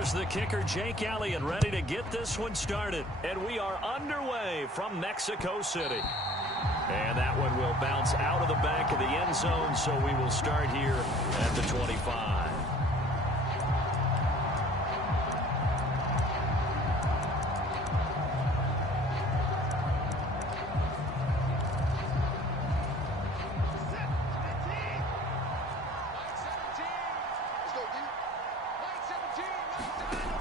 Here's the kicker, Jake Elliott, ready to get this one started. And we are underway from Mexico City. And that one will bounce out of the back of the end zone, so we will start here at the 25.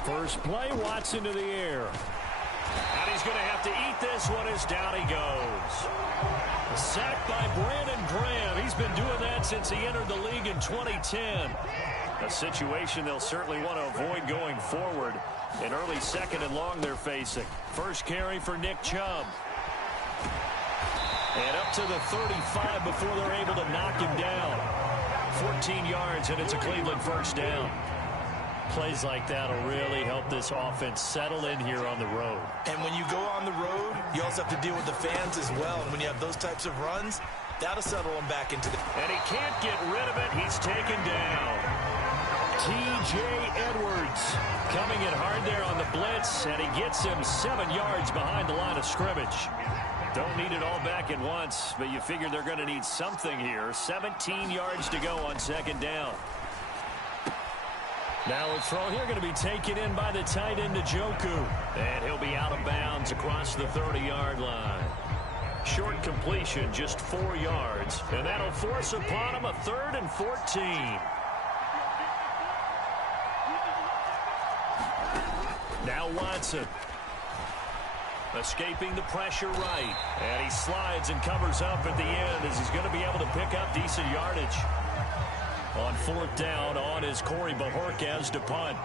First play, Watson to the air. And he's going to have to eat this one as down he goes. Sacked by Brandon Graham. He's been doing that since he entered the league in 2010. A situation they'll certainly want to avoid going forward. An early second and long they're facing. First carry for Nick Chubb. And up to the 35 before they're able to knock him down. 14 yards, and it's a Cleveland first down. Plays like that will really help this offense settle in here on the road. And when you go on the road, you also have to deal with the fans as well. And when you have those types of runs, that'll settle him back into the... And he can't get rid of it. He's taken down. T.J. Edwards coming in hard there on the blitz, and he gets him 7 yards behind the line of scrimmage. Don't need it all back at once, but you figure they're going to need something here. 17 yards to go on second down. Now a throw here going to be taken in by the tight end Njoku. And he'll be out of bounds across the 30-yard line. Short completion, just 4 yards. And that'll force upon him a 3rd and 14. Now Watson. Escaping the pressure right. And he slides and covers up at the end as he's going to be able to pick up decent yardage. On 4th down, on is Corey Bojorquez to punt.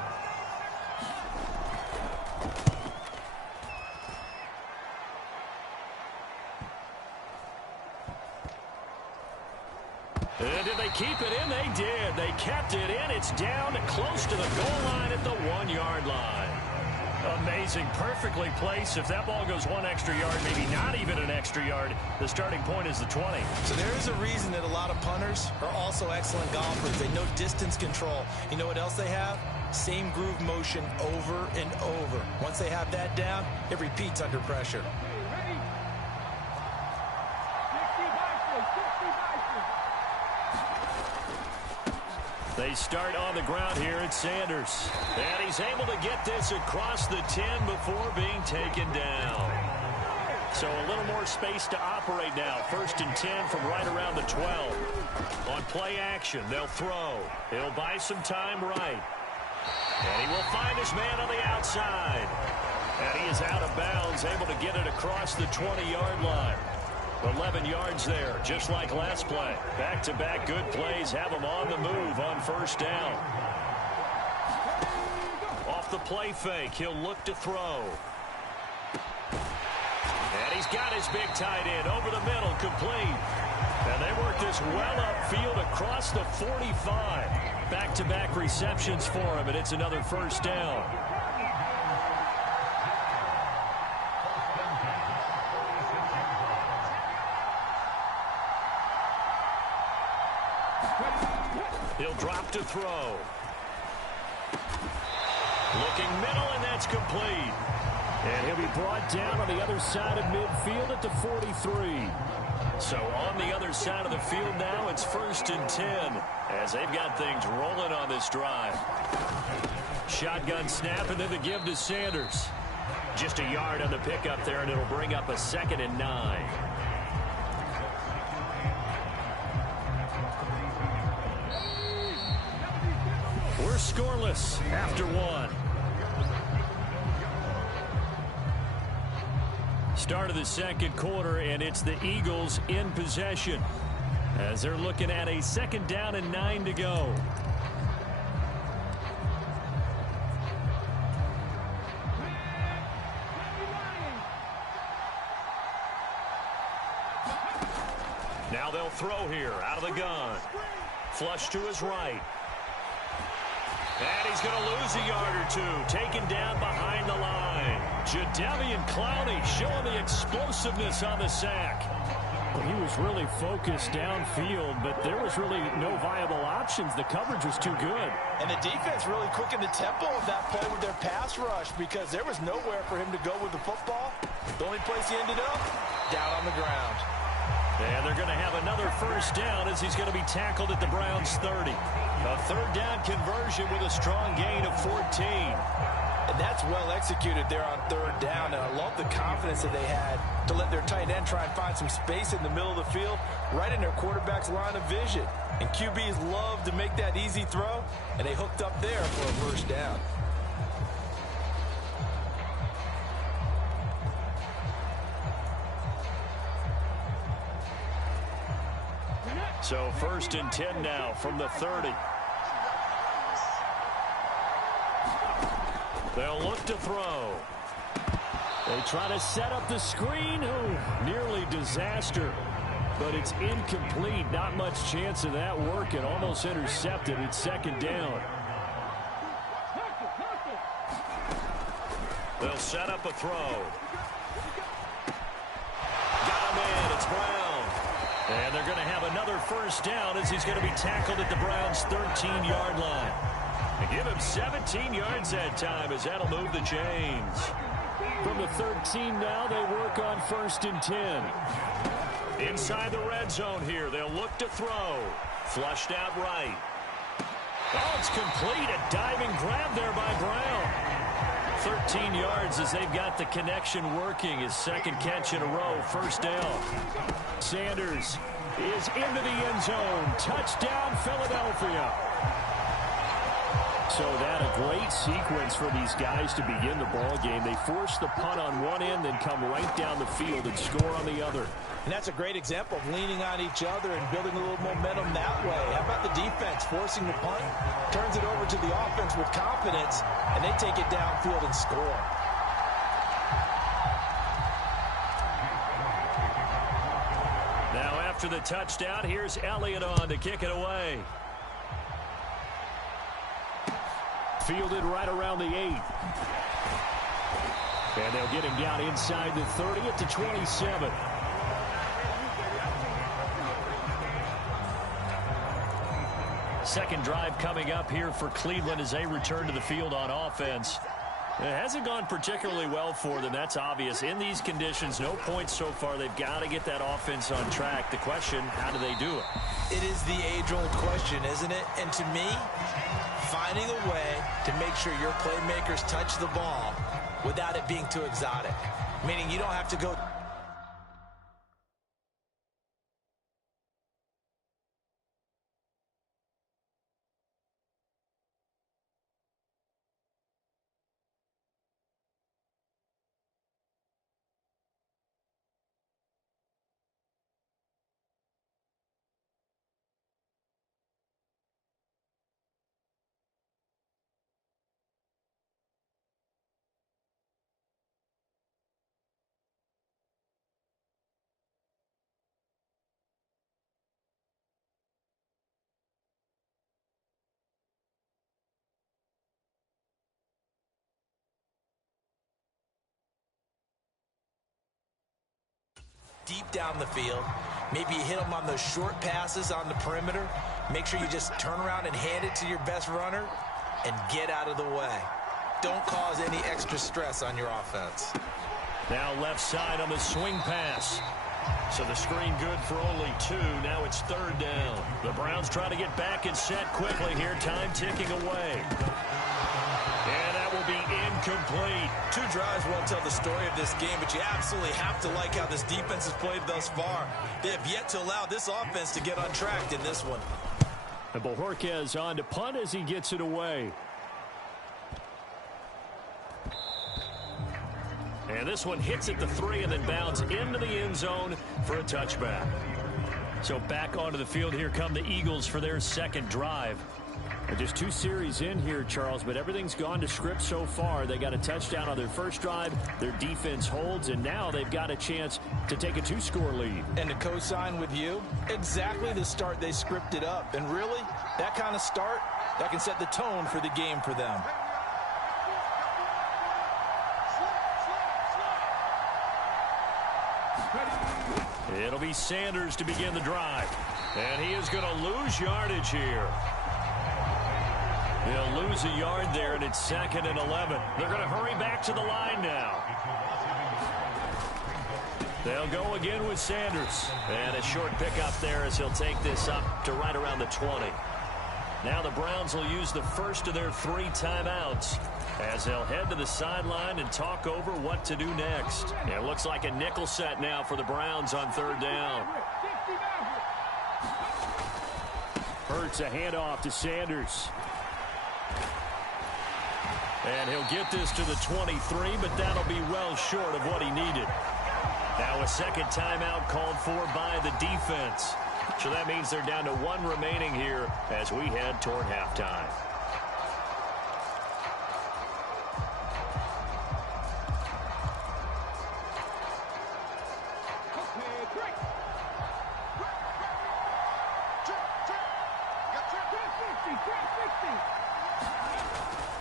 And did they keep it in? They did. They kept it in. It's down close to the goal line at the 1-yard line. Amazing. Perfectly placed. If that ball goes 1 extra yard, maybe not even an extra yard, the starting point is the 20. So there is a reason that a lot of punters are also excellent golfers. They know distance control. You know what else they have? Same groove motion over and over. Once they have that down, it repeats under pressure. They start on the ground here at Sanders. And he's able to get this across the 10 before being taken down. So a little more space to operate now. 1st and 10 from right around the 12. On play action, they'll throw. He'll buy some time right. And he will find his man on the outside. And he is out of bounds, able to get it across the 20-yard line. 11 yards there, just like last play. Back-to-back good plays have him on the move on 1st down. Off the play fake, he'll look to throw. And he's got his big tight end over the middle, complete. And they work this well upfield across the 45. Back-to-back receptions for him, and it's another 1st down. He'll drop to throw. Looking middle, and that's complete. And he'll be brought down on the other side of midfield at the 43. So on the other side of the field now, it's 1st and 10 as they've got things rolling on this drive. Shotgun snap, and then the give to Sanders. Just a yard on the pickup there, and it'll bring up a 2nd and 9. We're scoreless after 1. Start of the 2nd quarter, and it's the Eagles in possession as they're looking at a 2nd down and 9 to go. Now they'll throw here out of the gun. Flush to his right. And he's going to lose a yard or 2. Taken down behind the line. Jadeveon Clowney showing the explosiveness on the sack. Well, he was really focused downfield, but there was really no viable options. The coverage was too good. And the defense really quickened the tempo of that play with their pass rush because there was nowhere for him to go with the football. The only place he ended up, down on the ground. And they're going to have another first down as he's going to be tackled at the Browns' 30. A third down conversion with a strong gain of 14. And that's well executed there on third down. And I love the confidence that they had to let their tight end try and find some space in the middle of the field, right in their quarterback's line of vision. And QBs love to make that easy throw, and they hooked up there for a first down. So 1st and 10 now from the 30. They'll look to throw. They try to set up the screen. Oh, nearly disaster. But it's incomplete. Not much chance of that working. Almost intercepted. It's 2nd down. They'll set up a throw. Got him in. It's Brown. And they're going to have another first down as he's going to be tackled at the Browns' 13-yard line. And give him 17 yards that time as that'll move the chains. From the 13 now, they work on 1st and 10. Inside the red zone here. They'll look to throw. Flushed out right. Oh, it's complete. A diving grab there by Brown. 13 yards as they've got the connection working. His 2nd catch in a row. First down. Sanders is into the end zone. Touchdown, Philadelphia. So that a great sequence for these guys to begin the ball game. They force the punt on one end, then come right down the field and score on the other. And that's a great example of leaning on each other and building a little momentum that way. How about the defense forcing the punt? Turns it over to the offense with confidence, and they take it downfield and score. Now after the touchdown, here's Elliott on to kick it away. Fielded right around the 8. And they'll get him down inside the 30 at the 27. Second drive coming up here for Cleveland as they return to the field on offense. It hasn't gone particularly well for them. That's obvious. In these conditions, no points so far. They've got to get that offense on track. The question, how do they do it? It is the age-old question, isn't it? And to me, finding a way to make sure your playmakers touch the ball without it being too exotic. Meaning you don't have to go... deep down the field. Maybe you hit them on those short passes on the perimeter. Make sure you just turn around and hand it to your best runner and get out of the way. Don't cause any extra stress on your offense. Now left side on the swing pass. So the screen good for only 2. Now it's 3rd down. The Browns try to get back and set quickly here. Time ticking away. And that will be incomplete. 2 drives won't tell the story of this game, but you absolutely have to like how this defense has played thus far. They have yet to allow this offense to get untracked in this one. And Bojorquez on to punt as he gets it away. And this one hits at the 3 and then bounds into the end zone for a touchback. So back onto the field, here come the Eagles for their 2nd drive. And just 2 series in here, Charles, but everything's gone to script so far. They got a touchdown on their first drive. Their defense holds, and now they've got a chance to take a 2-score lead. And to co-sign with you, exactly the start they scripted up. And really, that kind of start, that can set the tone for the game for them. It'll be Sanders to begin the drive. And he is going to lose yardage here. He'll lose a yard there, and it's 2nd and 11. They're going to hurry back to the line now. They'll go again with Sanders. And a short pickup there as he'll take this up to right around the 20. Now the Browns will use the first of their 3 timeouts as they'll head to the sideline and talk over what to do next. It looks like a nickel set now for the Browns on 3rd down. Hurts a handoff to Sanders. And he'll get this to the 23, but that'll be well short of what he needed. Now a second timeout called for by the defense. So that means they're down to 1 remaining here as we head toward halftime.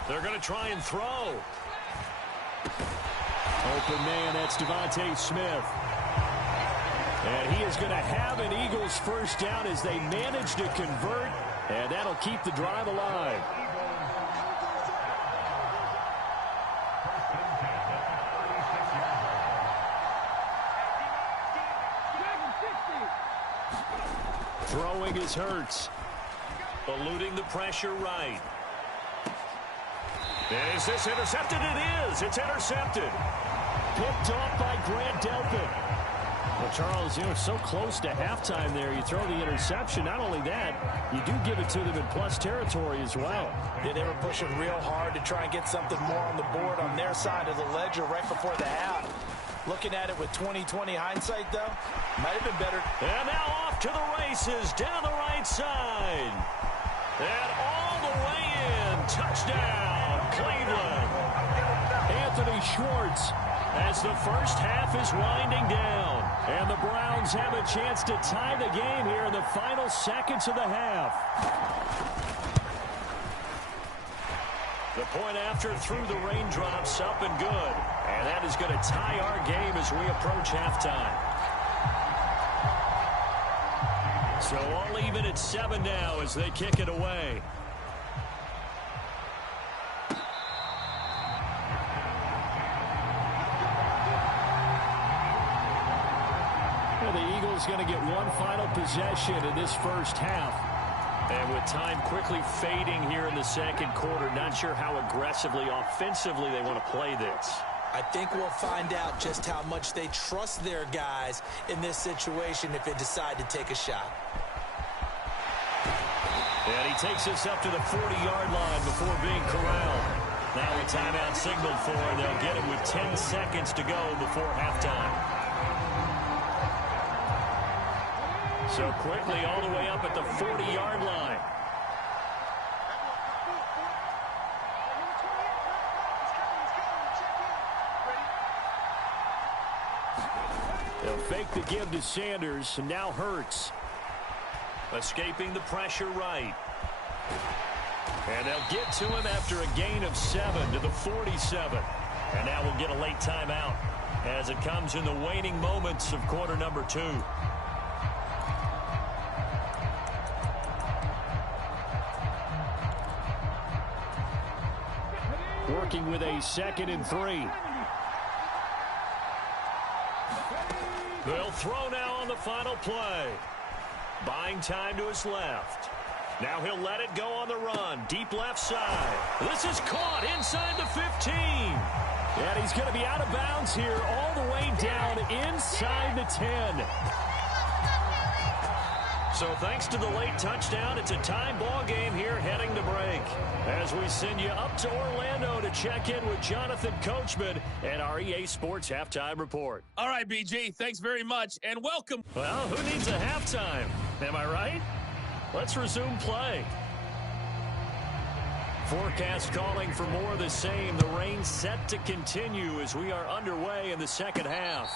They're going to try and throw. Open man, that's Devontae Smith. And he is going to have an Eagles first down as they manage to convert, and that'll keep the drive alive. Throwing is Hurts. Eluding the pressure right. Is this intercepted? It is. It's intercepted. Picked off by Grant Delpit. Well, Charles, you know, so close to halftime there. You throw the interception. Not only that, you do give it to them in plus territory as well. Yeah, they were pushing real hard to try and get something more on the board on their side of the ledger right before the half. Looking at it with 20/20 hindsight, though, might have been better. And now off to the races down the right side. And all the way in. Touchdown, Cleveland. Anthony Schwartz as the first half is winding down. And the Browns have a chance to tie the game here in the final seconds of the half. The point after through the raindrops up and good. And that is going to tie our game as we approach halftime. So all even at 7 now as they kick it away. The Eagles going to get one final possession in this first half. And with time quickly fading here in the second quarter, not sure how aggressively, offensively they want to play this. I think we'll find out just how much they trust their guys in this situation if they decide to take a shot. And he takes us up to the 40-yard line before being corralled. Now a timeout signaled for, and they'll get it with 10 seconds to go before halftime. So quickly all the way up at the 40-yard line. They'll fake the give to Sanders, and now Hurts. Escaping the pressure right. And they'll get to him after a gain of 7 to the 47. And now we'll get a late timeout as it comes in the waning moments of quarter number 2. Working with a 2nd and 3. They'll throw now on the final play. Buying time to his left. Now he'll let it go on the run. Deep left side. This is caught inside the 15. And he's going to be out of bounds here all the way down inside the 10. So thanks to the late touchdown, it's a tie ball game here heading to break. As we send you up to Orlando to check in with Jonathan Coachman and our EA Sports Halftime Report. All right, BG, thanks very much, and welcome. Well, who needs a halftime? Am I right? Let's resume play. Forecast calling for more of the same. The rain set to continue as we are underway in the second half.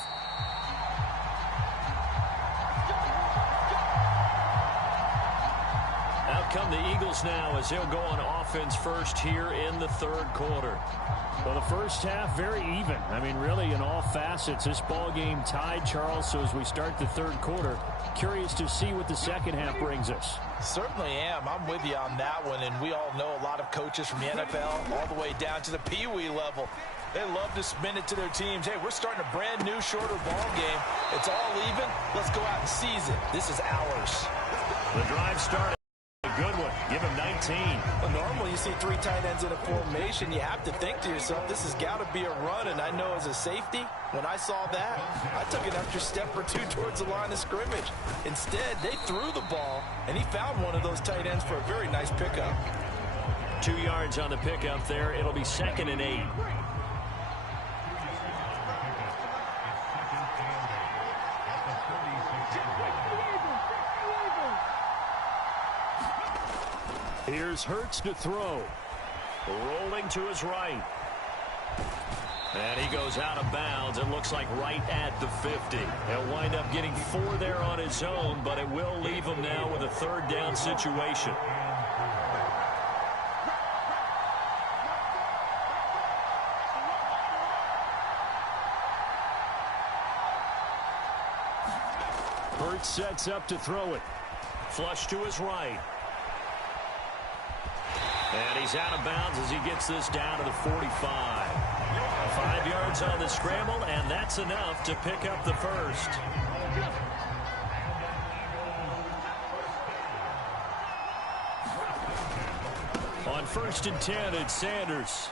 Out Out come the Eagles now as they'll go on offense first here in the third quarter. Well, the first half, very even. I mean, really, in all facets, this ball game tied, Charles. So as we start the third quarter, curious to see what the second half brings us. Certainly am. I'm with you on that one. And we all know a lot of coaches from the NFL all the way down to the Pee-wee level. They love to spin it to their teams. Hey, we're starting a brand new, shorter ball game. It's all even. Let's go out and seize it. This is ours. The drive started. A good one. Give him 19. Well, normally you see 3 tight ends in a formation. You have to think to yourself, this has got to be a run. And I know as a safety, when I saw that, I took an extra step or 2 towards the line of scrimmage. Instead, they threw the ball, and he found one of those tight ends for a very nice pickup. 2 yards on the pickup there. It'll be 2nd and 8. Here's Hurts to throw. Rolling to his right. And he goes out of bounds. It looks like right at the 50. He'll wind up getting 4 there on his own, but it will leave him now with a 3rd down situation. Hurts sets up to throw it. Flush to his right. And he's out of bounds as he gets this down to the 45. 5 yards on the scramble, and that's enough to pick up the first. On 1st and 10, it's Sanders.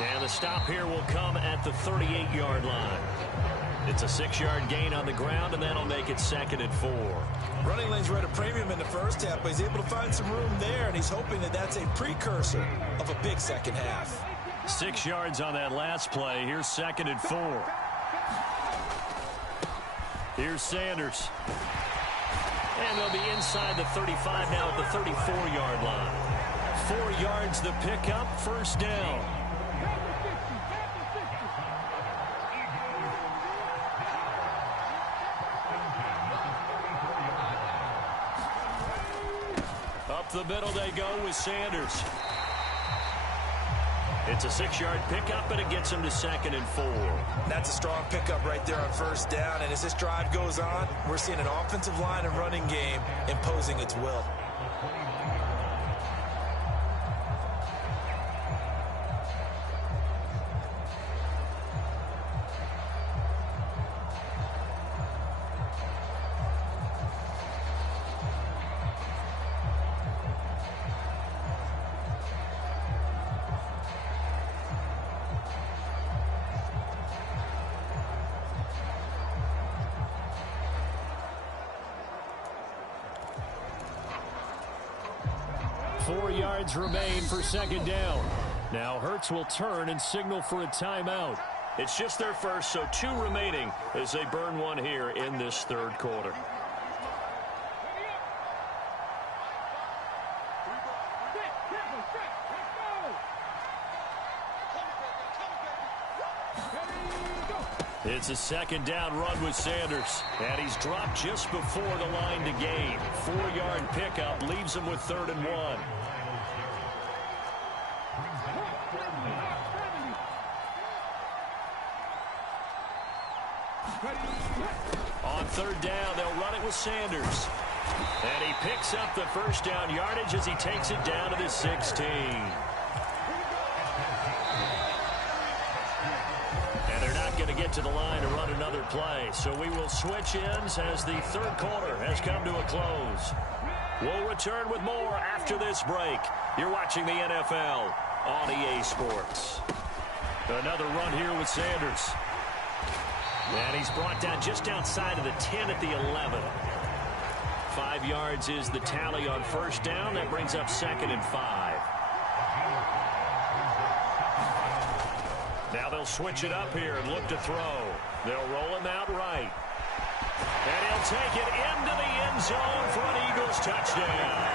And the stop here will come at the 38-yard line. It's a 6-yard gain on the ground, and that'll make it 2nd and 4. Running lanes were at a premium in the first half, but he's able to find some room there, and he's hoping that that's a precursor of a big second half. 6 yards on that last play. Here's 2nd and 4. Here's Sanders. And they'll be inside the 35 now at the 34-yard line. 4 yards the pickup, 1st down. Up the middle they go with Sanders. It's a 6-yard pickup, and it gets him to 2nd and 4. That's a strong pickup right there on 1st down, and as this drive goes on, we're seeing an offensive line and running game imposing its will. Remain for 2nd down. Now Hurts will turn and signal for a timeout. It's just their first, so 2 remaining as they burn one here in this 3rd quarter. It's a 2nd down run with Sanders. And he's dropped just before the line to gain. 4-yard pickup leaves him with 3rd and 1. On 3rd down, they'll run it with Sanders. And he picks up the 1st down yardage as he takes it down to the 16. And they're not going to get to the line to run another play. So we will switch ends as the 3rd quarter has come to a close. We'll return with more after this break. You're watching the NFL on EA Sports. Another run here with Sanders. And he's brought down just outside of the 10 at the 11. 5 yards is the tally on 1st down. That brings up 2nd and 5. Now they'll switch it up here and look to throw. They'll roll him out right. And he'll take it into the end zone for an Eagles touchdown.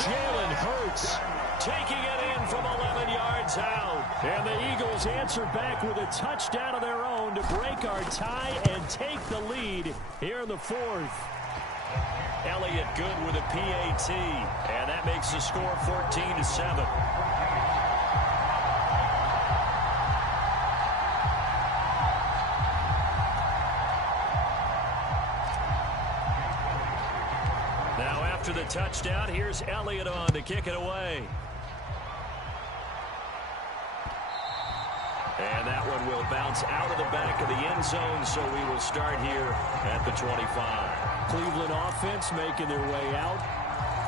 Jalen Hurts taking it in from 11 yards out. And the Eagles answer back with a touchdown of their own to break our tie and take the lead here in the 4th. Elliott good with a PAT, and that makes the score 14-7. Now after the touchdown, here's Elliott on to kick it away. And that one will bounce out of the back of the end zone, so we will start here at the 25. Cleveland offense making their way out.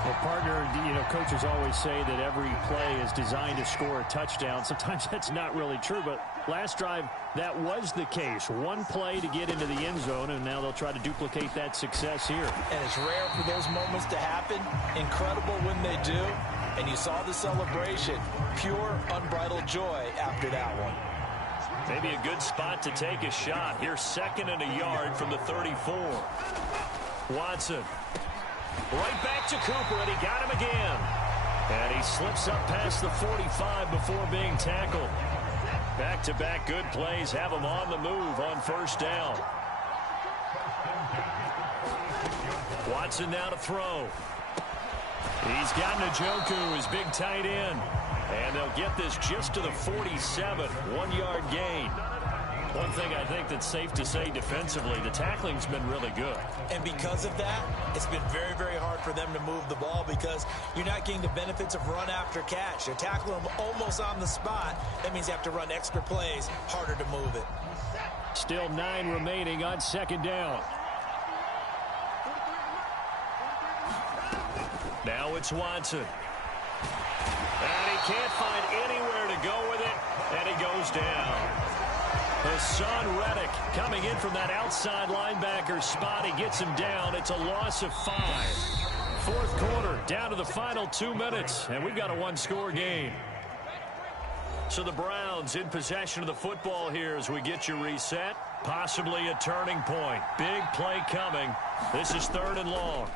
Well, partner, coaches always say that every play is designed to score a touchdown. Sometimes that's not really true, but last drive, that was the case. One play to get into the end zone, and now they'll try to duplicate that success here. And it's rare for those moments to happen. Incredible when they do. And you saw the celebration. Pure, unbridled joy after that one. Maybe a good spot to take a shot. Here's 2nd and a yard from the 34. Watson. Right back to Cooper, and he got him again. And he slips up past the 45 before being tackled. Back-to-back good plays have him on the move on 1st down. Watson now to throw. He's got Njoku, his big tight end. And they'll get this just to the 47, 1-yard gain. One thing I think that's safe to say defensively, the tackling's been really good. And because of that, it's been very, very hard for them to move the ball because you're not getting the benefits of run after catch. You're tackling them almost on the spot. That means you have to run extra plays, harder to move it. Still 9 remaining on 2nd down. Now it's Watson. And he can't find anywhere to go with it, and he goes down. Hassan Reddick coming in from that outside linebacker spot. He gets him down. It's a loss of 5. 4th quarter, down to the final 2 minutes, and we've got a 1-score game. So the Browns in possession of the football here as we get you reset. Possibly a turning point. Big play coming. This is 3rd and long.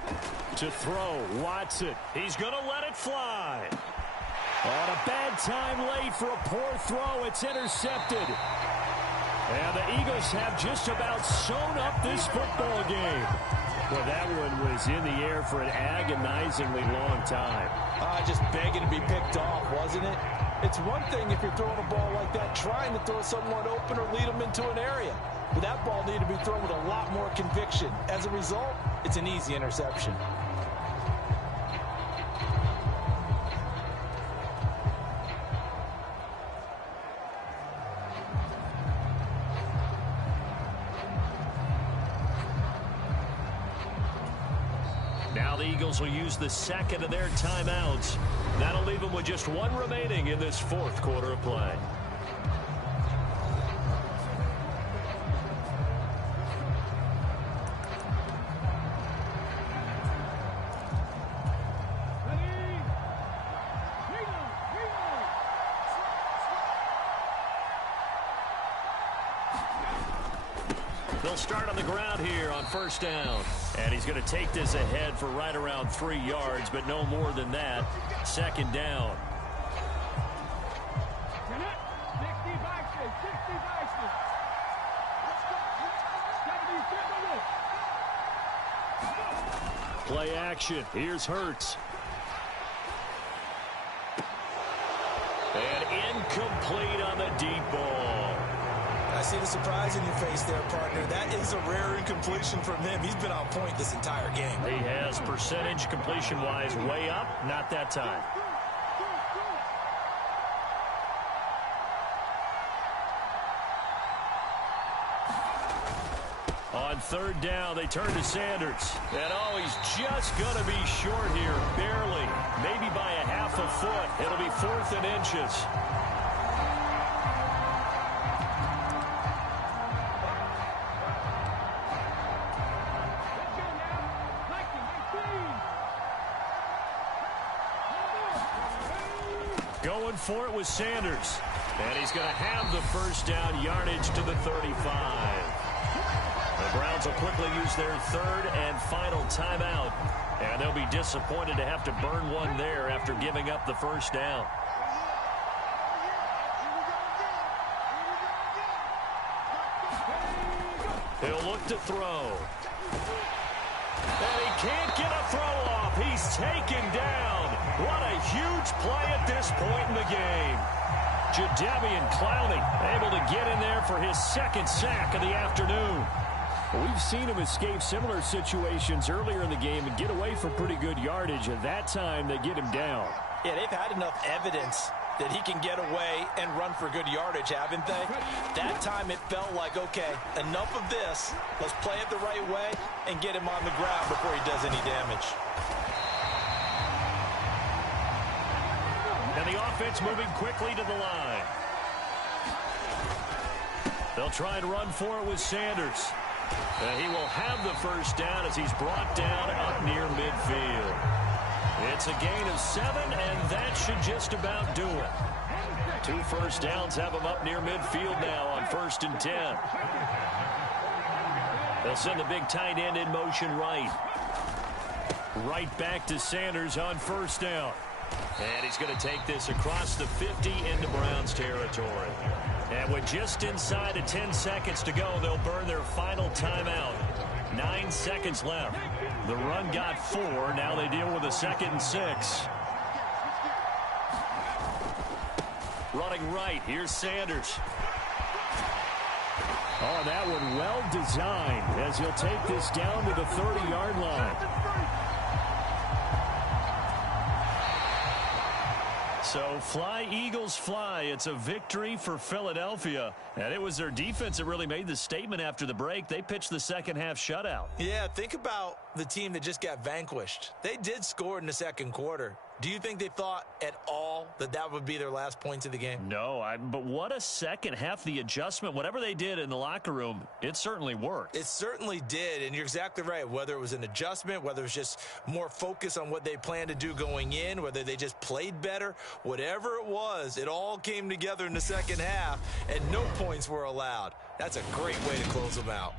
To throw, Watson. He's going to let it fly. On a bad time late for a poor throw. It's intercepted. And the Eagles have just about sewn up this football game. Well, that one was in the air for an agonizingly long time. Just begging to be picked off, wasn't it? It's one thing if you're throwing a ball like that, trying to throw someone open or lead them into an area. But that ball needed to be thrown with a lot more conviction. As a result, it's an easy interception. Now the Eagles will use the 2nd of their timeouts. That'll leave them with just 1 remaining in this 4th quarter of play. They'll start on the ground here on 1st down. And he's going to take this ahead for right around 3 yards, but no more than that. 2nd down. Play action. Here's Hurts. And incomplete on the deep ball. I see the surprise in your face there, partner. That is a rare incompletion from him. He's been on point this entire game. He has percentage completion-wise way up. Not that time. On 3rd down, they turn to Sanders. And he's just going to be short here. Barely. Maybe by a half a foot. It'll be 4th and inches. Going for it with Sanders. And he's going to have the 1st down yardage to the 35. The Browns will quickly use their 3rd and final timeout. And they'll be disappointed to have to burn one there after giving up the 1st down. He'll look to throw. And he He's taken down. What a huge play at this point in the game. Jadeveon Clowney able to get in there for his second sack of the afternoon. We've seen him escape similar situations earlier in the game and get away from pretty good yardage. At that time, they get him down. Yeah, they've had enough evidence that he can get away and run for good yardage, haven't they? That time it felt like, okay, enough of this. Let's play it the right way and get him on the ground before he does any damage. And the offense moving quickly to the line. They'll try and run for it with Sanders. And he will have the first down as he's brought down up near midfield. It's a gain of 7, and that should just about do it. 2 first downs have him up near midfield now on 1st and 10. They'll send the big tight end in motion right. Right back to Sanders on 1st down. And he's going to take this across the 50 into Browns territory. And with just inside of 10 seconds to go, they'll burn their final timeout. 9 seconds left. The run got 4. Now they deal with a 2nd and 6. Running right. Here's Sanders. Oh, that one well designed as he'll take this down to the 30-yard line. So fly, Eagles, fly. It's a victory for Philadelphia. And it was their defense that really made the statement after the break. They pitched the second half shutout. Yeah, think about the team that just got vanquished. They did score in the second quarter. Do you think they thought at all that that would be their last points of the game? No, but what a second half. The adjustment, whatever they did in the locker room, it certainly worked. It certainly did, and you're exactly right. Whether it was an adjustment, whether it was just more focus on what they planned to do going in, whether they just played better, whatever it was, it all came together in the second half, and no points were allowed. That's a great way to close them out.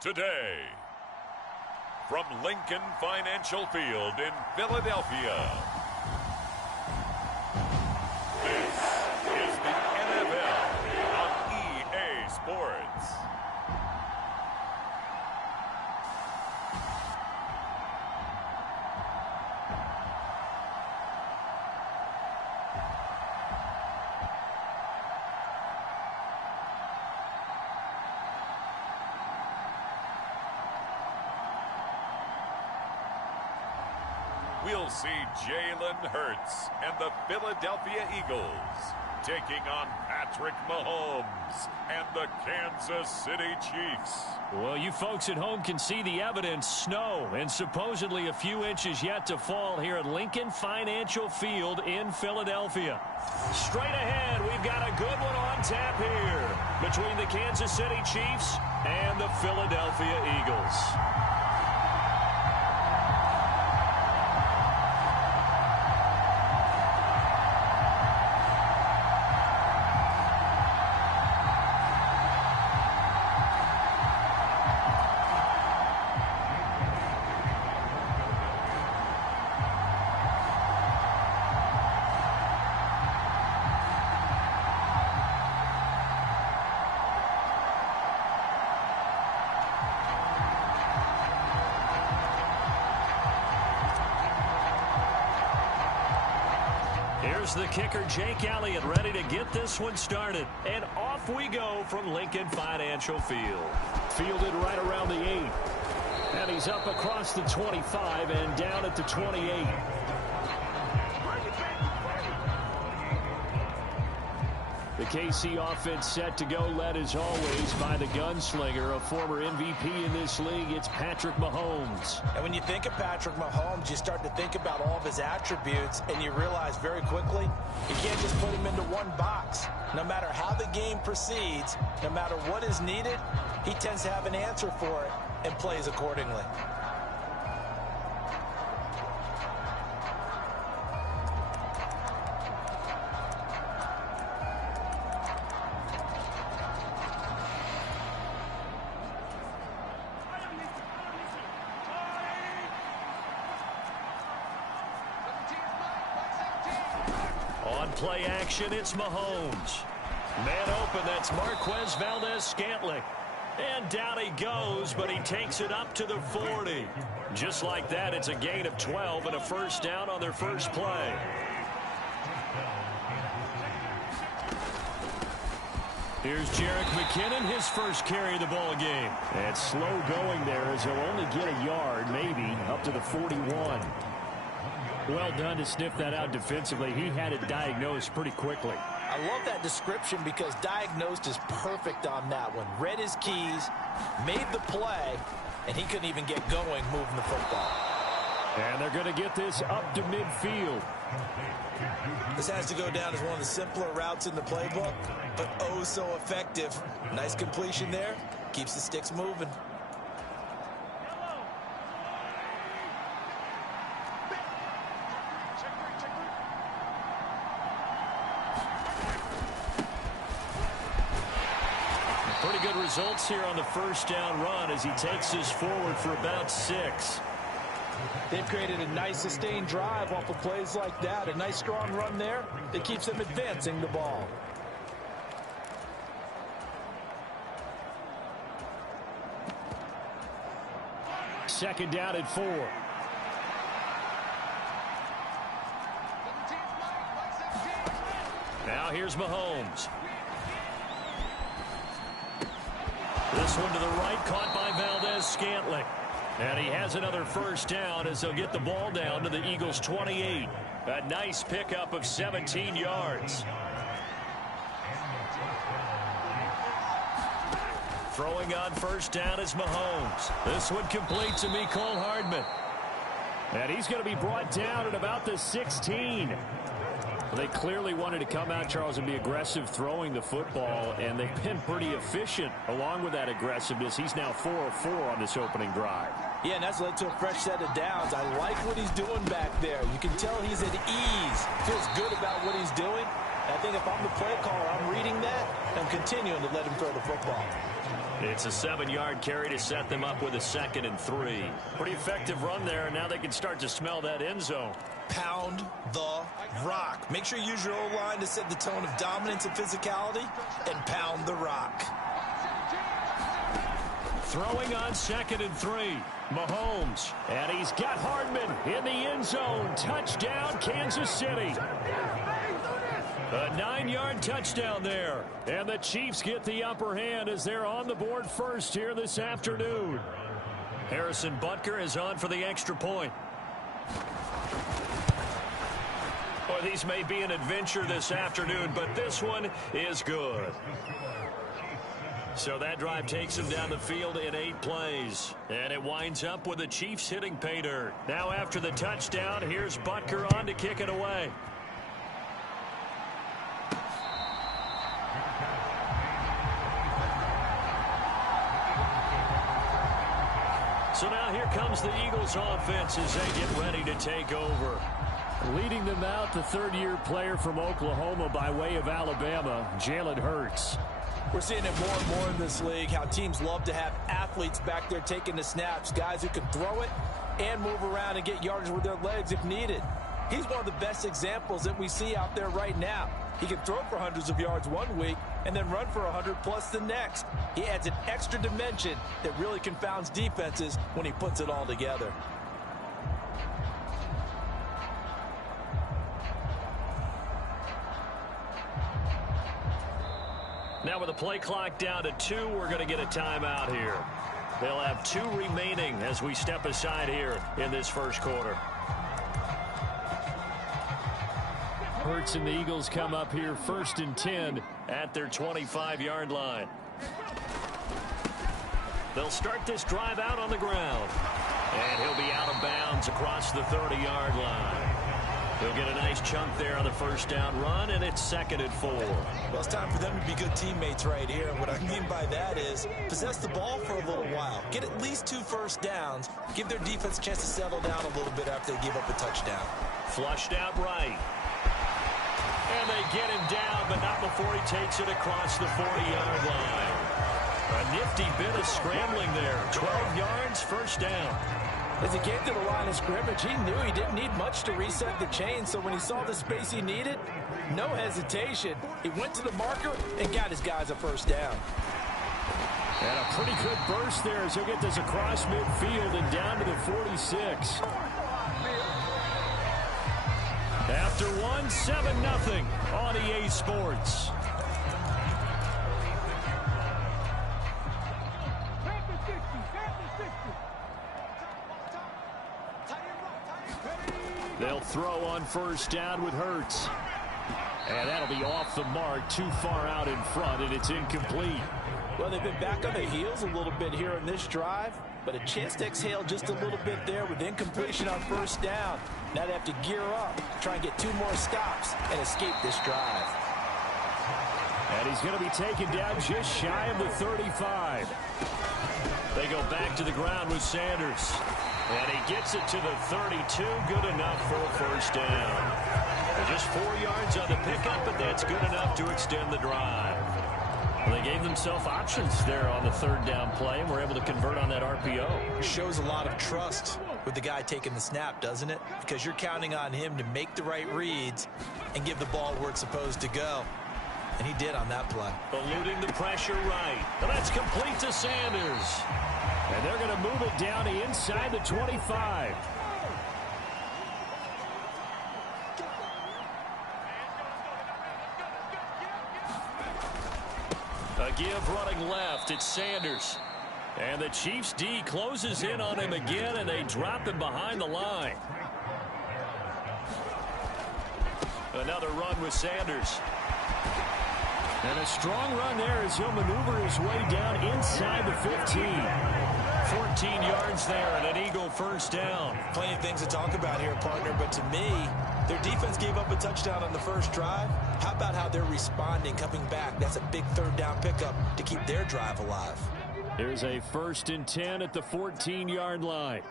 today. From Lincoln Financial Field in Philadelphia, this is the NFL on EA Sports. We'll see Jalen Hurts and the Philadelphia Eagles taking on Patrick Mahomes and the Kansas City Chiefs. Well, you folks at home can see the evidence. Snow and supposedly a few inches yet to fall here at Lincoln Financial Field in Philadelphia. Straight ahead, we've got a good one on tap here between the Kansas City Chiefs and the Philadelphia Eagles. Here's the kicker, Jake Elliott, ready to get this one started. And off we go from Lincoln Financial Field. Fielded right around the 8. And he's up across the 25 and down at the 28. The KC offense set to go, led as always by the gunslinger, a former MVP in this league. It's Patrick Mahomes. And when you think of Patrick Mahomes, you start to think about all of his attributes, and you realize very quickly you can't just put him into one box. No matter how the game proceeds, no matter what is needed, he tends to have an answer for it and plays accordingly. On play action, it's Mahomes. Man open, that's Marquez Valdes-Scantling. And down he goes, but he takes it up to the 40. Just like that, it's a gain of 12 and a first down on their first play. Here's Jerick McKinnon, his first carry of the ball game. And slow going there as he'll only get a yard, maybe, up to the 41. Well done to sniff that out defensively. He had it diagnosed pretty quickly. I love that description because diagnosed is perfect on that one. Read his keys, made the play, and he couldn't even get going moving the football. And they're going to get this up to midfield. This has to go down as one of the simpler routes in the playbook, but oh so effective. Nice completion there. Keeps the sticks moving. Pretty good results here on the first down run as he takes this forward for about 6. They've created a nice sustained drive off of plays like that. A nice strong run there that keeps them advancing the ball. Second down at 4. Now here's Mahomes. This one to the right, caught by Valdes-Scantling. And he has another first down as they'll get the ball down to the Eagles' 28. A nice pickup of 17 yards. Throwing on first down is Mahomes. This one complete to Mecole Hardman. And he's going to be brought down at about the 16. They clearly wanted to come out, Charles, and be aggressive throwing the football, and they've been pretty efficient along with that aggressiveness. He's now 4 of 4 on this opening drive. Yeah, and that's led to a fresh set of downs. I like what he's doing back there. You can tell he's at ease, feels good about what he's doing. And I think if I'm the play caller, I'm reading that and continuing to let him throw the football. It's a 7-yard carry to set them up with a 2nd and 3. Pretty effective run there, and now they can start to smell that end zone. Pound the rock. Make sure you use your O-line to set the tone of dominance and physicality, and pound the rock. Throwing on 2nd and 3. Mahomes. And he's got Hardman in the end zone. Touchdown, Kansas City. A 9-yard touchdown there. And the Chiefs get the upper hand as they're on the board first here this afternoon. Harrison Butker is on for the extra point. Well, these may be an adventure this afternoon, but this one is good. So that drive takes him down the field in 8 plays. And it winds up with the Chiefs hitting pay dirt. Now after the touchdown, here's Butker on to kick it away. So now here comes the Eagles offense as they get ready to take over. Leading them out, the 3rd-year player from Oklahoma by way of Alabama, Jalen Hurts. We're seeing it more and more in this league, how teams love to have athletes back there taking the snaps, guys who can throw it and move around and get yardage with their legs if needed. He's one of the best examples that we see out there right now. He can throw for hundreds of yards one week and then run for 100+ the next. He adds an extra dimension that really confounds defenses when he puts it all together. Now with the play clock down to 2, we're going to get a timeout here. They'll have 2 remaining as we step aside here in this first quarter. Hurts and the Eagles come up here 1st and 10 at their 25-yard line. They'll start this drive out on the ground. And he'll be out of bounds across the 30-yard line. He'll get a nice chunk there on the first down run, and it's 2nd and 4. Well, it's time for them to be good teammates right here. And what I mean by that is possess the ball for a little while. Get at least 2 first downs. Give their defense a chance to settle down a little bit after they give up a touchdown. Flushed out right. And they get him down, but not before he takes it across the 40-yard line. A nifty bit of scrambling there. 12 yards, first down. As he came to the line of scrimmage, he knew he didn't need much to reset the chain, so when he saw the space he needed, no hesitation. He went to the marker and got his guys a first down. And a pretty good burst there as he'll get this across midfield and down to the 46. After 1, 7-0 on EA Sports. They'll throw on first down with Hurts. And that'll be off the mark, too far out in front, and it's incomplete. Well, they've been back on the heels a little bit here in this drive, but a chance to exhale just a little bit there with incompletion on first down. Now they have to gear up, try and get 2 more stops, and escape this drive. And he's going to be taken down just shy of the 35. They go back to the ground with Sanders. And he gets it to the 32. Good enough for a first down. And just 4 yards on the pickup, but that's good enough to extend the drive. Well, they gave themselves options there on the 3rd down play, and were able to convert on that RPO. Shows a lot of trust with the guy taking the snap, doesn't it? Because you're counting on him to make the right reads and give the ball where it's supposed to go. And he did on that play. Eluding the pressure right. And that's complete to Sanders. And they're going to move it down to inside the 25. A give running left. It's Sanders. And the Chiefs D closes in on him again, and they drop him behind the line. Another run with Sanders. And a strong run there as he'll maneuver his way down inside the 15. 14 yards there and an Eagle first down. Plenty of things to talk about here, partner, but to me, their defense gave up a touchdown on the first drive. How about how they're responding, coming back? That's a big 3rd down pickup to keep their drive alive. There's a 1st and 10 at the 14-yard line.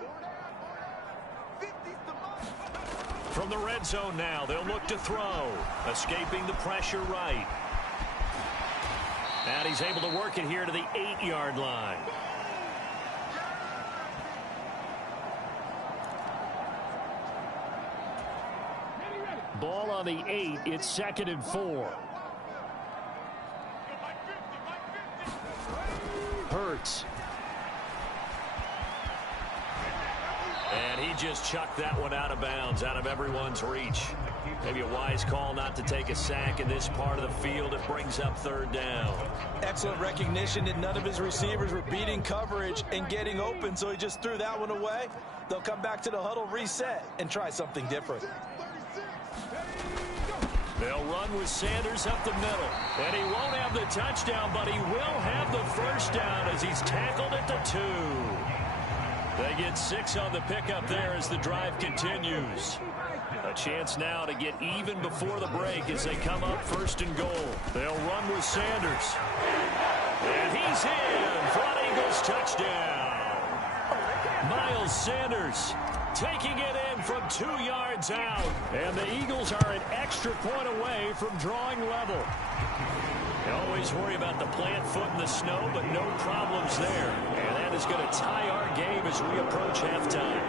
From the red zone now, they'll look to throw. Escaping the pressure right. And he's able to work it here to the 8-yard line. Ball on the 8. It's 2nd and 4. Hurts. And he just chucked that one out of bounds, out of everyone's reach. Maybe a wise call not to take a sack in this part of the field. It brings up 3rd down. Excellent recognition that none of his receivers were beating coverage and getting open, so he just threw that one away. They'll come back to the huddle, reset, and try something different. They'll run with Sanders up the middle. And he won't have the touchdown, but he will have the 1st down as he's tackled at the 2. They get 6 on the pickup there as the drive continues. A chance now to get even before the break as they come up 1st and goal. They'll run with Sanders. And he's in for an Eagles touchdown. Miles Sanders taking it in from 2 yards out. And the Eagles are an extra point away from drawing level. You always worry about the plant foot in the snow, but no problems there. And that is going to tie our game as we approach halftime.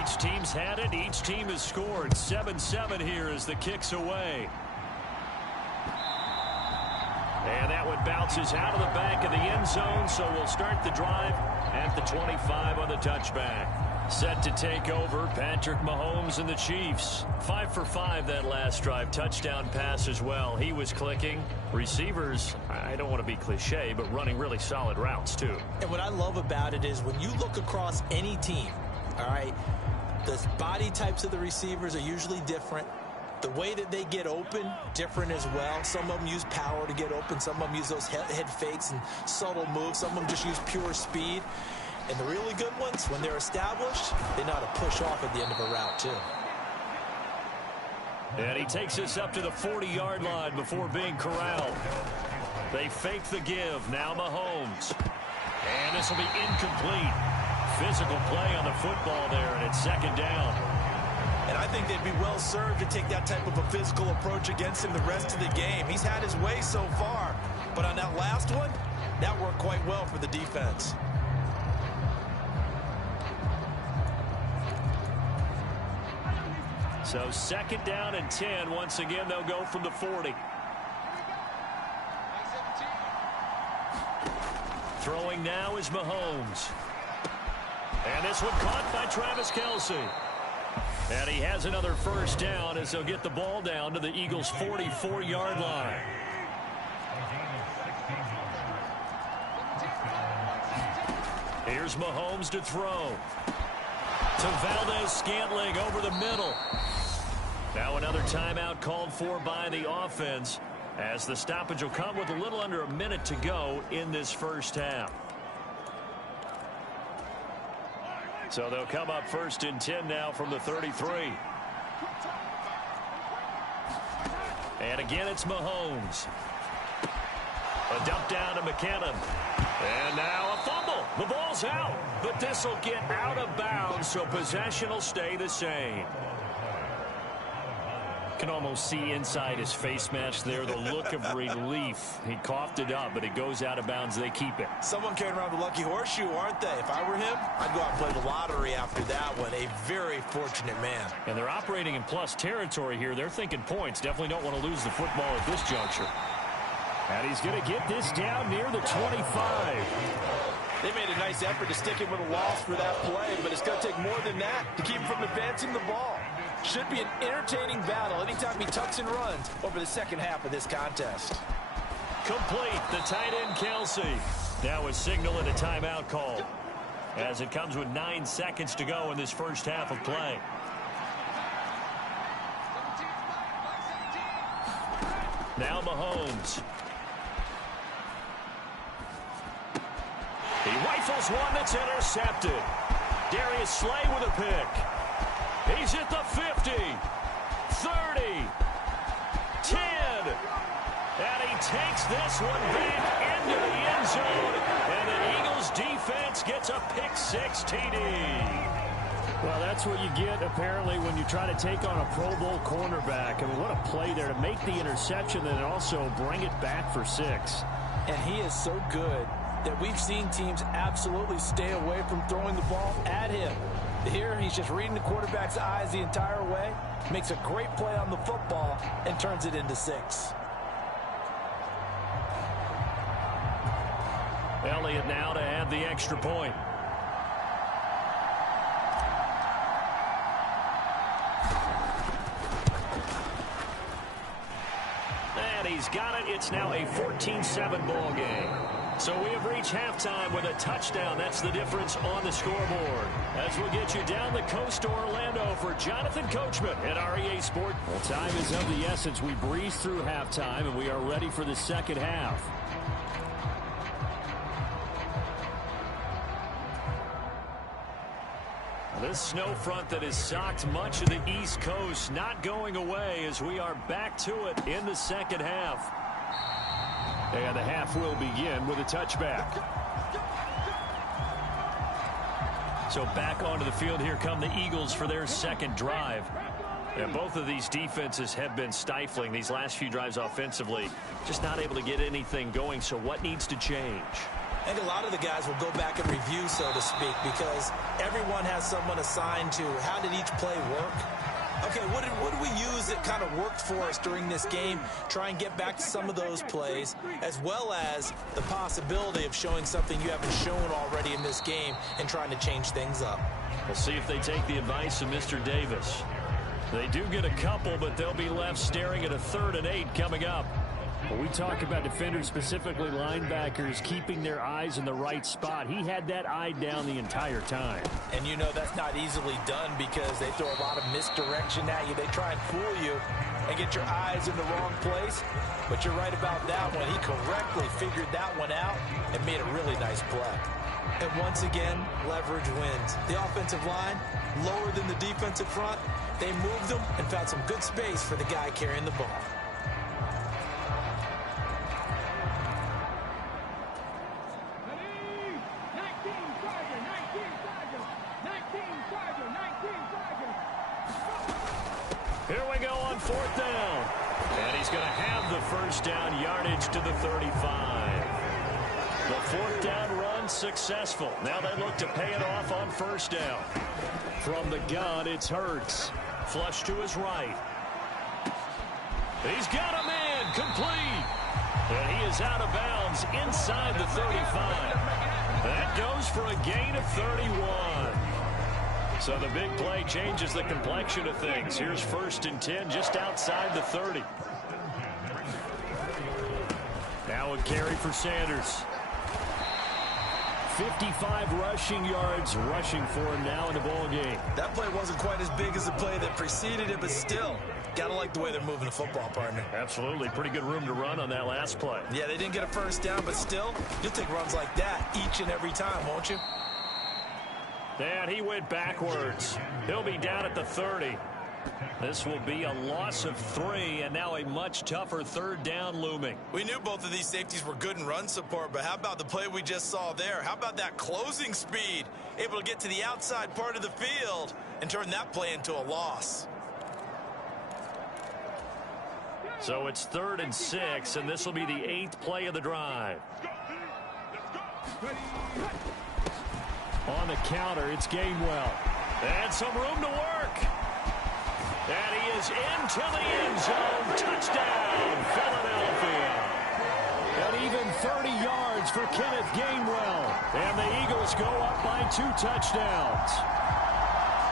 Each team's had it. Each team has scored. 7-7 here as the kick's away. And that one bounces out of the back of the end zone, so we'll start the drive at the 25 on the touchback. Set to take over, Patrick Mahomes and the Chiefs. 5 for 5 that last drive. Touchdown pass as well. He was clicking. Receivers, I don't want to be cliche, but running really solid routes too. And what I love about it is when you look across any team, all right, the body types of the receivers are usually different. The way that they get open, different as well. Some of them use power to get open. Some of them use those head fakes and subtle moves. Some of them just use pure speed. And the really good ones, when they're established, they know how to push off at the end of a route, too. And he takes us up to the 40-yard line before being corralled. They fake the give. Now Mahomes. And this will be incomplete. Physical play on the football there, and it's 2nd down. And I think they'd be well served to take that type of a physical approach against him the rest of the game. He's had his way so far, but on that last one, that worked quite well for the defense. So 2nd down and 10. Once again, they'll go from the 40. Throwing now is Mahomes. And this one caught by Travis Kelce. And he has another 1st down as they'll get the ball down to the Eagles' 44-yard line. Here's Mahomes to throw. To Valdez-Scantling over the middle. Now another timeout called for by the offense as the stoppage will come with a little under a minute to go in this 1st half. So they'll come up 1st and 10 now from the 33. And again, it's Mahomes. A dump down to McKinnon. And now a fumble. The ball's out, but this will get out of bounds, so possession will stay the same. Can almost see inside his face mask there the look of relief. He coughed it up, but it goes out of bounds. They keep it. Someone carrying around the lucky horseshoe, aren't they? If I were him, I'd go out and play the lottery after that one. A very fortunate man. And they're operating in plus territory here. They're thinking points. Definitely don't want to lose the football at this juncture. And he's going to get this down near the 25. They made a nice effort to stick him with a loss for that play, but it's going to take more than that to keep him from advancing the ball. Should be an entertaining battle anytime he tucks and runs over the second half of this contest. Complete, the tight end Kelsey. Now a signal and a timeout call, as it comes with 9 seconds to go in this first half of play. Now Mahomes. He rifles one that's intercepted. Darius Slay with a pick. He's at the 50, 30, 10. And he takes this one back into the end zone. And the Eagles defense gets a pick six TD. Well, that's what you get, apparently, when you try to take on a Pro Bowl cornerback. I mean, what a play there to make the interception and also bring it back for 6. And he is so good that we've seen teams absolutely stay away from throwing the ball at him. Here, he's just reading the quarterback's eyes the entire way, makes a great play on the football, and turns it into 6. Elliott now to add the extra point. And he's got it. It's now a 14-7 ball game. So we have reached halftime with a touchdown. That's the difference on the scoreboard. As we'll get you down the coast to Orlando for Jonathan Coachman at REA Sport. Well, time is of the essence. We breeze through halftime, and we are ready for the second half. This snow front that has socked much of the East Coast not going away as we are back to it in the second half. And the half will begin with a touchback. So back onto the field, here come the Eagles for their second drive. And both of these defenses have been stifling these last few drives offensively. Just not able to get anything going, so what needs to change? I think a lot of the guys will go back and review, so to speak, because everyone has someone assigned to how did each play work. Okay, what did we use that kind of worked for us during this game? Try and get back to some of those plays, as well as the possibility of showing something you haven't shown already in this game and trying to change things up. We'll see if they take the advice of Mr. Davis. They do get a couple, but they'll be left staring at a 3rd and 8 coming up. When we talk about defenders, specifically linebackers, keeping their eyes in the right spot, he had that eye down the entire time. And you know that's not easily done because they throw a lot of misdirection at you. They try and fool you and get your eyes in the wrong place. But you're right about that one. He correctly figured that one out and made a really nice play. And once again, leverage wins. The offensive line, lower than the defensive front, they moved them and found some good space for the guy carrying the ball. Here we go on 4th down. And he's going to have the first down yardage to the 35. The 4th down run successful. Now they look to pay it off on 1st down. From the gun, it's Hurts. Flush to his right. He's got a man complete. And he is out of bounds inside the 35. That goes for a gain of 31. So the big play changes the complexion of things. Here's 1st and 10 just outside the 30. Now a carry for Sanders. 55 rushing yards rushing for him now in the ball game. That play wasn't quite as big as the play that preceded it, but still, gotta like the way they're moving the football, partner. Absolutely. Pretty good room to run on that last play. Yeah, they didn't get a first down, but still, you'll take runs like that each and every time, won't you? And he went backwards. He'll be down at the 30. This will be a loss of 3, and now a much tougher 3rd down looming. We knew both of these safeties were good in run support, but how about the play we just saw there? How about that closing speed? Able to get to the outside part of the field and turn that play into a loss. So it's 3rd and 6, and this will be the 8th play of the drive. On the counter, it's Gainwell. And some room to work. And he is into the end zone. Touchdown, Philadelphia. even 30 yards for Kenneth Gainwell. And the Eagles go up by 2 touchdowns.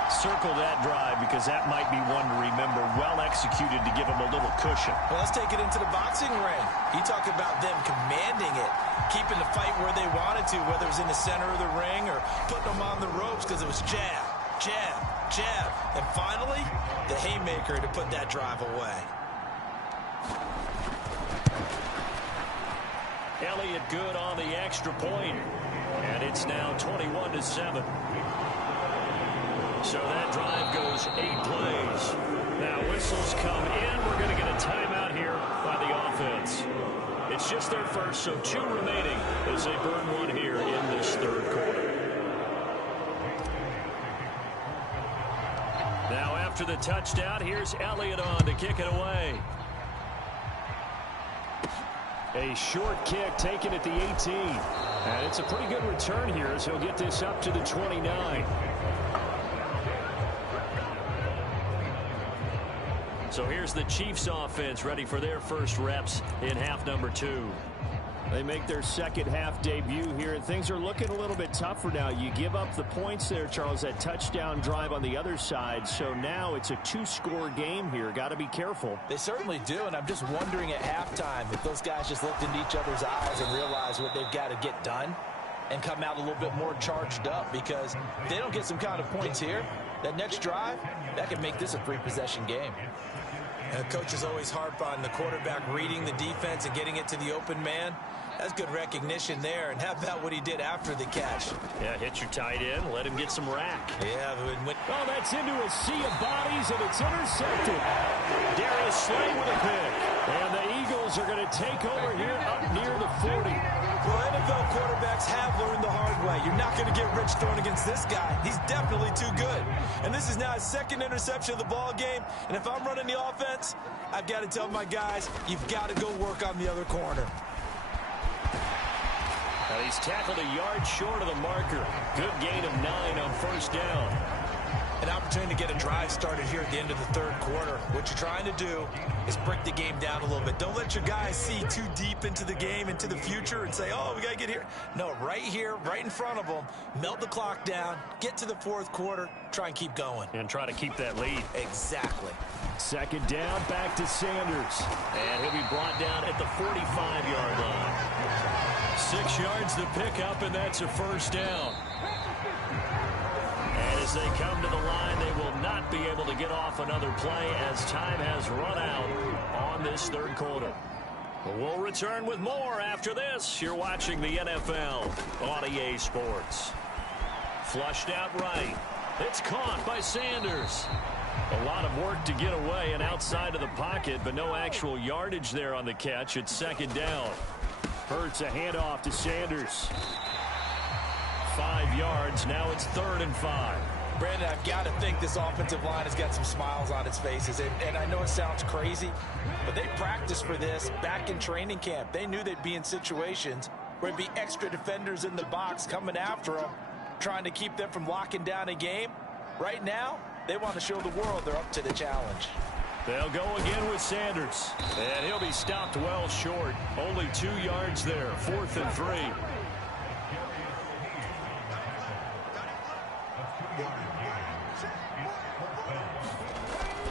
Circle that drive because that might be one to remember. Well executed to give them a little cushion. Well, let's take it into the boxing ring. You talk about them commanding it, keeping the fight where they wanted to, whether it was in the center of the ring or putting them on the ropes because it was jab, jab, jab. And finally, the haymaker to put that drive away. Elliott good on the extra point. And it's now 21-7. So that drive goes 8 plays. Now whistles come in. We're going to get a timeout here by the offense. It's just their first, so 2 remaining as they burn 1 here in this 3rd quarter. Now after the touchdown, here's Elliott on to kick it away. A short kick taken at the 18. And it's a pretty good return here as he'll get this up to the 29. So here's the Chiefs offense ready for their first reps in half number 2. They make their second half debut here, and things are looking a little bit tougher now. You give up the points there, Charles, that touchdown drive on the other side. So now it's a 2-score game here. Got to be careful. They certainly do, and I'm just wondering at halftime if those guys just looked into each other's eyes and realized what they've got to get done and come out a little bit more charged up, because if they don't get some kind of points here, that next drive, that can make this a 3-possession game. And coaches always harp on the quarterback reading the defense and getting it to the open man. That's good recognition there. And how about what he did after the catch? Yeah, hit your tight end, let him get some rack. Yeah, oh, that's into a sea of bodies, and it's intercepted. Darius Slay with a pick. And the Eagles are going to take over here up near the 40. Well, NFL quarterbacks have learned the hard way. You're not going to get rich throwing against this guy. He's definitely too good. And this is now his 2nd interception of the ball game. And if I'm running the offense, I've got to tell my guys, you've got to go work on the other corner. Now he's tackled a yard short of the marker. Good gain of 9 on 1st down. An opportunity to get a drive started here at the end of the 3rd quarter. What you're trying to do is break the game down a little bit. Don't let your guys see too deep into the game, into the future, and say, oh, we got to get here. No, right here, right in front of them, melt the clock down, get to the 4th quarter, try and keep going. And try to keep that lead. Exactly. 2nd down, back to Sanders. And he'll be brought down at the 45-yard line. 6 yards to pick up, and that's a 1st down. And as they come to the line, they will not be able to get off another play as time has run out on this 3rd quarter. We'll return with more after this. You're watching the NFL on EA Sports. Flushed out right. It's caught by Sanders. A lot of work to get away and outside of the pocket, but no actual yardage there on the catch. It's 2nd down. Hurts a handoff to Sanders. 5 yards. Now it's 3rd and 5. Brandon, I've got to think this offensive line has got some smiles on its faces. And I know it sounds crazy, but they practiced for this back in training camp. They knew they'd be in situations where there'd be extra defenders in the box coming after them, trying to keep them from locking down a game. Right now, they want to show the world they're up to the challenge. They'll go again with Sanders. And he'll be stopped well short. Only 2 yards there. 4th and 3.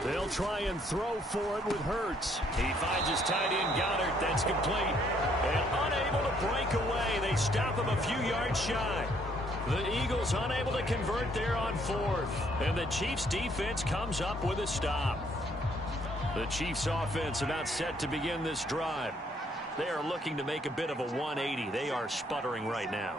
They'll try and throw for it with Hurts. He finds his tight end, Goddard. That's complete. And unable to break away. They stop him a few yards shy. The Eagles unable to convert there on 4th. And the Chiefs defense comes up with a stop. The Chiefs offense about set to begin this drive. They are looking to make a bit of a 180. They are sputtering right now.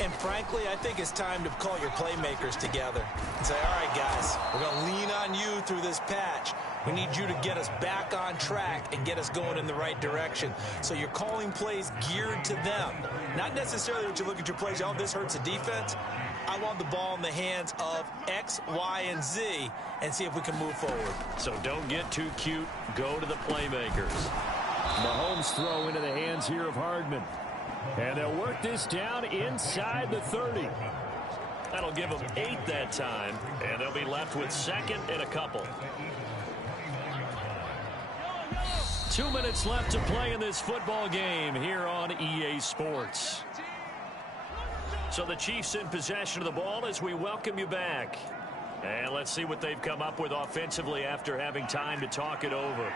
And frankly, I think it's time to call your playmakers together and say, all right, guys, we're going to lean on you through this patch. We need you to get us back on track and get us going in the right direction. So you're calling plays geared to them. Not necessarily what you look at your plays, oh, this hurts the defense. I want the ball in the hands of X, Y, and Z and see if we can move forward. So don't get too cute. Go to the playmakers. Mahomes throw into the hands here of Hardman. And they'll work this down inside the 30. That'll give them 8 that time. And they'll be left with 2nd and a couple. 2 minutes left to play in this football game here on EA Sports. So the Chiefs in possession of the ball as we welcome you back. And let's see what they've come up with offensively after having time to talk it over.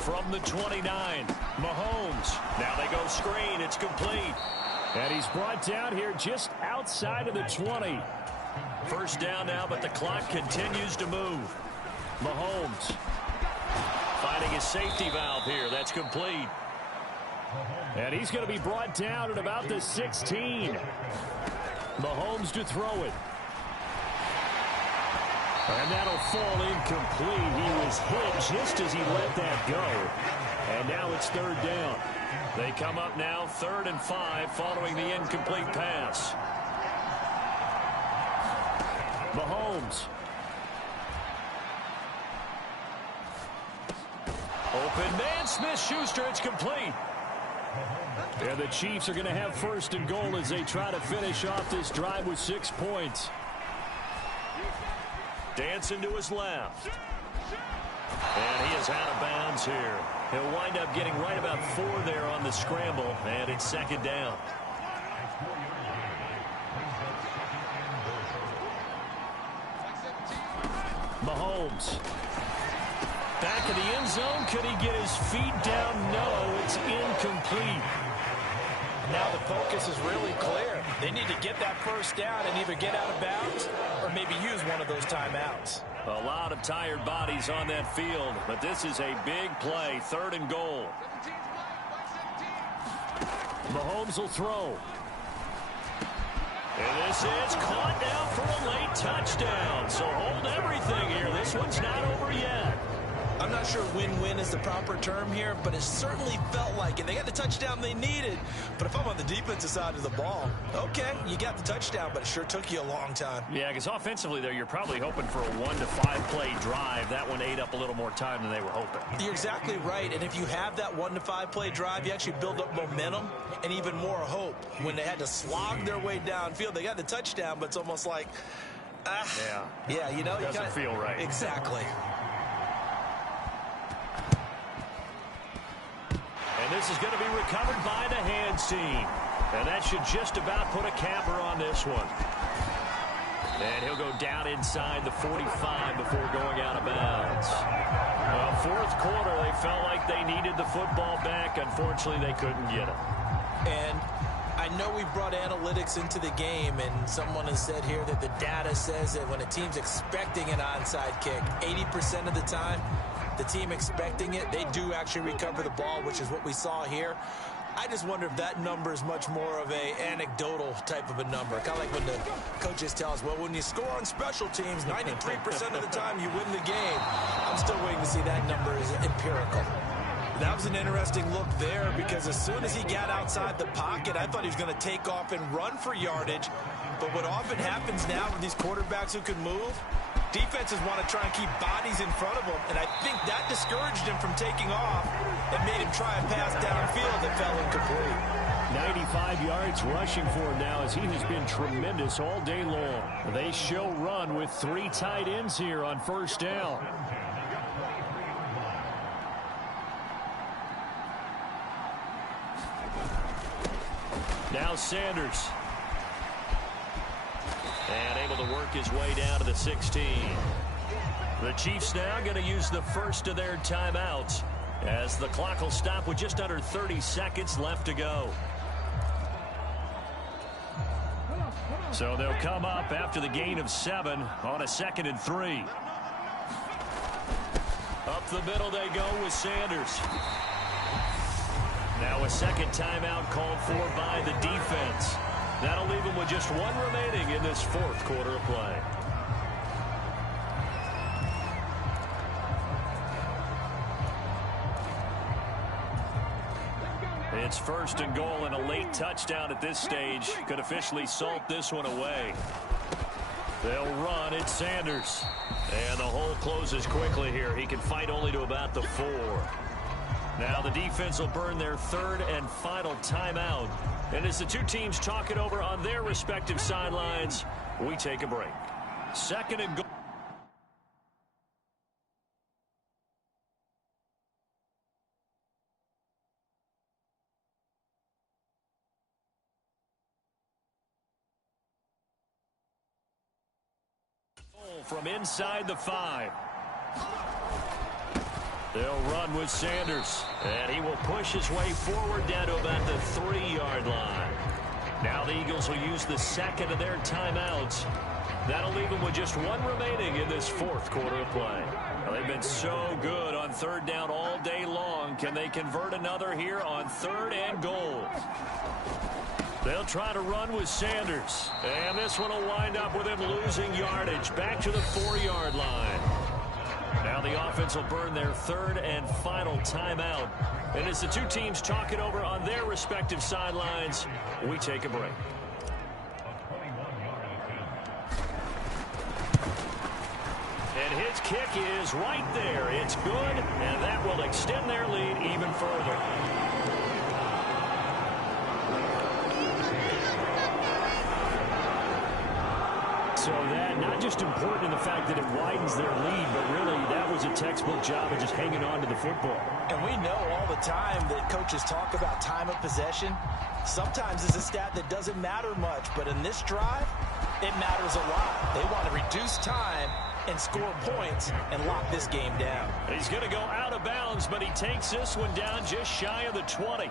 From the 29, Mahomes. Now they go screen. It's complete. And he's brought down here just outside of the 20. First down now, but the clock continues to move. Mahomes finding his safety valve here. That's complete. And he's going to be brought down at about the 16. Mahomes to throw it. And that'll fall incomplete. He was hit just as he let that go. And now it's third down. They come up now 3rd and 5 following the incomplete pass. Mahomes. Open man, Smith-Schuster. It's complete. And the Chiefs are going to have 1st and goal as they try to finish off this drive with 6 points. Dancing to his left. And he is out of bounds here. He'll wind up getting right about 4 there on the scramble, and it's 2nd down. Mahomes. Back in the end zone. Could he get his feet down? No, it's incomplete. Now the focus is really clear. They need to get that first down and either get out of bounds or maybe use one of those timeouts. A lot of tired bodies on that field, but this is a big play. 3rd and goal. Mahomes will throw. And this is caught down for a late touchdown. So hold everything here. This one's not over yet. I'm not sure win-win is the proper term here, but it certainly felt like it. They got the touchdown they needed. But if I'm on the defensive side of the ball, okay, you got the touchdown, but it sure took you a long time. Yeah, because offensively, there, you're probably hoping for a 1 to 5 play drive. That one ate up a little more time than they were hoping. You're exactly right. And if you have that 1 to 5 play drive, you actually build up momentum and even more hope. When they had to slog their way downfield, they got the touchdown, but it's almost like, yeah, you know, doesn't feel right. Exactly. And this is going to be recovered by the hands team. And that should just about put a capper on this one. And he'll go down inside the 45 before going out of bounds. Well, 4th quarter, they felt like they needed the football back. Unfortunately, they couldn't get it. And I know we've brought analytics into the game, and someone has said here that the data says that when a team's expecting an onside kick, 80% of the time, the team expecting it, they do actually recover the ball, which is what we saw here. I just wonder if that number is much more of a anecdotal type of a number. Kind of like when the coaches tell us, well, when you score on special teams, 93% of the time you win the game. I'm still waiting to see that number is empirical. That was an interesting look there because as soon as he got outside the pocket, I thought he was going to take off and run for yardage. But what often happens now with these quarterbacks who can move, defenses want to try and keep bodies in front of them, and I think that discouraged him from taking off and made him try a pass downfield that fell incomplete. 95 yards rushing for him now as he has been tremendous all day long. They show run with 3 tight ends here on 1st down. Now Sanders. And able to work his way down to the 16. The Chiefs now going to use the first of their timeouts as the clock will stop with just under 30 seconds left to go. So they'll come up after the gain of 7 on a 2nd and 3. Up the middle they go with Sanders. Now a 2nd timeout called for by the defense. That'll leave them with just 1 remaining in this 4th quarter of play. It's 1st and goal, and a late touchdown at this stage could officially salt this one away. They'll run. It's Sanders. And the hole closes quickly here. He can fight only to about the 4. Now the defense will burn their 3rd and final timeout. And as the 2 teams talk it over on their respective sidelines, we take a break. 2nd and goal. from inside the 5. They'll run with Sanders, and he will push his way forward down to about the 3-yard line. Now the Eagles will use the second of their timeouts. That'll leave them with just one remaining in this fourth quarter of play. Well, they've been so good on third down all day long. Can they convert another here on third and goal? They'll try to run with Sanders, and this one will wind up with him losing yardage back to the 4-yard line. Now the offense will burn their third and final timeout. And as the two teams talk it over on their respective sidelines, we take a break. And his kick is right there. It's good, and that will extend their lead even further. So that not just important in the fact that it widens their lead, but really that was a textbook job of just hanging on to the football. And we know all the time that coaches talk about time of possession. Sometimes it's a stat that doesn't matter much, but in this drive, it matters a lot. They want to reduce time and score points and lock this game down. He's going to go out of bounds, but he takes this one down just shy of the 20.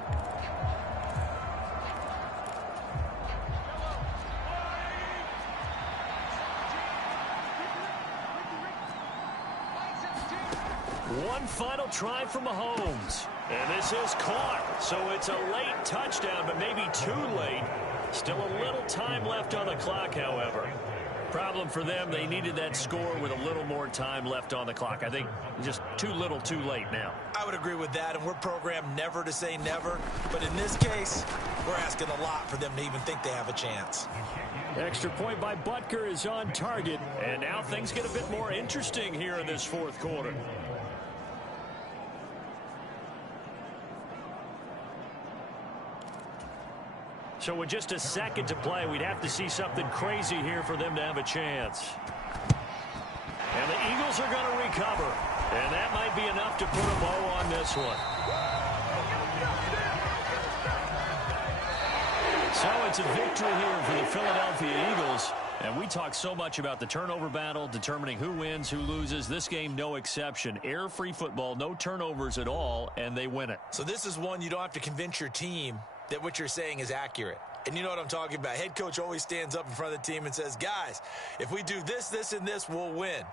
One final try from Mahomes. And this is caught. So it's a late touchdown, but maybe too late. Still a little time left on the clock, however. Problem for them, they needed that score with a little more time left on the clock. I think just too little too late now. I would agree with that, and we're programmed never to say never. But in this case, we're asking a lot for them to even think they have a chance. Extra point by Butker is on target. And now things get a bit more interesting here in this fourth quarter. So with just a second to play, we'd have to see something crazy here for them to have a chance. And the Eagles are going to recover. And that might be enough to put a bow on this one. So it's a victory here for the Philadelphia Eagles. And we talk so much about the turnover battle, determining who wins, who loses. This game, no exception. Air-free football, no turnovers at all, and they win it. So this is one you don't have to convince your team that what you're saying is accurate. And you know what I'm talking about. Head coach always stands up in front of the team and says, guys, if we do this, this, and this, we'll win.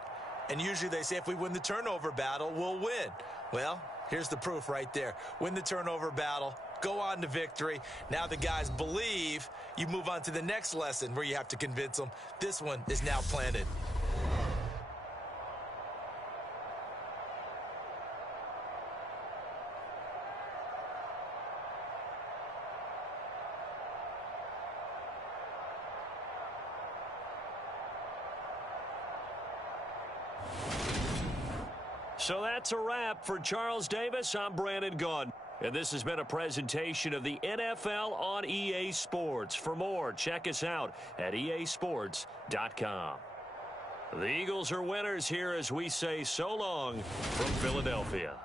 And usually they say if we win the turnover battle, we'll win. Well, here's the proof right there. Win the turnover battle, go on to victory. Now the guys believe. You move on to the next lesson where you have to convince them. This one is now planted. So that's a wrap for Charles Davis. I'm Brandon Gaudin. And this has been a presentation of the NFL on EA Sports. For more, check us out at easports.com. The Eagles are winners here as we say so long from Philadelphia.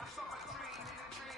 I saw my dream in a dream.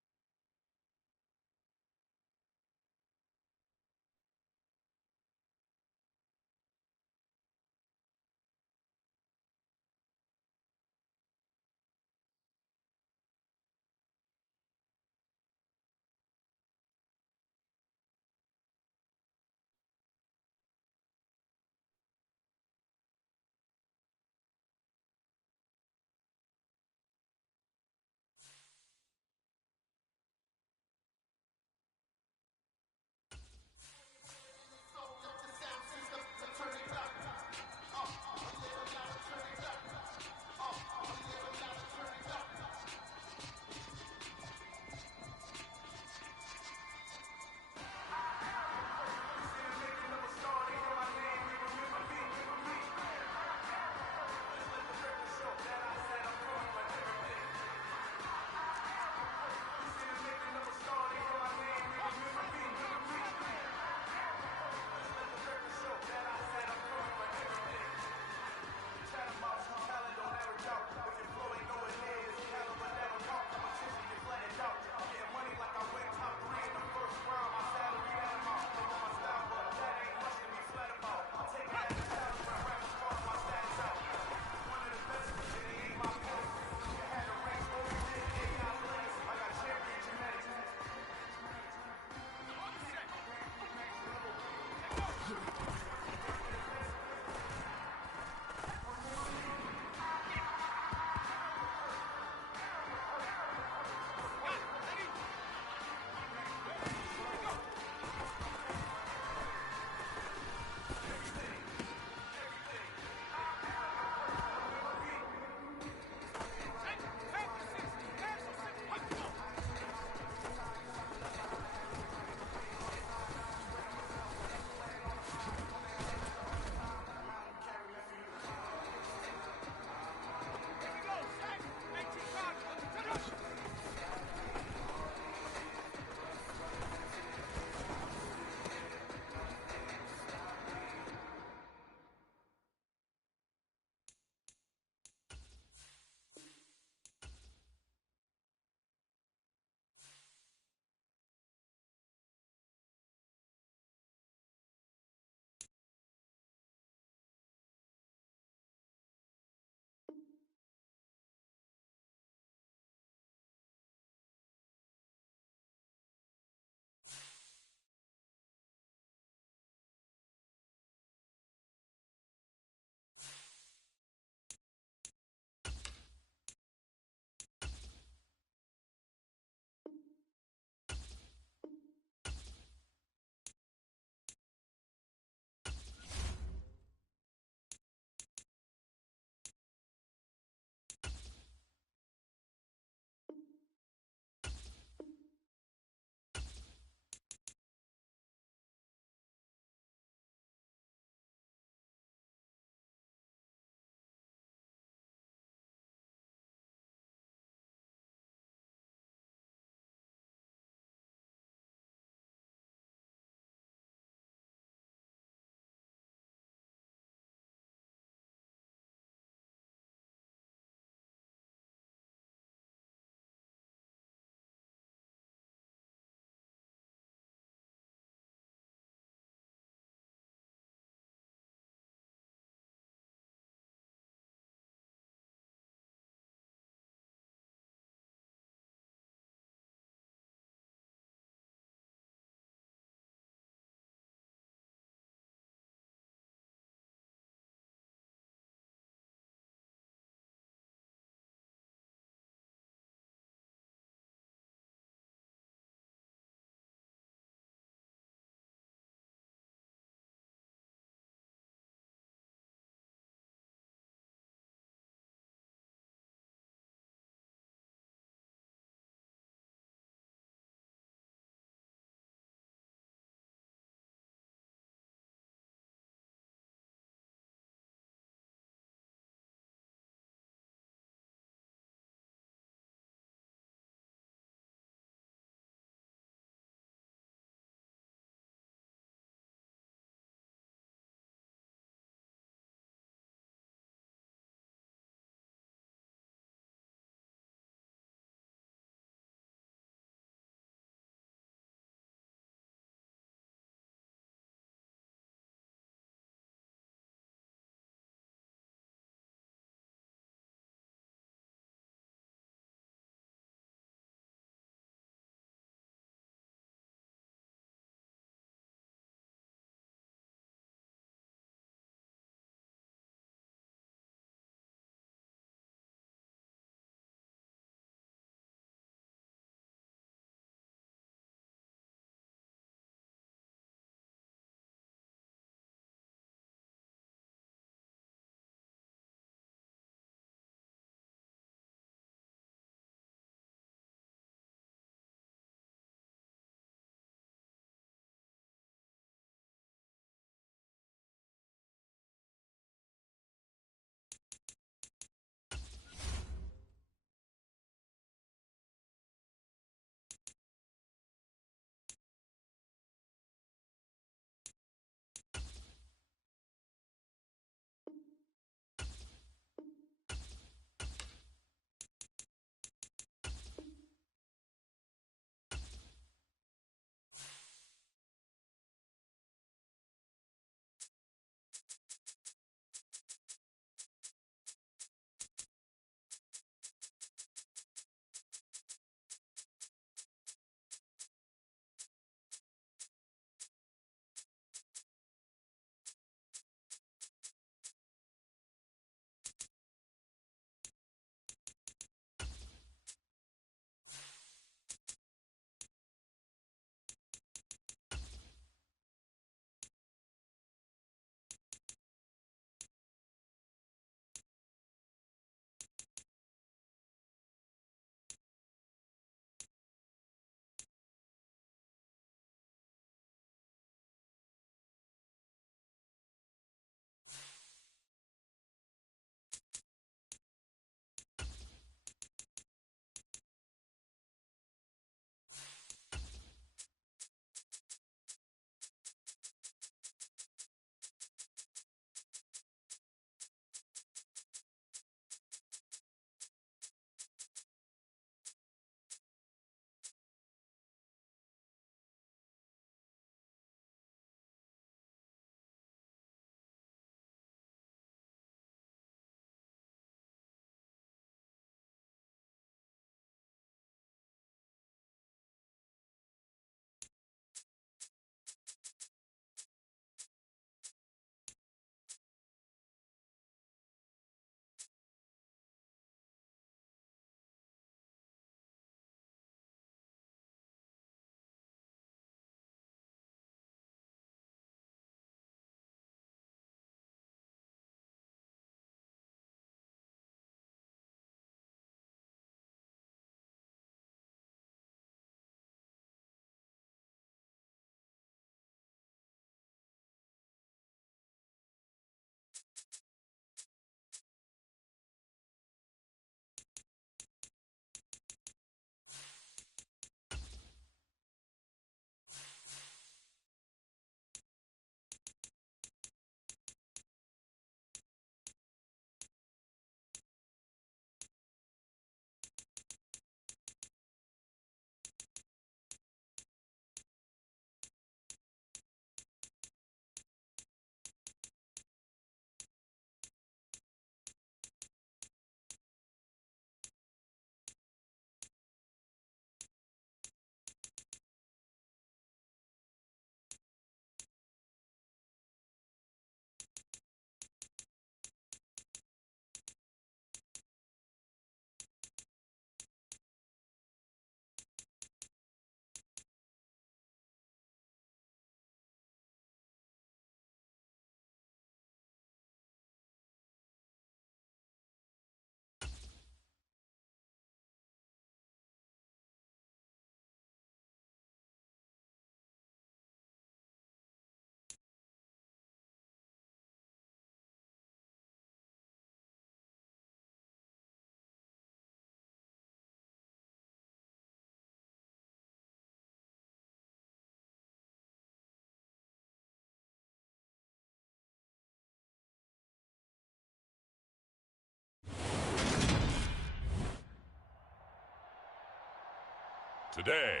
Today,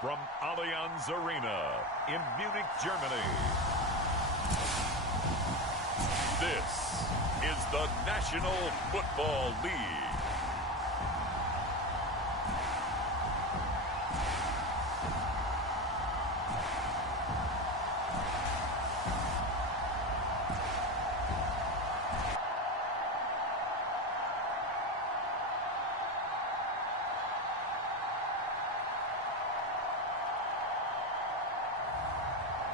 from Allianz Arena in Munich, Germany, this is the National Football League.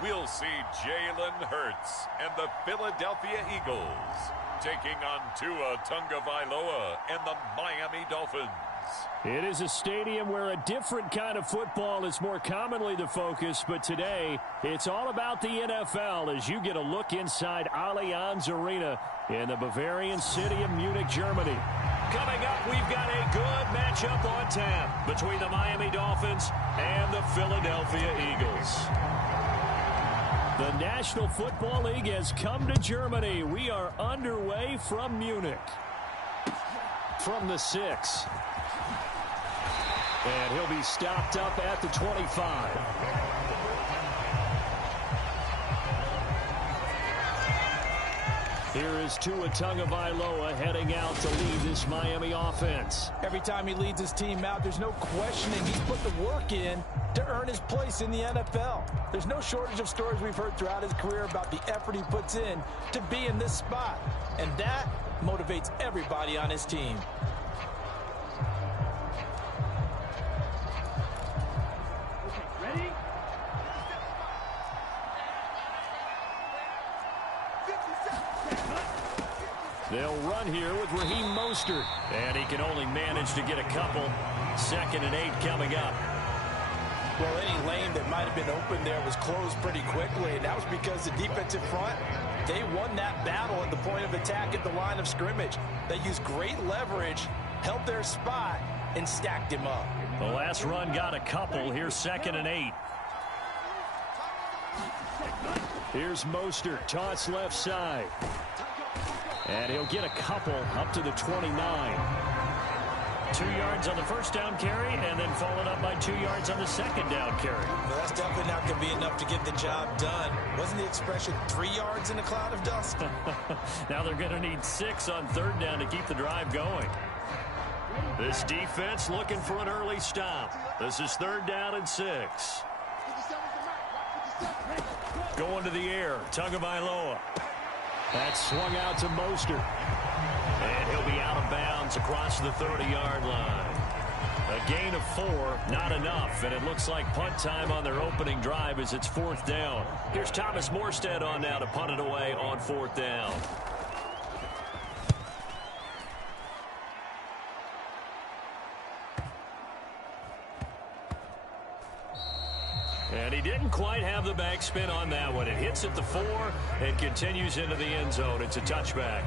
We'll see Jalen Hurts and the Philadelphia Eagles taking on Tua Tagovailoa and the Miami Dolphins. It is a stadium where a different kind of football is more commonly the focus, but today it's all about the NFL as you get a look inside Allianz Arena in the Bavarian city of Munich, Germany. Coming up, we've got a good matchup on tap between the Miami Dolphins and the Philadelphia Eagles. The National Football League has come to Germany. We are underway from Munich. From the 6. And he'll be stopped up at the 25. Here is Tua Tagovailoa heading out to lead this Miami offense. Every time he leads his team out, there's no questioning he's put the work in to earn his place in the NFL. There's no shortage of stories we've heard throughout his career about the effort he puts in to be in this spot. And that motivates everybody on his team. They'll run here with Raheem Mostert. And he can only manage to get a couple. 2nd and 8 coming up. Well, any lane that might have been open there was closed pretty quickly, and that was because the defensive front, they won that battle at the point of attack at the line of scrimmage. They used great leverage, held their spot, and stacked him up. The last run got a couple. Here's 2nd and 8. Here's Mostert, toss left side. And he'll get a couple up to the 29. 2 yards on the first down carry, and then followed up by 2 yards on the second down carry. Well, that's definitely not going to be enough to get the job done. Wasn't the expression 3 yards in a cloud of dust? Now they're going to need 6 on 3rd down to keep the drive going. This defense looking for an early stop. This is 3rd down and 6. Going to the air, Tagovailoa. That's swung out to Mostert. And he'll be out of bounds across the 30-yard line. A gain of 4, not enough. And it looks like punt time on their opening drive as it's 4th down. Here's Thomas Morstead on now to punt it away on 4th down. And he didn't quite have the backspin on that one. It hits at the 4 and continues into the end zone. It's a touchback.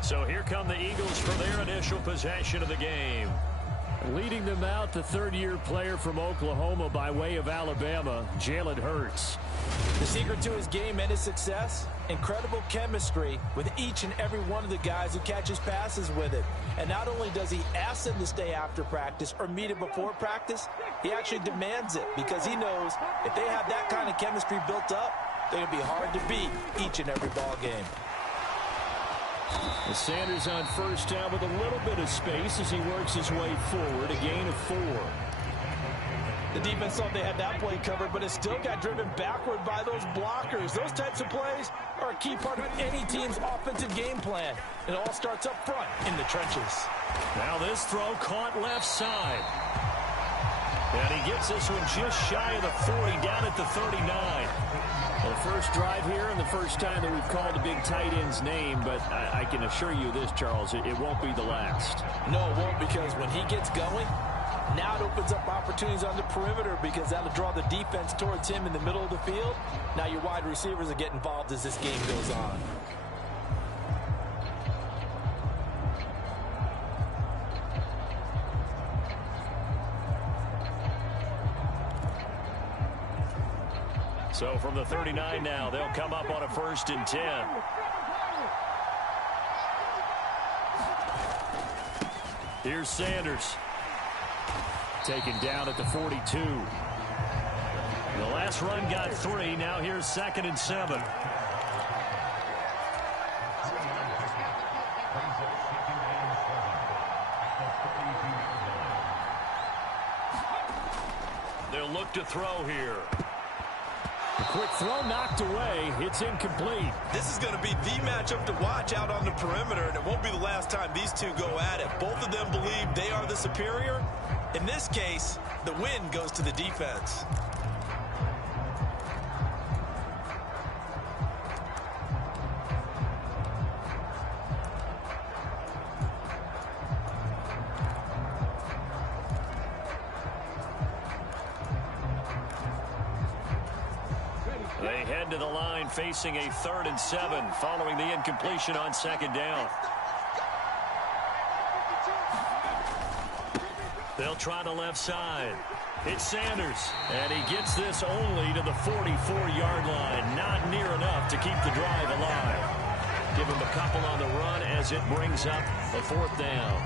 So here come the Eagles for their initial possession of the game. Leading them out, the 3rd-year player from Oklahoma by way of Alabama, Jalen Hurts. The secret to his game and his success, incredible chemistry with each and every one of the guys who catches passes with it. And not only does he ask them to stay after practice or meet it before practice, he actually demands it because he knows if they have that kind of chemistry built up, they're going to be hard to beat each and every ball game. Sanders on 1st down with a little bit of space as he works his way forward. A gain of 4. The defense thought they had that play covered, but it still got driven backward by those blockers. Those types of plays are a key part of any team's offensive game plan. It all starts up front in the trenches. Now this throw caught left side. And he gets this one just shy of the 40, down at the 39. Well, the first drive here and the first time that we've called a big tight end's name, but I can assure you this, Charles, it won't be the last. No, it won't, because when he gets going, now it opens up opportunities on the perimeter because that'll draw the defense towards him in the middle of the field. Now your wide receivers will get involved as this game goes on. So from the 39 now, they'll come up on a 1st and 10. Here's Sanders. Taken down at the 42. The last run got 3. Now here's 2nd and 7. They'll look to throw here. A quick throw knocked away. It's incomplete. This is going to be the matchup to watch out on the perimeter, and it won't be the last time these two go at it. Both of them believe they are the superior. In this case, the win goes to the defense. They head to the line facing a 3rd and 7 following the incompletion on 2nd down. They'll try the left side. It's Sanders, and he gets this only to the 44-yard line. Not near enough to keep the drive alive. Give him a couple on the run as it brings up a 4th down.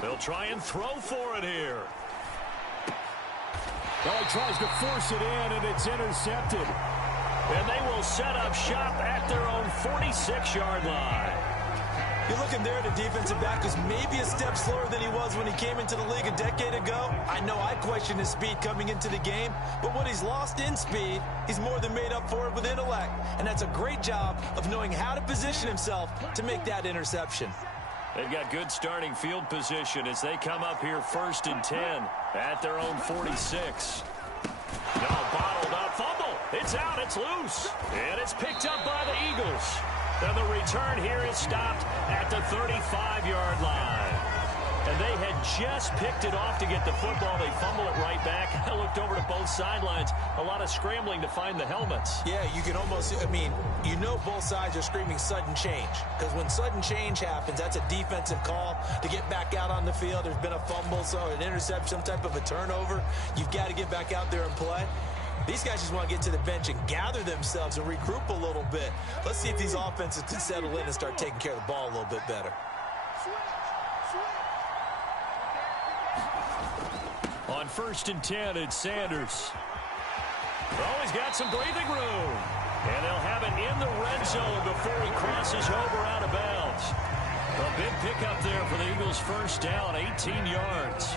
They'll try and throw for it here. Well, he tries to force it in, and it's intercepted. And they will set up shop at their own 46-yard line. You're looking there at a defensive back who's maybe a step slower than he was when he came into the league a decade ago. I know I questioned his speed coming into the game, but what he's lost in speed, he's more than made up for it with intellect. And that's a great job of knowing how to position himself to make that interception. They've got good starting field position as they come up here 1st and 10 at their own 46. No, bottled up fumble. It's out. It's loose. And it's picked up by the Eagles. And the return here is stopped at the 35-yard line. And they had just picked it off to get the football. They fumble it right back. I looked over to both sidelines. A lot of scrambling to find the helmets. Yeah, you can almost, you know both sides are screaming sudden change. Because when sudden change happens, that's a defensive call to get back out on the field. There's been a fumble, so an interception, some type of a turnover. You've got to get back out there and play. These guys just want to get to the bench and gather themselves and regroup a little bit. Let's see if these offenses can settle in and start taking care of the ball a little bit better. On 1st and 10, it's Sanders. Oh, he's got some breathing room. And they'll have it in the red zone before he crosses over out of bounds. A big pickup there for the Eagles' 1st down, 18 yards.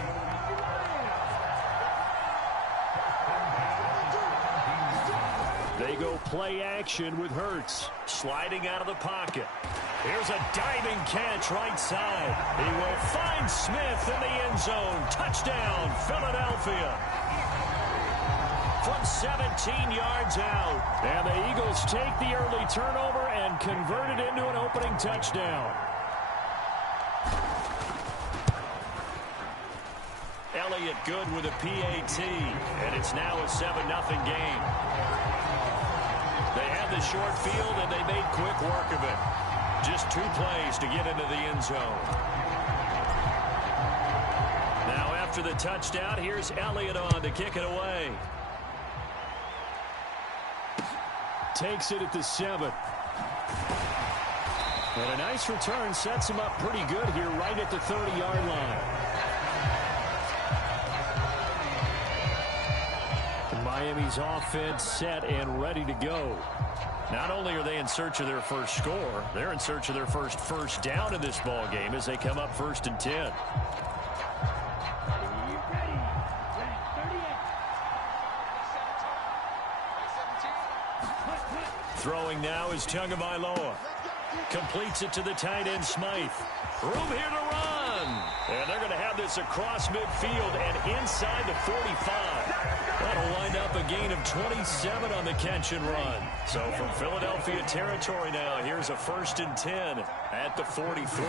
They go play action with Hurts, sliding out of the pocket. Here's a diving catch right side. He will find Smith in the end zone. Touchdown, Philadelphia. From 17 yards out. And the Eagles take the early turnover and convert it into an opening touchdown. Elliott good with a PAT. And it's now a 7-0 game. They had the short field, and they made quick work of it. Just 2 plays to get into the end zone. Now after the touchdown, here's Elliott on to kick it away. Takes it at the 7. And a nice return sets him up pretty good here right at the 30-yard line. Miami's offense set and ready to go. Not only are they in search of their first score, they're in search of their first down in this ball game as they come up 1st and 10. Throwing now is Tagovailoa. Completes it to the tight end Smythe. Room here to run. And they're going to have this across midfield and inside the 45. That'll wind up a gain of 27 on the catch and run. So from Philadelphia territory now, here's a 1st and 10 at the 43.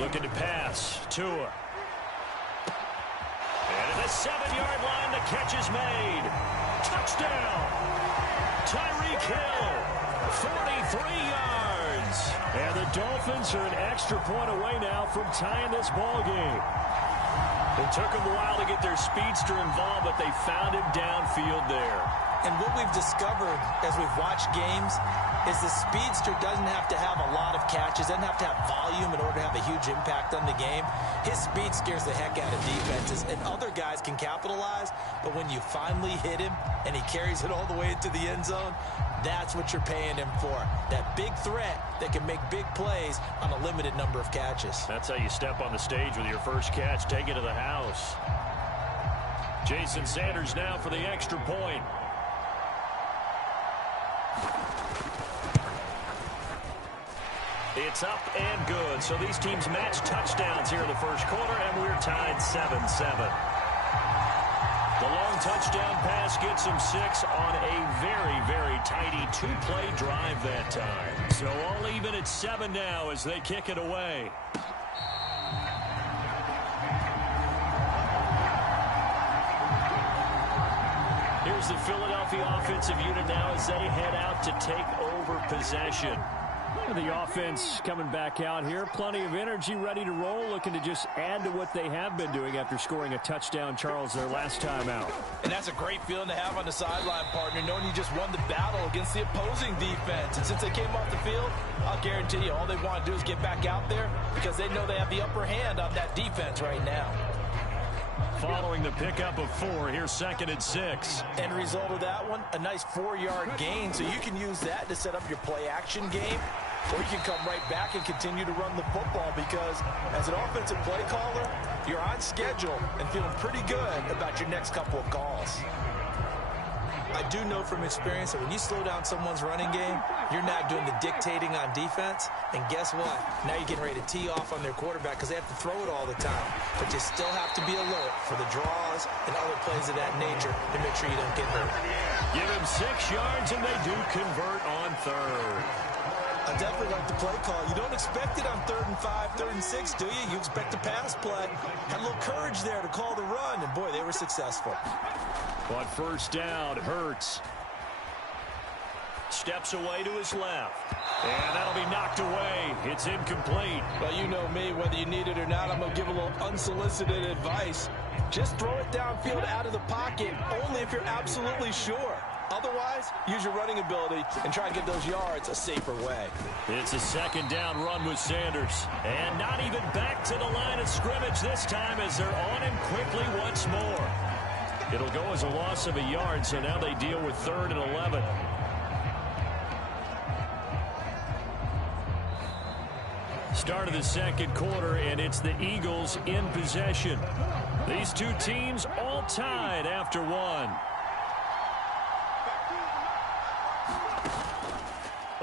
Looking to pass. Tua. And at the 7-yard line, the catch is made. Touchdown. Tyreek Hill. 43 yards. And the Dolphins are an extra point away now from tying this ball game. It took them a while to get their speedster involved, but they found him downfield there. And what we've discovered as we've watched games is the speedster doesn't have to have a lot of catches, doesn't have to have volume in order to have a huge impact on the game. His speed scares the heck out of defenses, and other guys can capitalize, but when you finally hit him and he carries it all the way into the end zone, that's what you're paying him for. That big threat that can make big plays on a limited number of catches. That's how you step on the stage with your first catch. Take it to the house. Jason Sanders now for the extra point. It's up and good. So these teams match touchdowns here in the first quarter, and we're tied 7-7. The long touchdown pass gets him 6 on a very, very tidy two-play drive that time. So all even at 7 now as they kick it away. Here's the Philadelphia offensive unit now as they head out to take over possession. The offense coming back out here. Plenty of energy, ready to roll, looking to just add to what they have been doing after scoring a touchdown, Charles, their last time out. And that's a great feeling to have on the sideline, partner, knowing you just won the battle against the opposing defense. And since they came off the field, I'll guarantee you all they want to do is get back out there because they know they have the upper hand on that defense right now. Following the pickup of 4, here's 2nd and 6. End result of that one, a nice 4-yard gain, so you can use that to set up your play-action game, or you can come right back and continue to run the football because as an offensive play caller, you're on schedule and feeling pretty good about your next couple of calls. I do know from experience that when you slow down someone's running game, you're not doing the dictating on defense. And guess what? Now you're getting ready to tee off on their quarterback because they have to throw it all the time. But you still have to be alert for the draws and other plays of that nature to make sure you don't get hurt. Give him 6 yards, and they do convert on 3rd. I definitely like the play call. You don't expect it on 3rd and 5, 3rd and 6, do you? You expect a pass play. Had a little courage there to call the run, and boy, they were successful. On first down, Hurts steps away to his left. And that'll be knocked away. It's incomplete. Well, you know me, whether you need it or not, I'm going to give a little unsolicited advice. Just throw it downfield out of the pocket, only if you're absolutely sure. Otherwise, use your running ability and try and get those yards a safer way. It's a 2nd down run with Sanders. And not even back to the line of scrimmage this time as they're on him quickly once more. It'll go as a loss of a yard, so now they deal with 3rd and 11. Start of the second quarter, and it's the Eagles in possession. These two teams all tied after 1.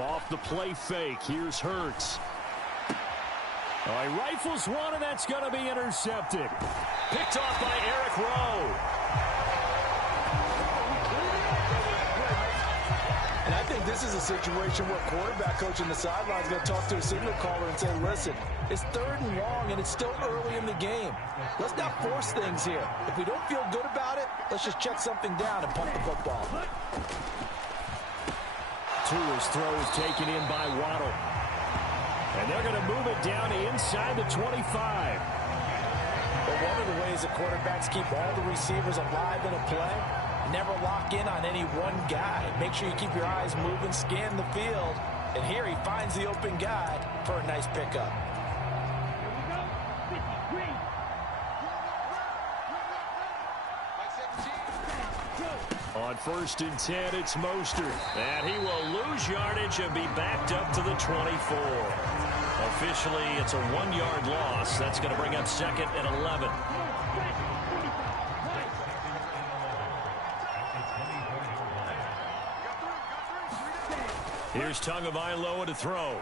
Off the play fake, here's Hurts. Oh, he rifles one, and that's going to be intercepted. Picked off by Eric Rowe. And I think this is a situation where quarterback coach on the sideline is going to talk to a signal caller and say, listen, it's 3rd and long, and it's still early in the game. Let's not force things here. If we don't feel good about it, let's just check something down and punt the football. Tua's throw is taken in by Waddle. And they're going to move it down inside the 25. But one of the ways that quarterbacks keep all the receivers alive in a play, never lock in on any one guy. Make sure you keep your eyes moving, scan the field. And here he finds the open guy for a nice pickup. On 1st and 10, it's Mostert. And he will lose yardage and be backed up to the 24. Officially, it's a 1-yard loss. That's going to bring up 2nd and 11. Here's Tagovailoa to throw.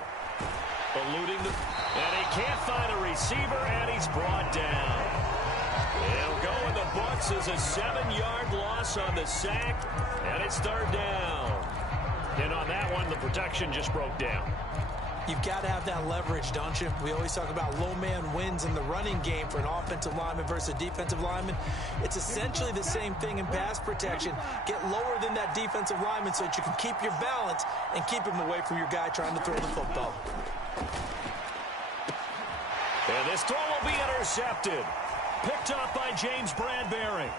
Eluding the... And he can't find a receiver, and he's brought down. It'll go in the books as a 7-yard loss on the sack, and it's 3rd down. And on that one, the protection just broke down. You've got to have that leverage, don't you? We always talk about low man wins in the running game for an offensive lineman versus a defensive lineman. It's essentially the same thing in pass protection. Get lower than that defensive lineman so that you can keep your balance and keep him away from your guy trying to throw the football. And this throw will be intercepted. Picked up by James Bradbury.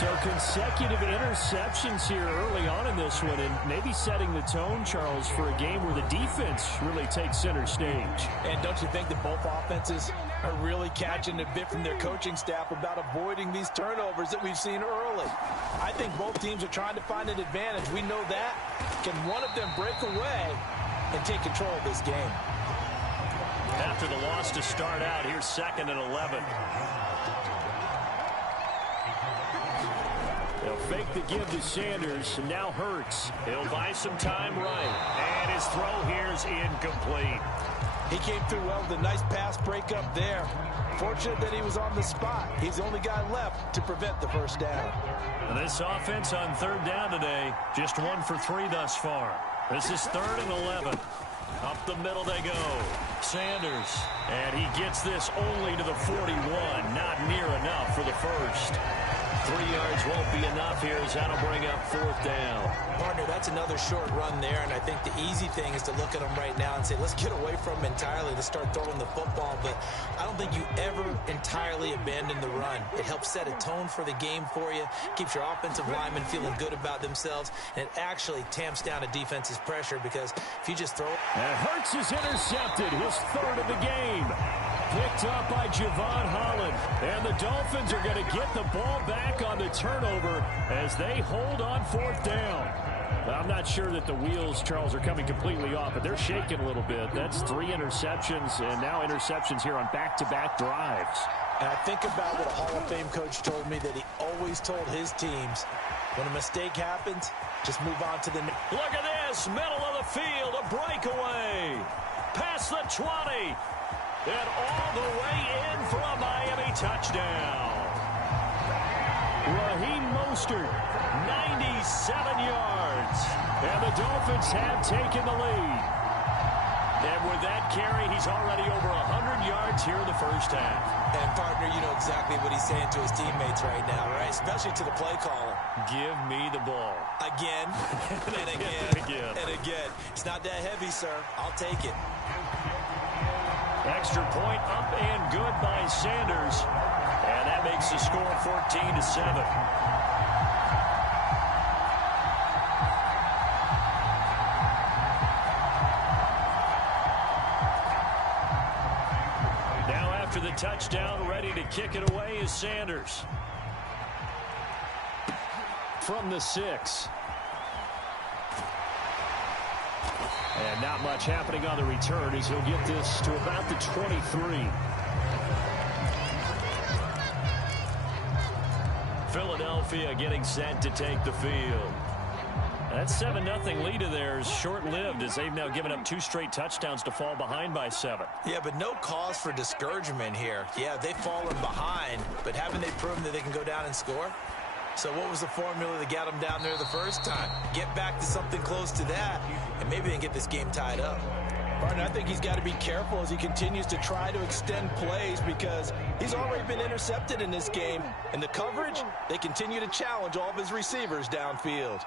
So consecutive interceptions here early on in this one, and maybe setting the tone, Charles, for a game where the defense really takes center stage. And don't you think that both offenses are really catching a bit from their coaching staff about avoiding these turnovers that we've seen early? I think both teams are trying to find an advantage. We know that. Can one of them break away and take control of this game? After the loss to start out, here's 2nd and 11. They'll fake the give to Sanders, and now Hurts. He'll buy some time right. And his throw here is incomplete. He came through well with a nice pass breakup there. Fortunate that he was on the spot. He's the only guy left to prevent the first down. And this offense on 3rd down today, just 1 for 3 thus far. This is 3rd and 11. Up the middle they go. Sanders. And he gets this only to the 41. Not near enough for the first. 3 yards won't be enough here as that'll bring up 4th down. Partner, that's another short run there, and I think the easy thing is to look at them right now and say, let's get away from them entirely. Let's start throwing the football, but I don't think you ever entirely abandon the run. It helps set a tone for the game for you, keeps your offensive linemen feeling good about themselves, and it actually tamps down a defense's pressure because if you just throw it. And Hurts is intercepted, his 3rd of the game. Picked up by Javon Holland. And the Dolphins are going to get the ball back on the turnover as they hold on 4th down. I'm not sure that the wheels, Charles, are coming completely off, but they're shaking a little bit. That's 3 interceptions, and now interceptions here on back-to-back drives. And I think about what a Hall of Fame coach told me that he always told his teams, when a mistake happens, just move on to the next. Look at this, middle of the field, a breakaway. Past the 20. And all the way in for a Miami touchdown. Raheem Mostert, 97 yards. And the Dolphins have taken the lead. And with that carry, he's already over 100 yards here in the first half. And, partner, you know exactly what he's saying to his teammates right now, right? Especially to the play caller. Give me the ball. Again, and again, and again. It's not that heavy, sir. I'll take it. Extra point up and good by Sanders. And that makes the score 14-7. Now after the touchdown, ready to kick it away is Sanders. From the 6. And not much happening on the return as he'll get this to about the 23. Philadelphia getting set to take the field. That 7-0 lead of theirs short-lived as they've now given up 2 straight touchdowns to fall behind by 7. Yeah, but no cause for discouragement here. Yeah, they've fallen behind, but haven't they proven that they can go down and score? So what was the formula that got them down there the first time? Get back to something close to that, and maybe they can get this game tied up. Partner, I think he's got to be careful as he continues to try to extend plays because he's already been intercepted in this game. And the coverage, they continue to challenge all of his receivers downfield.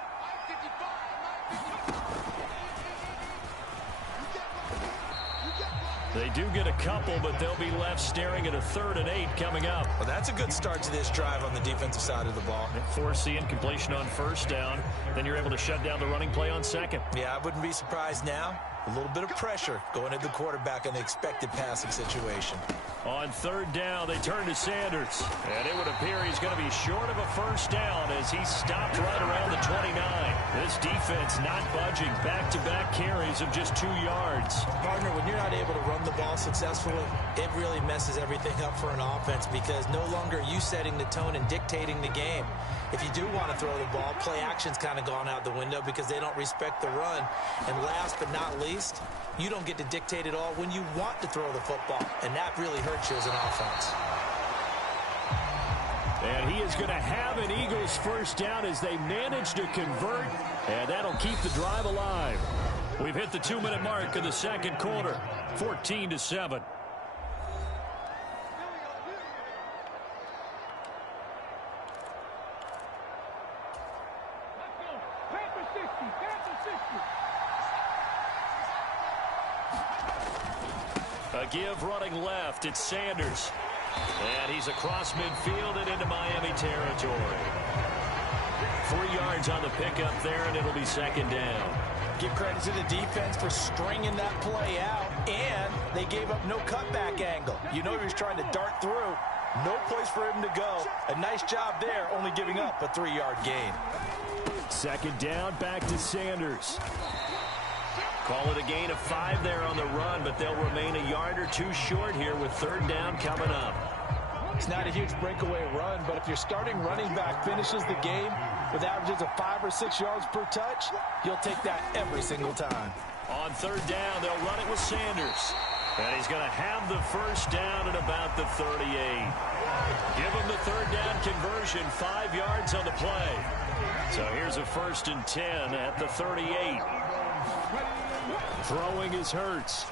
They do get a couple, but they'll be left staring at a 3rd and 8 coming up. Well, that's a good start to this drive on the defensive side of the ball. Force the incompletion on 1st down. Then you're able to shut down the running play on 2nd. Yeah, I wouldn't be surprised now. A little bit of pressure going at the quarterback in the expected passing situation. On 3rd down, they turn to Sanders. And it would appear he's going to be short of a first down as he stopped right around the 29. This defense not budging. Back-to-back carries of just 2 yards. Partner, when you're not able to run the ball successfully, it really messes everything up for an offense because no longer are you setting the tone and dictating the game. If you do want to throw the ball, play action's kind of gone out the window because they don't respect the run. And last but not least, you don't get to dictate it all when you want to throw the football. And that really hurts you as an offense. And he is going to have an Eagles first down as they manage to convert. And that'll keep the drive alive. We've hit the 2-minute mark of the 2nd quarter. 14-7. A give running left. It's Sanders. And he's across midfield and into Miami territory. 3 yards on the pickup there, and it'll be second down. Give credit to the defense for stringing that play out, and they gave up no cutback angle. You know he was trying to dart through. No place for him to go. A nice job there, only giving up a 3-yard gain. Second down, back to Sanders. Call it a gain of 5 there on the run, but they'll remain a yard or 2 short here with third down coming up. It's not a huge breakaway run, but if your starting running back finishes the game with averages of 5 or 6 yards per touch, you'll take that every single time. On third down, they'll run it with Sanders. And he's going to have the first down at about the 38. Give him the third down conversion, 5 yards on the play. So here's a 1st and 10 at the 38. Throwing is Hurts.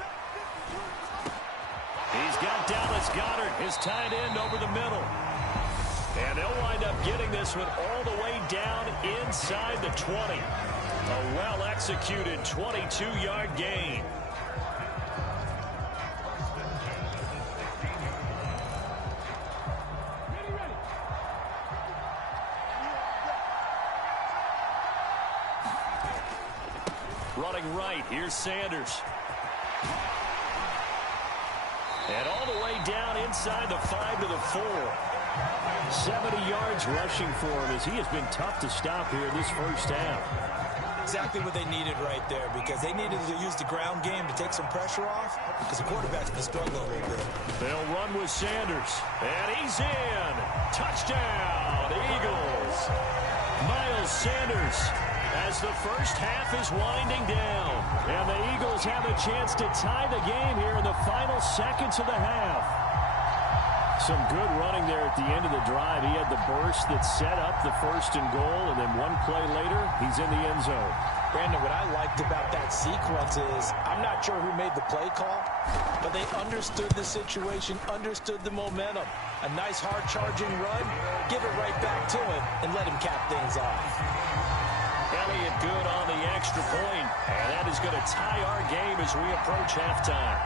He's got Dallas Goedert, his tight end, over the middle. And they'll wind up getting this one all the way down inside the 20. A well-executed 22-yard gain. Running right, here's Sanders. And all the way down inside the 5 to the 4. 70 yards rushing for him as he has been tough to stop here this first half. Exactly what they needed right there, because they needed to use the ground game to take some pressure off, because the quarterback's been struggling a little bit. They'll run with Sanders. And he's in. Touchdown, Eagles. Miles Sanders, as the first half is winding down. And the Eagles have a chance to tie the game here in the final seconds of the half. Some good running there at the end of the drive. He had the burst that set up the 1st and goal, and then one play later, he's in the end zone. Brandon, what I liked about that sequence is, I'm not sure who made the play call, but they understood the situation, understood the momentum. A nice hard-charging run, give it right back to him, and let him cap things off. Elliott good on the extra point, and that is going to tie our game as we approach halftime.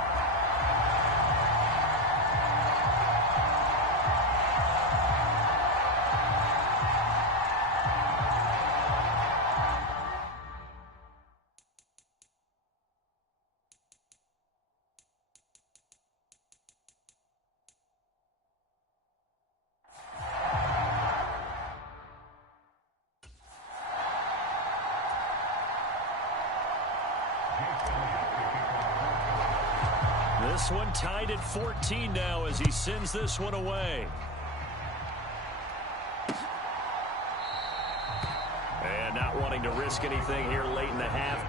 This one tied at 14 now as he sends this one away. And not wanting to risk anything here late in the half.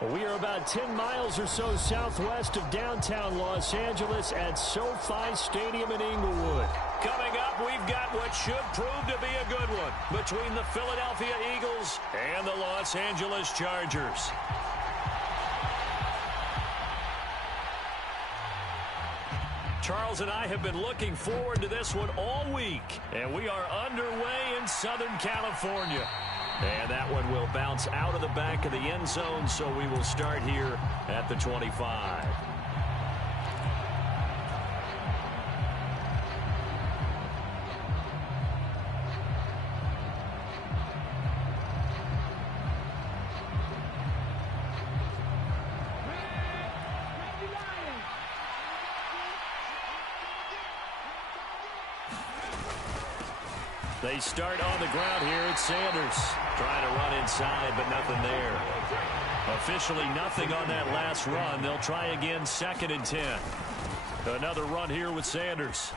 Well, we are about 10 miles or so southwest of downtown Los Angeles at SoFi Stadium in Inglewood. Coming up, we've got what should prove to be a good one between the Philadelphia Eagles and the Los Angeles Chargers. Charles and I have been looking forward to this one all week, and we are underway in Southern California. And that one will bounce out of the back of the end zone, so we will start here at the 25. They start on the ground here. It's Sanders trying to run inside, but nothing there. Officially nothing on that last run. They'll try again, 2nd and 10. Another run here with Sanders.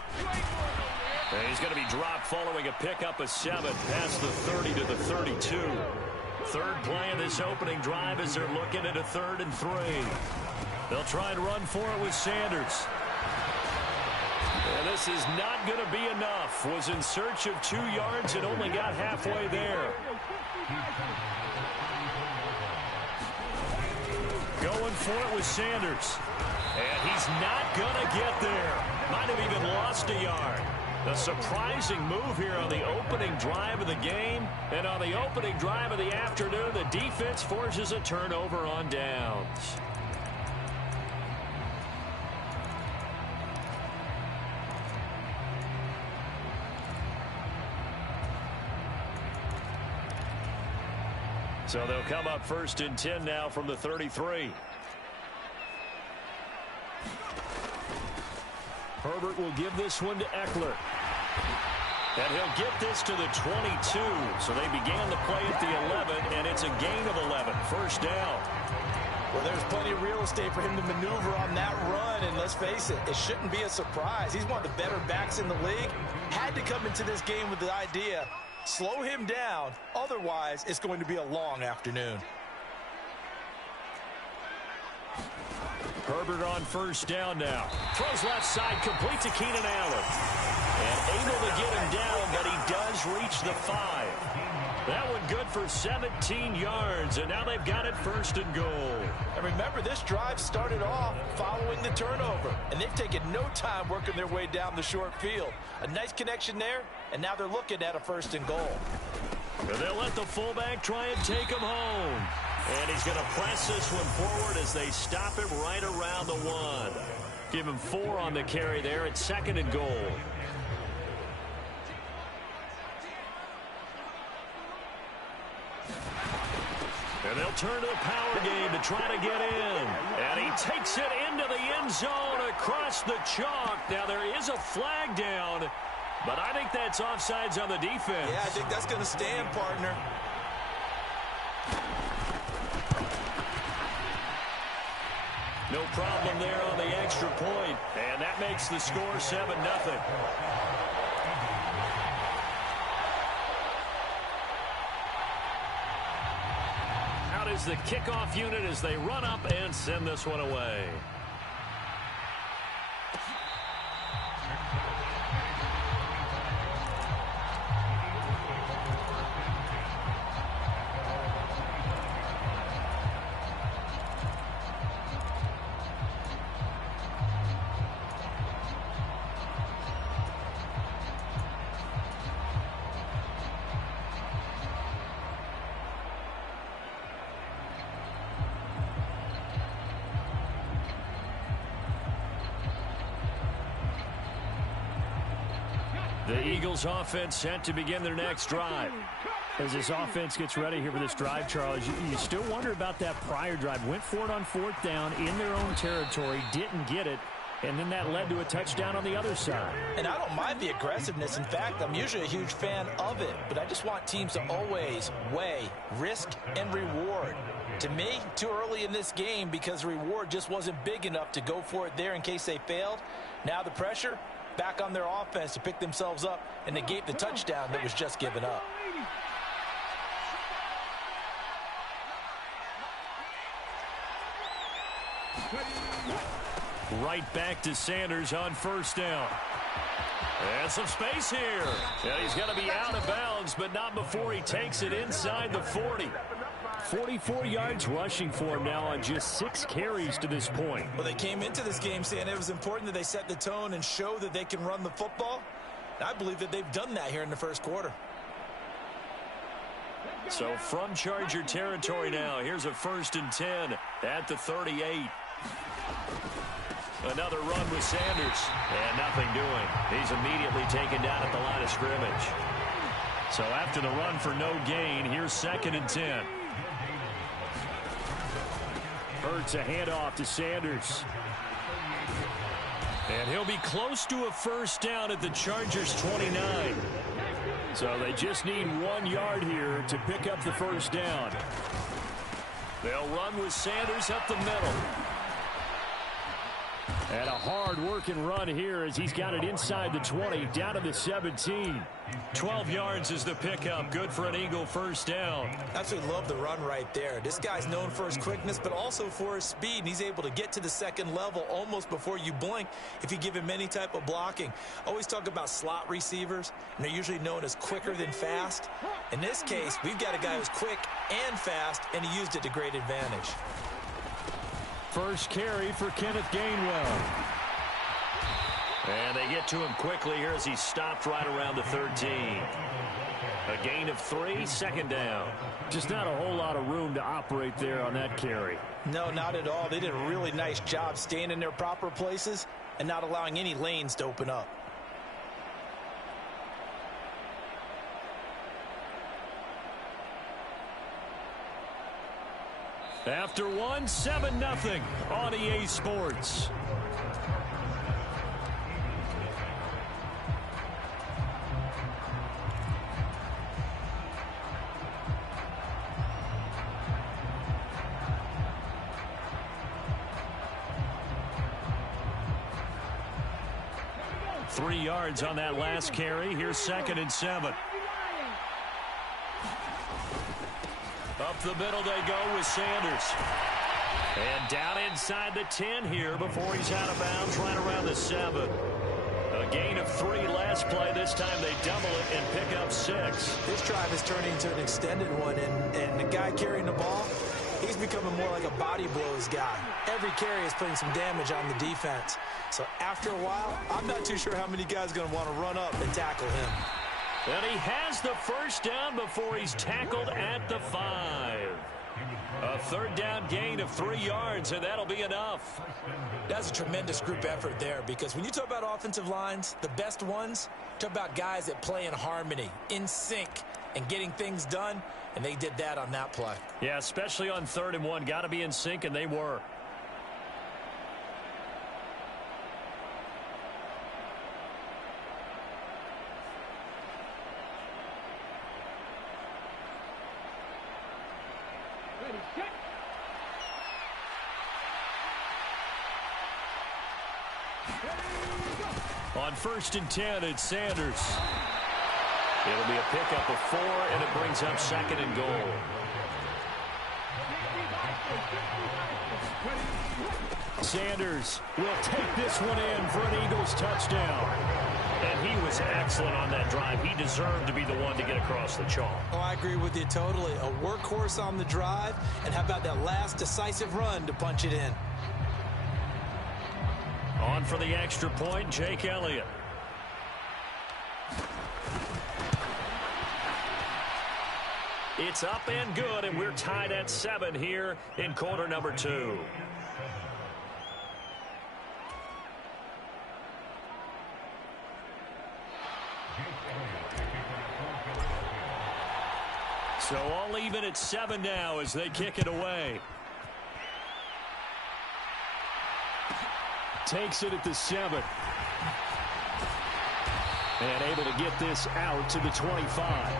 And he's going to be dropped following a pickup of 7 past the 30 to the 32. Third play of this opening drive as they're looking at a 3rd and 3. They'll try and run for it with Sanders. And this is not going to be enough. Was in search of 2 yards and only got halfway there. Going for it with Sanders. And he's not going to get there. Might have even lost a yard. A surprising move here on the opening drive of the game. And on the opening drive of the afternoon, the defense forces a turnover on downs. So they'll come up 1st and 10 now from the 33. Herbert will give this one to Eckler. And he'll get this to the 22. So they began the play at the 11, and it's a gain of 11. 1st down. Well, there's plenty of real estate for him to maneuver on that run, and let's face it, it shouldn't be a surprise. He's one of the better backs in the league. Had to come into this game with the idea, slow him down, otherwise it's going to be a long afternoon. Herbert on 1st down now. Throws left side, complete to Keenan Allen. And able to get him down, but he does reach the 5. That one good for 17 yards, and now they've got it 1st and goal. And remember, this drive started off following the turnover, and they've taken no time working their way down the short field. A nice connection there, and now they're looking at a 1st and goal. And they'll let the fullback try and take him home. And he's going to press this one forward as they stop him right around the 1. Give him 4 on the carry there at 2nd and goal. And they'll turn to the power game to try to get in. And he takes it into the end zone across the chalk. Now there is a flag down, but I think that's offsides on the defense. Yeah, I think that's going to stand, partner. No problem there on the extra point. And that makes the score 7-0. Out is the kickoff unit as they run up and send this one away. The Eagles offense set to begin their next drive. As this offense gets ready here for this drive, Charles, you still wonder about that prior drive. Went for it on 4th down in their own territory, didn't get it, and then that led to a touchdown on the other side. And I don't mind the aggressiveness. In fact, I'm usually a huge fan of it, but I just want teams to always weigh risk and reward. To me, too early in this game because the reward just wasn't big enough to go for it there in case they failed. Now the pressure back on their offense to pick themselves up and negate the touchdown that was just given up. Right back to Sanders on first down. And some space here. And he's going to be out of bounds, but not before he takes it inside the 40. 44 yards rushing for him now on just 6 carries to this point. Well, they came into this game saying it was important that they set the tone and show that they can run the football. And I believe that they've done that here in the first quarter. So from Charger territory now, here's a 1st and 10 at the 38. Another run with Sanders. And nothing doing. He's immediately taken down at the line of scrimmage. So after the run for no gain, here's 2nd and 10. Hurts a handoff to Sanders. And he'll be close to a first down at the Chargers' 29. So they just need 1 yard here to pick up the first down. They'll run with Sanders up the middle. And a hard-working run here as he's got it inside the 20, down to the 17. 12 yards is the pickup. Good for an Eagle first down. Absolutely love the run right there. This guy's known for his quickness, but also for his speed. And he's able to get to the second level almost before you blink if you give him any type of blocking. Always talk about slot receivers, and they're usually known as quicker than fast. In this case, we've got a guy who's quick and fast, and he used it to great advantage. First carry for Kenneth Gainwell. And they get to him quickly here as he stopped right around the 13. A gain of 3, 2nd down. Just not a whole lot of room to operate there on that carry. No, not at all. They did a really nice job staying in their proper places and not allowing any lanes to open up. After one, 7-0 on EA Sports. Three yards on that last carry. Here's 2nd and 7. Up the middle they go with Sanders. And down inside the 10 here before he's out of bounds right around the 7. A gain of 3 last play. This time they double it and pick up 6. This drive is turning into an extended one, and the guy carrying the ball, he's becoming more like a body blows guy. Every carry is putting some damage on the defense. So after a while, I'm not too sure how many guys are going to want to run up and tackle him. And he has the first down before he's tackled at the 5. A 3rd down gain of 3 yards, and that'll be enough. That's a tremendous group effort there, because when you talk about offensive lines, the best ones, talk about guys that play in harmony, in sync, and getting things done, and they did that on that play. Yeah, especially on 3rd and 1. Got to be in sync, and they were. On 1st and 10, it's Sanders. It'll be a pickup of 4, and it brings up 2nd and goal. Sanders will take this one in for an Eagles touchdown. And he was excellent on that drive. He deserved to be the one to get across the chalk. Oh, I agree with you totally. A workhorse on the drive, and how about that last decisive run to punch it in? On for the extra point, Jake Elliott. It's up and good, and we're tied at 7 here in quarter number 2. So all even at 7 now as they kick it away. Takes it at the 7. And able to get this out to the 25.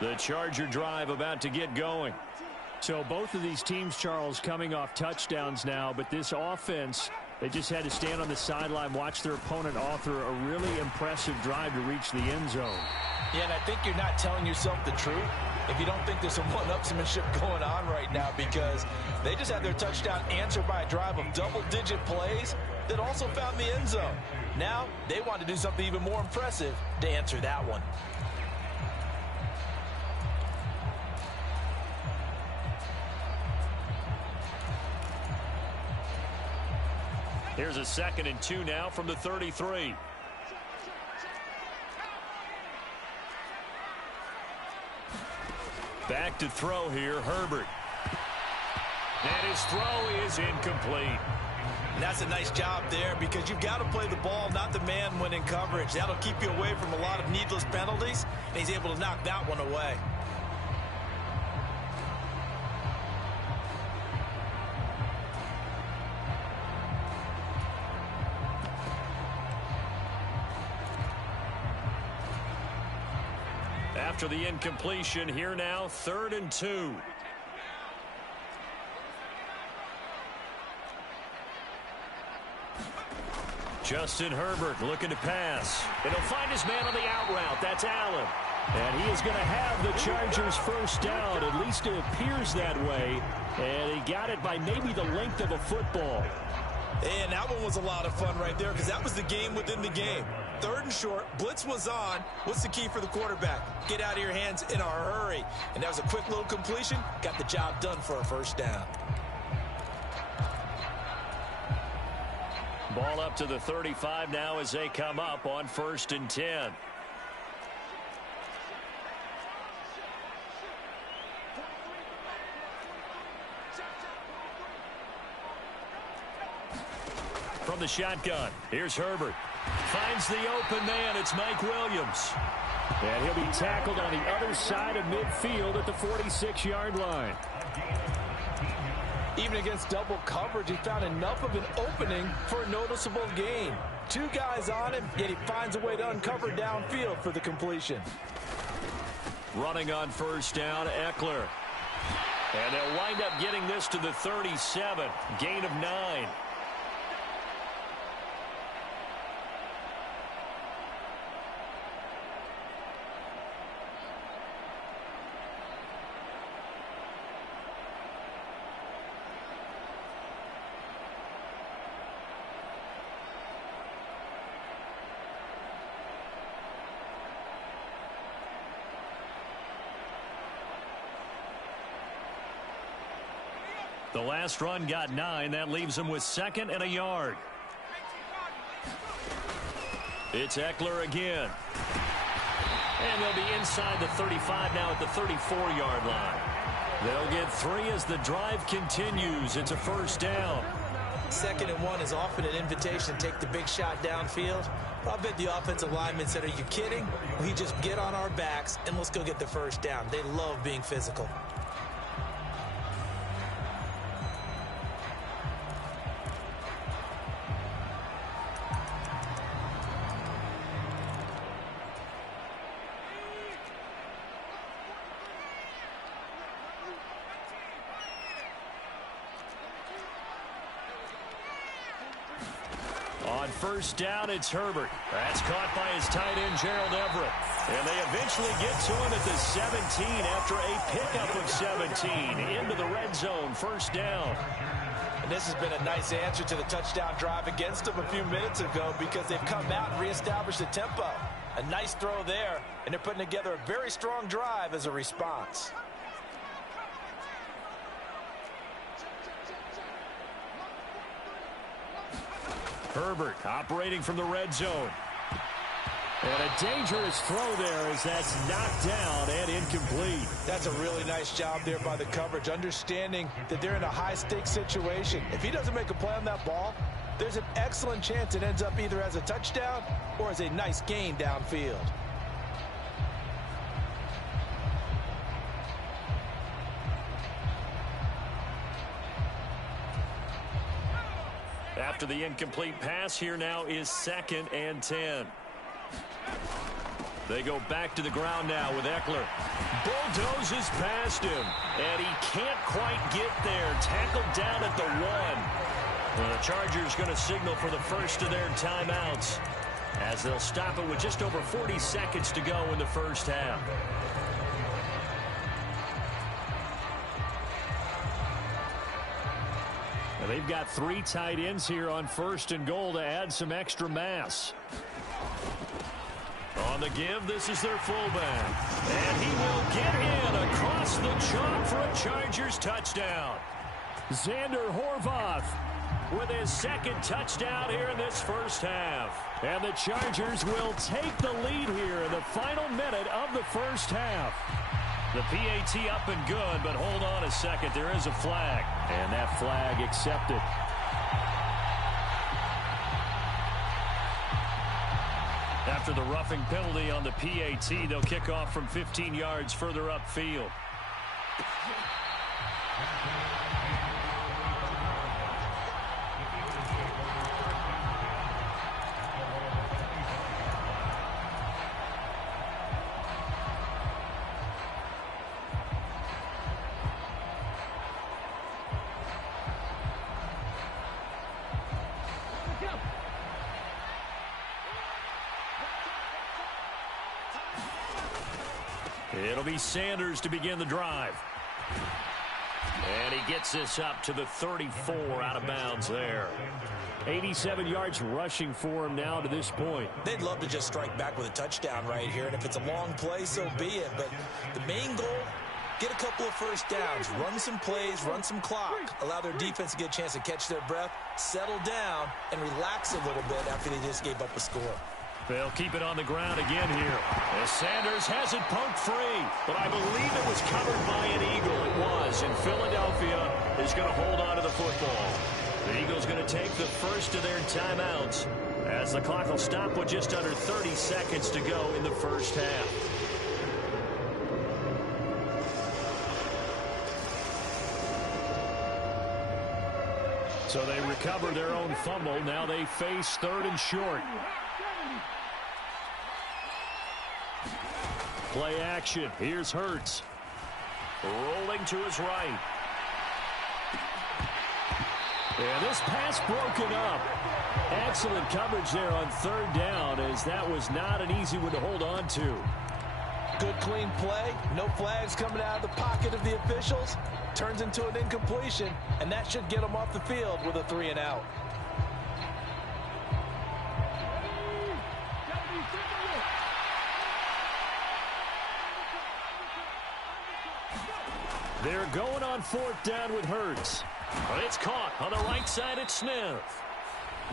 The Charger drive about to get going. So both of these teams, Charles, coming off touchdowns now, but this offense, they just had to stand on the sideline, watch their opponent author a really impressive drive to reach the end zone. Yeah, and I think you're not telling yourself the truth if you don't think there's some one-upsmanship going on right now, because they just had their touchdown answered by a drive of double-digit plays that also found the end zone. Now, they want to do something even more impressive to answer that one. Here's a 2nd and 2 now from the 33. Back to throw here, Herbert. And his throw is incomplete. And that's a nice job there, because you've got to play the ball, not the man when in coverage. That'll keep you away from a lot of needless penalties, and he's able to knock that one away. After the incompletion, here now, 3rd and 2. Justin Herbert looking to pass. And he'll find his man on the out route. That's Allen. And he is going to have the Chargers first down. At least it appears that way. And he got it by maybe the length of a football. And that one was a lot of fun right there, because that was the game within the game. 3rd and short, blitz was on. What's the key for the quarterback? Get out of your hands in a hurry. And that was a quick little completion. Got the job done for a first down. Ball up to the 35 now as they come up on 1st and 10. From the shotgun, here's Herbert. Finds the open man. It's Mike Williams. And he'll be tackled on the other side of midfield at the 46-yard line. Even against double coverage, he found enough of an opening for a noticeable gain. 2 guys on him, yet he finds a way to uncover downfield for the completion. Running on first down, Eckler. And they'll wind up getting this to the 37. Gain of 9. The last run got 9. That leaves them with 2nd and a yard. It's Eckler again. And they'll be inside the 35 now at the 34-yard line. They'll get 3 as the drive continues. It's a first down. 2nd and 1 is often an invitation to take the big shot downfield. I bet the offensive lineman said, "Are you kidding? We just get on our backs and let's go get the first down." They love being physical. On first down, it's Herbert. That's caught by his tight end, Gerald Everett. And they eventually get to him at the 17 after a pickup of 17 into the red zone. First down. And this has been a nice answer to the touchdown drive against them a few minutes ago, because they've come out and reestablished the tempo. A nice throw there, and they're putting together a very strong drive as a response. Herbert operating from the red zone. And a dangerous throw there as that's knocked down and incomplete. That's a really nice job there by the coverage, understanding that they're in a high-stakes situation. If he doesn't make a play on that ball, there's an excellent chance it ends up either as a touchdown or as a nice gain downfield. After the incomplete pass, here now is 2nd and 10. They go back to the ground now with Eckler. bulldozes past him, and he can't quite get there. Tackled down at the 1. Well, the Chargers going to signal for the first of their timeouts as they'll stop it with just over 40 seconds to go in the first half. Now, they've got 3 tight ends here on 1st and goal to add some extra mass. On the give, this is their fullback. And he will get in across the chalk for a Chargers touchdown. Xander Horvath with his 2nd touchdown here in this first half. And the Chargers will take the lead here in the final minute of the first half. The PAT up and good, but hold on a second. There is a flag. And that flag accepted. After the roughing penalty on the PAT, they'll kick off from 15 yards further upfield. It'll be Sanders to begin the drive. And he gets this up to the 34 out of bounds there. 87 yards rushing for him now to this point. They'd love to just strike back with a touchdown right here, and if it's a long play, so be it. But the main goal, get a couple of first downs, run some plays, run some clock, allow their defense to get a chance to catch their breath, settle down, and relax a little bit after they just gave up a score. They'll keep it on the ground again here. As Sanders has it poked free, but I believe it was covered by an Eagle. It was, and Philadelphia is going to hold on to the football. The Eagles going to take the first of their timeouts as the clock will stop with just under 30 seconds to go in the first half. So they recover their own fumble. Now they face 3rd and short. Play action. Here's Hurts. Rolling to his right. And this pass broken up. Excellent coverage there on 3rd down, as that was not an easy one to hold on to. Good clean play. No flags coming out of the pocket of the officials. Turns into an incompletion, and that should get them off the field with a 3 and out. They're going on 4th down with Hurts. But it's caught on the right side at Smith.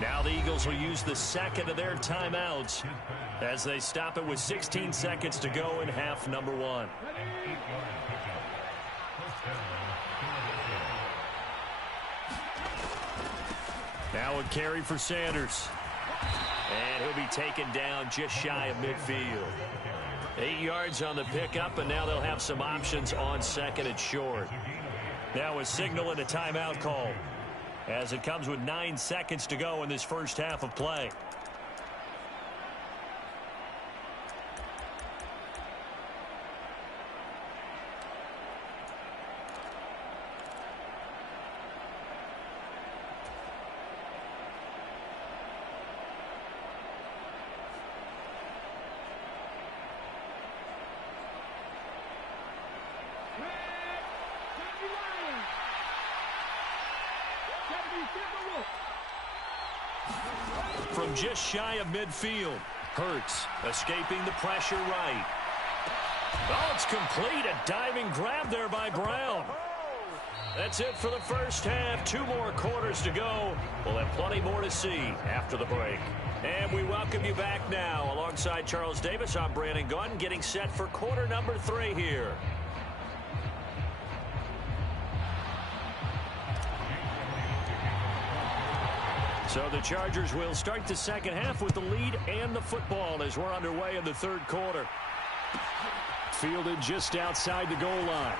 Now the Eagles will use the 2nd of their timeouts as they stop it with 16 seconds to go in half number 1. Now a carry for Sanders. And he'll be taken down just shy of midfield. 8 yards on the pickup, and now they'll have some options on 2nd and short. Now a signal and a timeout call as it comes with 9 seconds to go in this first half of play. From just shy of midfield, Hurts escaping the pressure right. Oh, it's complete. A diving grab there by Brown. That's it for the first half. 2 more quarters to go. We'll have plenty more to see after the break. And we welcome you back now. Alongside Charles Davis, I'm Brandon Gaudin, getting set for quarter number 3 here. So the Chargers will start the second half with the lead and the football as we're underway in the 3rd quarter. Fielded just outside the goal line.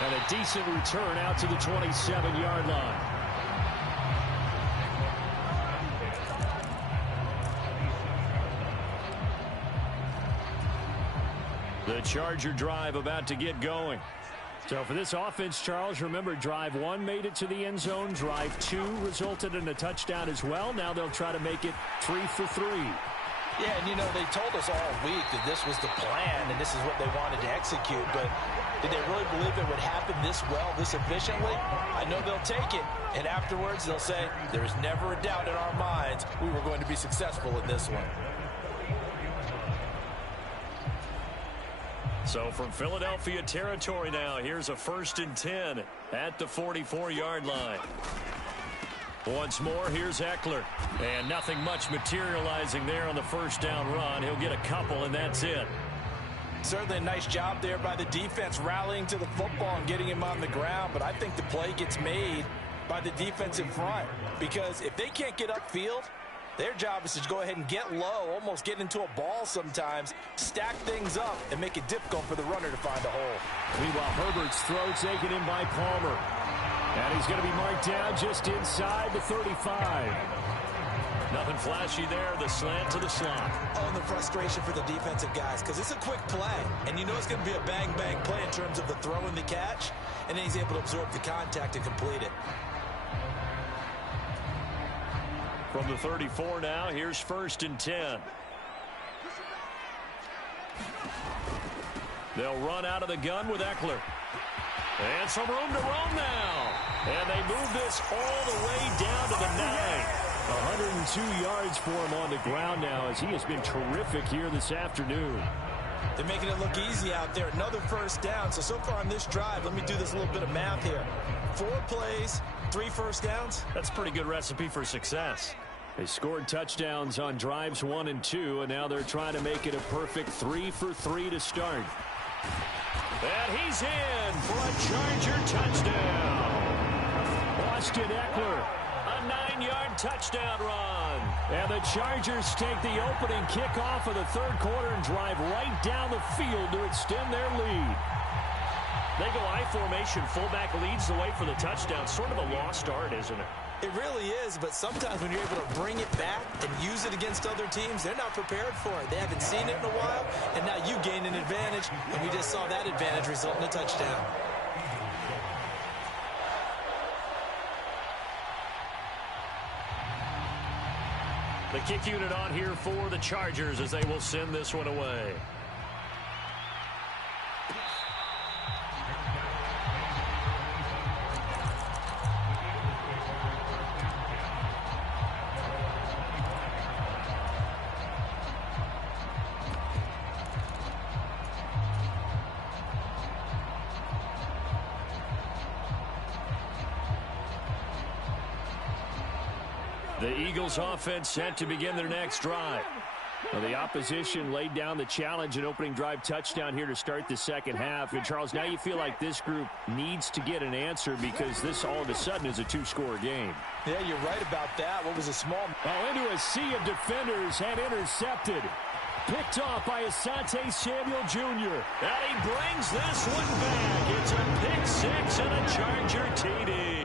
And a decent return out to the 27-yard line. The Charger drive about to get going. So for this offense, Charles, remember drive 1 made it to the end zone. Drive 2 resulted in a touchdown as well. Now they'll try to make it 3 for 3. Yeah, and they told us all week that this was the plan and this is what they wanted to execute, but did they really believe it would happen this well, this efficiently? I know they'll take it, and afterwards they'll say, there's never a doubt in our minds we were going to be successful in this one. So from Philadelphia territory now, here's a 1st and 10 at the 44-yard line. Once more, here's Eckler. And nothing much materializing there on the first down run. He'll get a couple, and that's it. Certainly a nice job there by the defense rallying to the football and getting him on the ground, but I think the play gets made by the defense in front, because if they can't get upfield, their job is to go ahead and get low, almost get into a ball sometimes, stack things up, and make it difficult for the runner to find a hole. Meanwhile, Herbert's throw taken in by Palmer. And he's going to be marked down just inside the 35. Nothing flashy there. The slant to the slot. Oh, and the frustration for the defensive guys, because it's a quick play. And you know it's going to be a bang-bang play in terms of the throw and the catch. And then he's able to absorb the contact and complete it. From the 34 now, here's 1st and 10. They'll run out of the gun with Eckler. And some room to roam now. And they move this all the way down to the 9. 102 yards for him on the ground now, as he has been terrific here this afternoon. They're making it look easy out there. Another 1st down. So far on this drive, let me do this little bit of math here. 4 plays, 3 1st downs. That's a pretty good recipe for success. They scored touchdowns on drives 1 and 2, and now they're trying to make it a perfect 3 for 3 to start. And he's in for a Charger touchdown. Austin Eckler, a 9-yard touchdown run. And the Chargers take the opening kickoff of the 3rd quarter and drive right down the field to extend their lead. They go I formation. Fullback leads the way for the touchdown. Sort of a lost art, isn't it? It really is, but sometimes when you're able to bring it back and use it against other teams, they're not prepared for it. They haven't seen it in a while, and now you gain an advantage, and we just saw that advantage result in a touchdown. The kick unit on here for the Chargers as they will send this one away. The Eagles offense set to begin their next drive. Well, the opposition laid down the challenge and opening drive touchdown here to start the second half. And, Charles, now you feel like this group needs to get an answer because this all of a sudden is a 2-score game. Yeah, you're right about that. What was a small... Oh, into a sea of defenders and intercepted. Picked off by Asante Samuel Jr. And he brings this one back. It's a pick six and a Charger TD.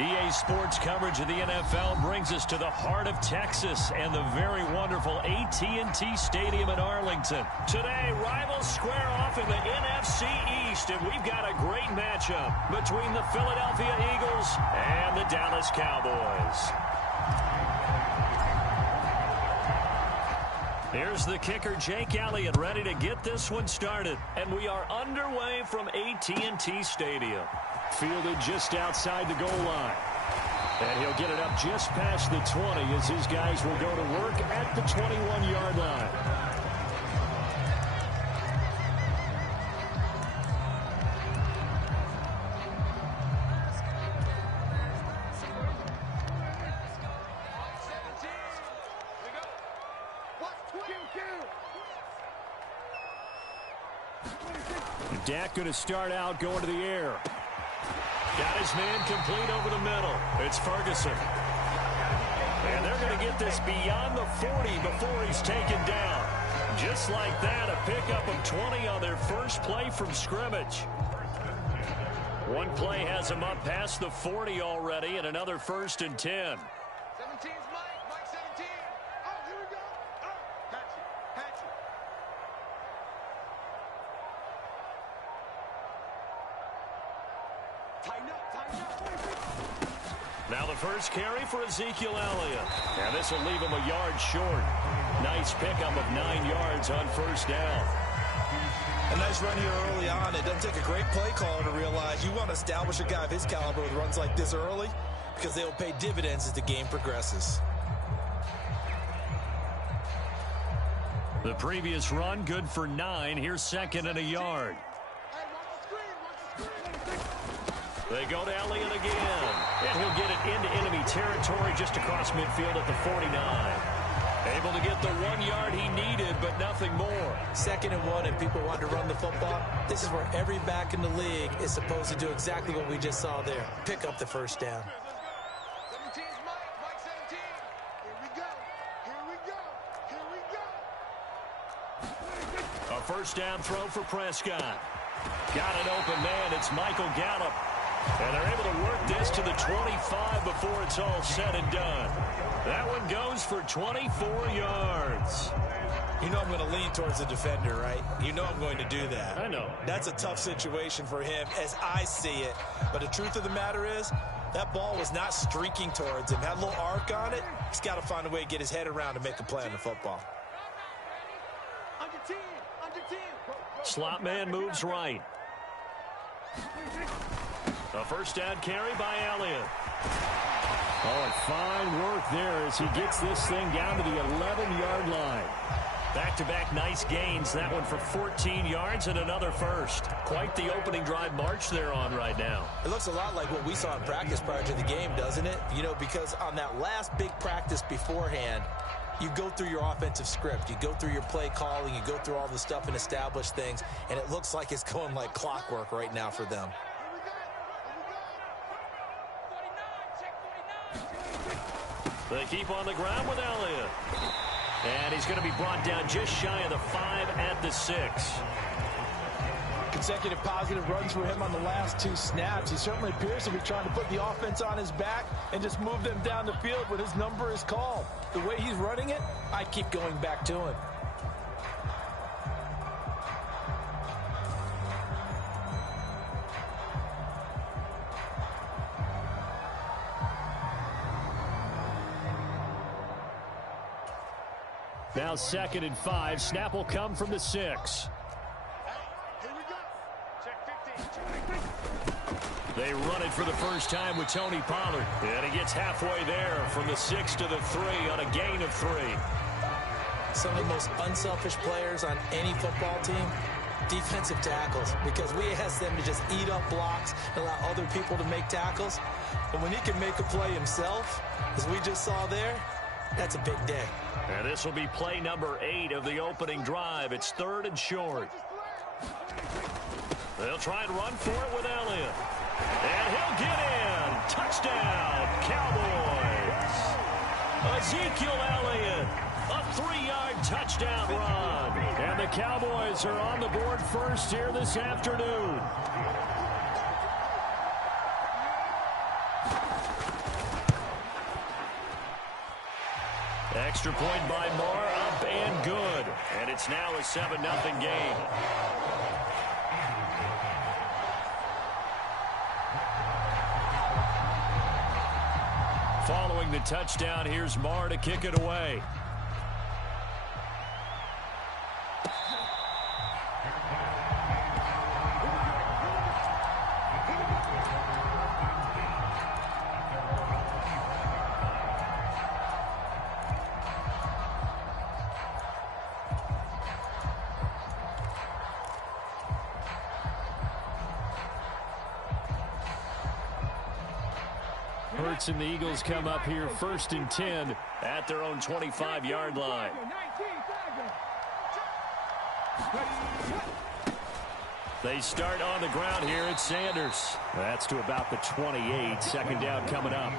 EA Sports coverage of the NFL brings us to the heart of Texas and the very wonderful AT&T Stadium in Arlington. Today, rivals square off in the NFC East, and we've got a great matchup between the Philadelphia Eagles and the Dallas Cowboys. Here's the kicker, Jake Elliott, ready to get this one started. And we are underway from AT&T Stadium. Fielded just outside the goal line. And he'll get it up just past the 20 as his guys will go to work at the 21-yard line. Dak going to start out going to the air. Got his man complete over the middle. It's Ferguson. And they're going to get this beyond the 40 before he's taken down. Just like that, a pickup of 20 on their first play from scrimmage. One play has him up past the 40 already, and another 1st and 10. 17's Mike 17. Oh, here we go. Oh, catch it. Tighten up. Now the first carry for Ezekiel Elliott. And this will leave him a yard short. Nice pickup of 9 yards on first down. A nice run here early on. It doesn't take a great play caller to realize you want to establish a guy of his caliber with runs like this early because they'll pay dividends as the game progresses. The previous run good for 9. Here's 2nd and a yard. They go to Elliott again. And he'll get it into enemy territory just across midfield at the 49. Able to get the 1 yard he needed, but nothing more. 2nd and 1, and people want to run the football. This is where every back in the league is supposed to do exactly what we just saw there. Pick up the first down. 17's Mike 17. Here we go. A first down throw for Prescott. Got an open man. It's Michael Gallup. And they're able to work this to the 25 before it's all said and done. That one goes for 24 yards. You know I'm going to lean towards the defender, right? You know I'm going to do that. I know. That's a tough situation for him as I see it. But the truth of the matter is, that ball was not streaking towards him. Had a little arc on it. He's got to find a way to get his head around and make a play on the football. Under team. Slot man moves right. A first down carry by Elliott. Oh, and fine work there as he gets this thing down to the 11-yard line. Back-to-back nice gains. That one for 14 yards and another first. Quite the opening drive march they're on right now. It looks a lot like what we saw in practice prior to the game, doesn't it? You know, because on that last big practice beforehand, you go through your offensive script. You go through your play calling. You go through all the stuff and establish things. And it looks like it's going like clockwork right now for them. They keep on the ground with Elliott. And he's going to be brought down just shy of the 5 at the 6. Consecutive positive runs for him on the last 2 snaps. He certainly appears to be trying to put the offense on his back and just move them down the field when his number is called. The way he's running it, I keep going back to him. Now 2nd and 5. Snap will come from the 6. Here we go. Check 15. They run it for the first time with Tony Pollard. And he gets halfway there from the 6 to the 3 on a gain of 3. Some of the most unselfish players on any football team, defensive tackles, because we ask them to just eat up blocks and allow other people to make tackles. But when he can make a play himself, as we just saw there, that's a big day. And this will be play number 8 of the opening drive. It's 3rd and short. They'll try and run for it with Elliott. And he'll get in. Touchdown, Cowboys. Ezekiel Elliott, a 3-yard touchdown run. And the Cowboys are on the board first here this afternoon. Extra point by Marr, up and good. And it's now a 7-0 game. Following the touchdown, here's Marr to kick it away. Hurts and the Eagles come up here 1st and 10 at their own 25-yard line. They start on the ground here at Sanders. That's to about the 28. Second down coming up.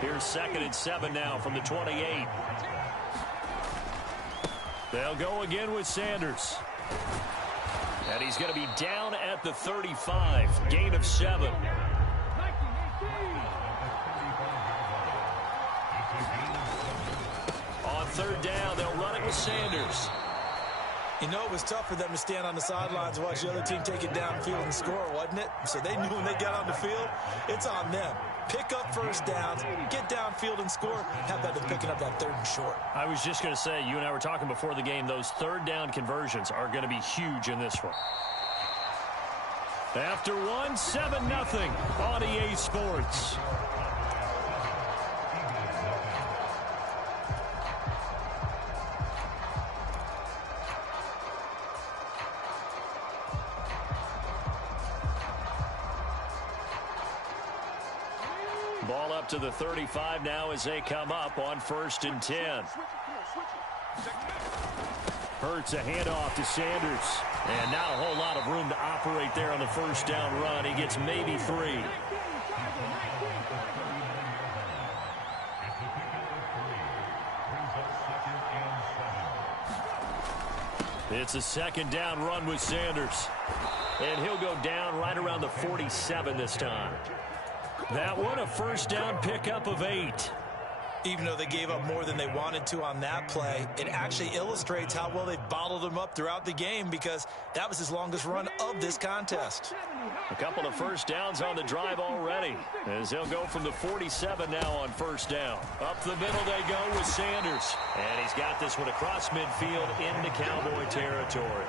Here's 2nd and 7 now from the 28. They'll go again with Sanders. And he's going to be down at the 35. Gain of 7. On 3rd down, they'll run it with Sanders. You know, it was tough for them to stand on the sidelines and watch the other team take it downfield and score, wasn't it? So they knew when they got on the field, it's on them. Pick up first downs, get downfield and score. How about them picking up that 3rd and short? I was just going to say, you and I were talking before the game, those 3rd down conversions are going to be huge in this one. After 7-0 on EA Sports. Ball up to the 35 now as they come up on 1st and 10. Hurts a handoff to Sanders. And not a whole lot of room to operate there on the 1st down run. He gets maybe 3. It's a 2nd down run with Sanders. And he'll go down right around the 47 this time. That one, a 1st down pickup of 8. Even though they gave up more than they wanted to on that play, it actually illustrates how well they bottled him up throughout the game because that was his longest run of this contest. A couple of 1st downs on the drive already as they'll go from the 47 now on 1st down. Up the middle they go with Sanders. And he's got this one across midfield into Cowboy territory.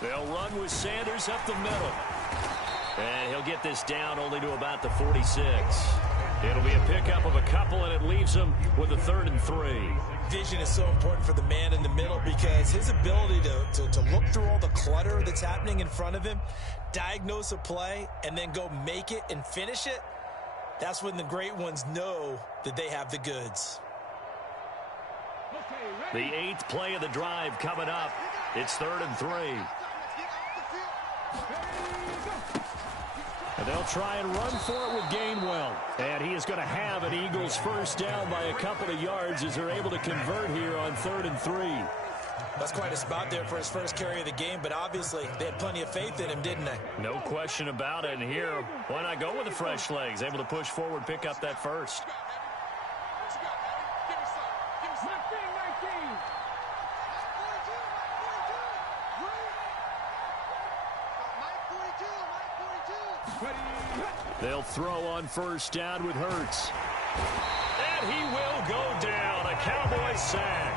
They'll run with Sanders up the middle. And he'll get this down only to about the 46. It'll be a pickup of a couple, and it leaves him with a 3rd and 3. Vision is so important for the man in the middle because his ability to look through all the clutter that's happening in front of him, diagnose a play, and then go make it and finish it, that's when the great ones know that they have the goods. The 8th play of the drive coming up. It's 3rd and 3. And they'll try and run for it with Gainwell. And he is going to have an Eagles 1st down by a couple of yards as they're able to convert here on 3rd and 3. That's quite a spot there for his first carry of the game, but obviously they had plenty of faith in him, didn't they? No question about it. And here, why not go with the fresh legs? Able to push forward, pick up that 1st. They'll throw on 1st down with Hurts. And he will go down. A Cowboy sack.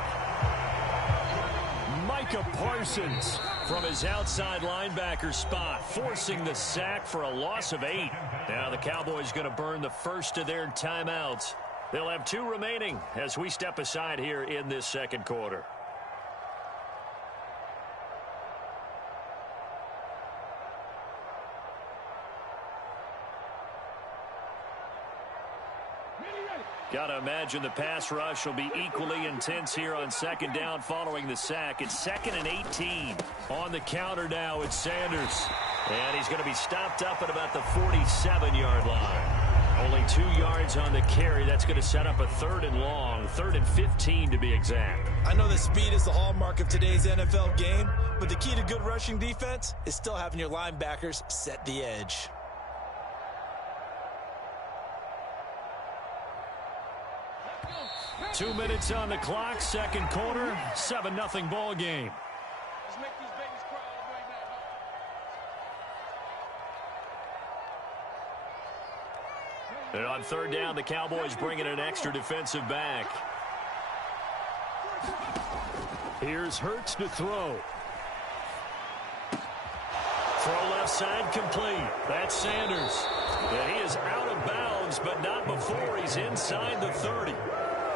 Micah Parsons from his outside linebacker spot, forcing the sack for a loss of 8. Now the Cowboys going to burn the first of their timeouts. They'll have 2 remaining as we step aside here in this 2nd quarter. Got to imagine the pass rush will be equally intense here on 2nd down following the sack. It's 2nd and 18. On the counter now, it's Sanders. And he's going to be stopped up at about the 47-yard line. Only 2 yards on the carry. That's going to set up a 3rd and long, 3rd and 15 to be exact. I know that speed is the hallmark of today's NFL game, but the key to good rushing defense is still having your linebackers set the edge. Two minutes on the clock, second quarter, 7-0 ball game. Let's make these babies cry all the way back. And on 3rd down, the Cowboys bringing an extra defensive back. Here's Hurts to throw. Throw left side complete. That's Sanders. And he is out of bounds, but not before he's inside the 30.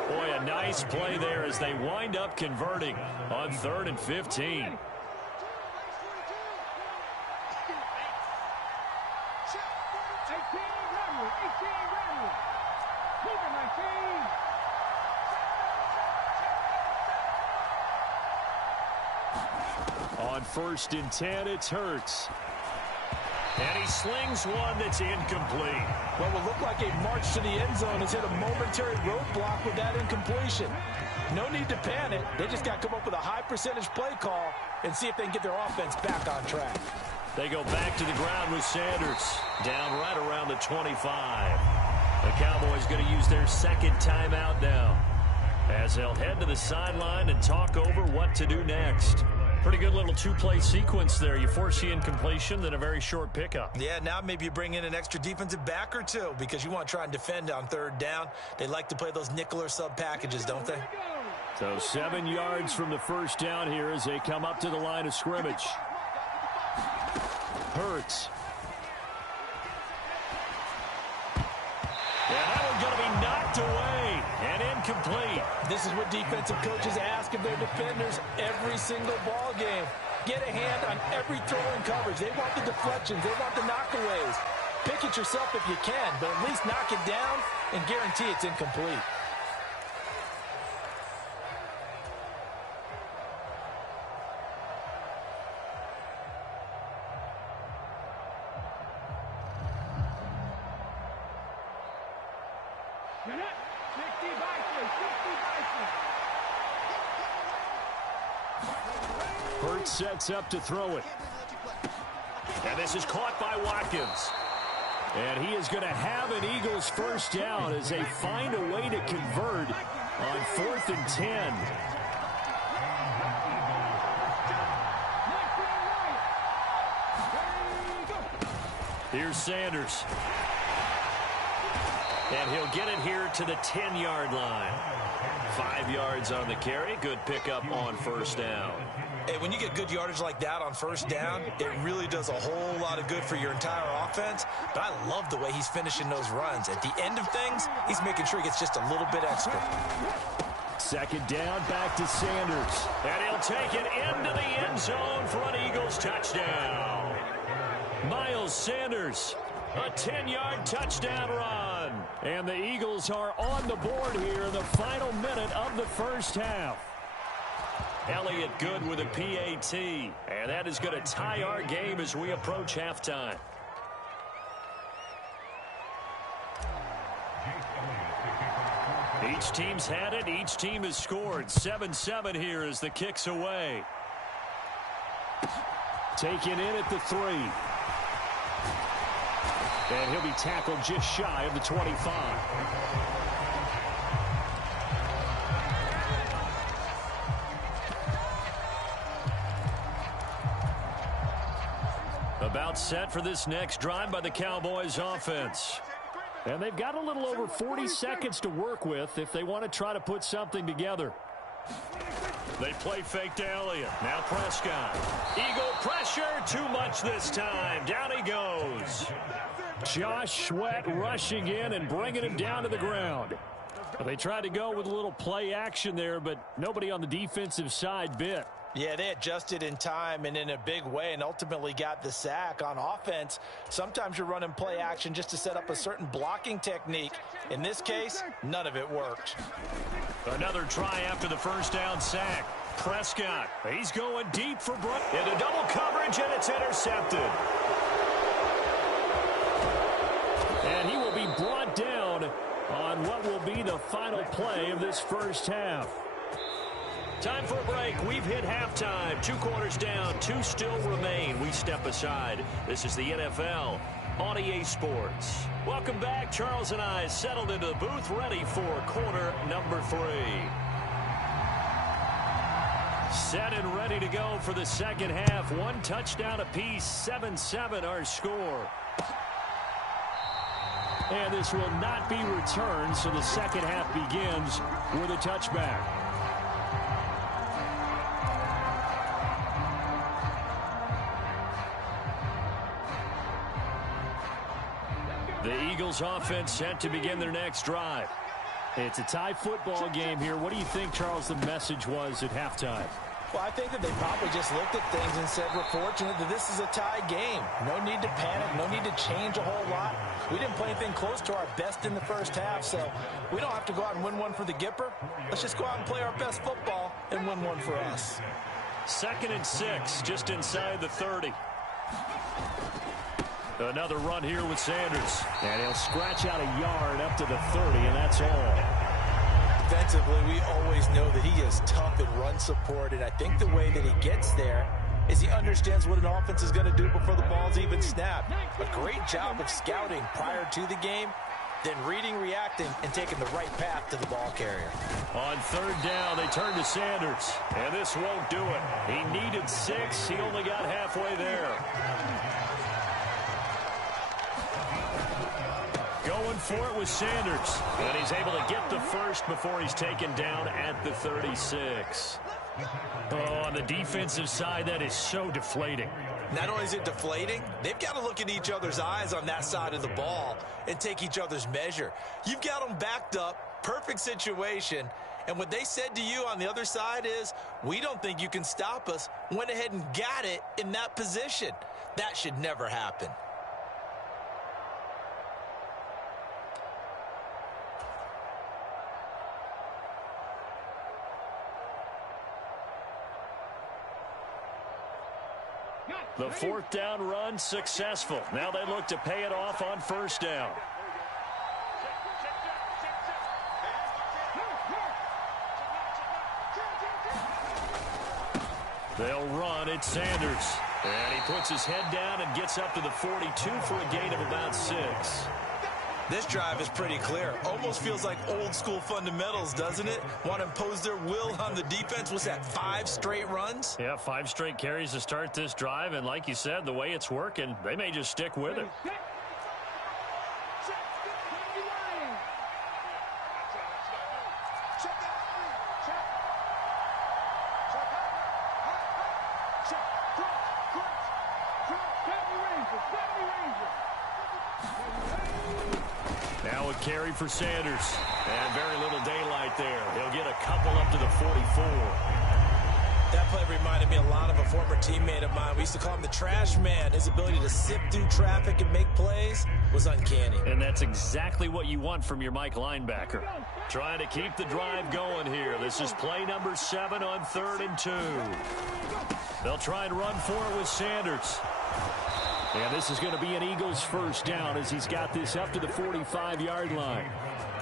Boy, a nice play there as they wind up converting on 3rd and 15. On 1st and 10, it's Hurts. And he slings one that's incomplete. What will look like a march to the end zone has hit a momentary roadblock with that incompletion. No need to panic. They just got to come up with a high percentage play call and see if they can get their offense back on track. They go back to the ground with Sanders. Down right around the 25. The Cowboys going to use their 2nd timeout now, as they'll head to the sideline and talk over what to do next. Pretty good little 2-play sequence there. You force the incompletion, then a very short pickup. Yeah, now maybe you bring in an extra defensive back or two because you want to try and defend on 3rd down. They like to play those nickel or sub packages, don't they? So 7 yards from the 1st down here as they come up to the line of scrimmage. Hurts. And that one's going to be knocked away and incomplete. This is what defensive coaches ask of their defenders every single ball game. Get a hand on every throw in coverage. They want the deflections. They want the knockaways. Pick it yourself if you can, but at least knock it down and guarantee it's incomplete. Hurts sets up to throw it. And this is caught by Watkins. And he is going to have an Eagles 1st down as they find a way to convert on 4th and 10. Here's Sanders. And he'll get it here to the 10-yard line. 5 yards on the carry. Good pickup on 1st down. Hey, when you get good yardage like that on 1st down, it really does a whole lot of good for your entire offense. But I love the way he's finishing those runs. At the end of things, he's making sure he gets just a little bit extra. 2nd down, back to Sanders. And he'll take it into the end zone for an Eagles touchdown. Miles Sanders, a 10-yard touchdown run. And the Eagles are on the board here in the final minute of the 1st half. Elliott good with a PAT. And that is going to tie our game as we approach halftime. Each team's had it. Each team has scored. 7-7 here as the kick's away. Taken in at the 3. And he'll be tackled just shy of the 25. About set for this next drive by the Cowboys offense. And they've got a little over 40 seconds to work with if they want to try to put something together. They play fake to Elliott. Now Prescott. Eagle pressure. Too much this time. Down he goes. Josh Sweat rushing in and bringing him down to the ground. They tried to go with a little play action there, but nobody on the defensive side bit. Yeah, they adjusted in time and in a big way and ultimately got the sack. On offense, sometimes you're running play action just to set up a certain blocking technique. In this case, none of it worked. Another try after the 1st down sack. Prescott, he's going deep for Brook. Into double coverage, and it's intercepted. And he will be brought final play of this first half. Time for a break. We've hit halftime. 2 quarters down. 2 still remain. We step aside. This is the NFL on EA Sports. Welcome back. Charles and I settled into the booth, ready for quarter number 3. Set and ready to go for the second half. 1 touchdown apiece. 7-7 our score. And this will not be returned, so the second half begins with a touchback. The Eagles offense set to begin their next drive. It's a tie football game here. What do you think, Charles, the message was at halftime? Well, I think that they probably just looked at things and said, we're fortunate that this is a tie game. No need to panic. No need to change a whole lot. We didn't play anything close to our best in the first half, so we don't have to go out and win one for the Gipper. Let's just go out and play our best football and win one for us. 2nd and 6, just inside the 30. Another run here with Sanders. And he'll scratch out a yard up to the 30, and that's all. Defensively, we always know that he is tough in run support, and I think the way that he gets there is he understands what an offense is going to do before the ball's even snapped. A great job of scouting prior to the game, then reading, reacting, and taking the right path to the ball carrier. On 3rd down, they turn to Sanders, and this won't do it. He needed 6. He only got halfway there. Going for it with Sanders, and he's able to get the first before he's taken down at the 36. Oh, on the defensive side, that is so deflating. Not only is it deflating, they've got to look at each other's eyes on that side of the ball and take each other's measure. You've got them backed up, perfect situation, and what they said to you on the other side is, we don't think you can stop us. Went ahead and got it in that position. That should never happen. The 4th down run successful. Now they look to pay it off on 1st down. They'll run. It's Sanders. And he puts his head down and gets up to the 42 for a gain of about 6. This drive is pretty clear. Almost feels like old school fundamentals, doesn't it? Want to impose their will on the defense. What's that, 5 straight runs? Yeah, 5 straight carries to start this drive. And like you said, the way it's working, they may just stick with it. Now a carry for Sanders. And very little daylight there. He'll get a couple up to the 44. That play reminded me a lot of a former teammate of mine. We used to call him the trash man. His ability to sift through traffic and make plays was uncanny. And that's exactly what you want from your Mike linebacker. Trying to keep the drive going here. This is play number 7 on 3rd and 2. They'll try and run for it with Sanders. And this is going to be an Eagles 1st down as he's got this up to the 45-yard line.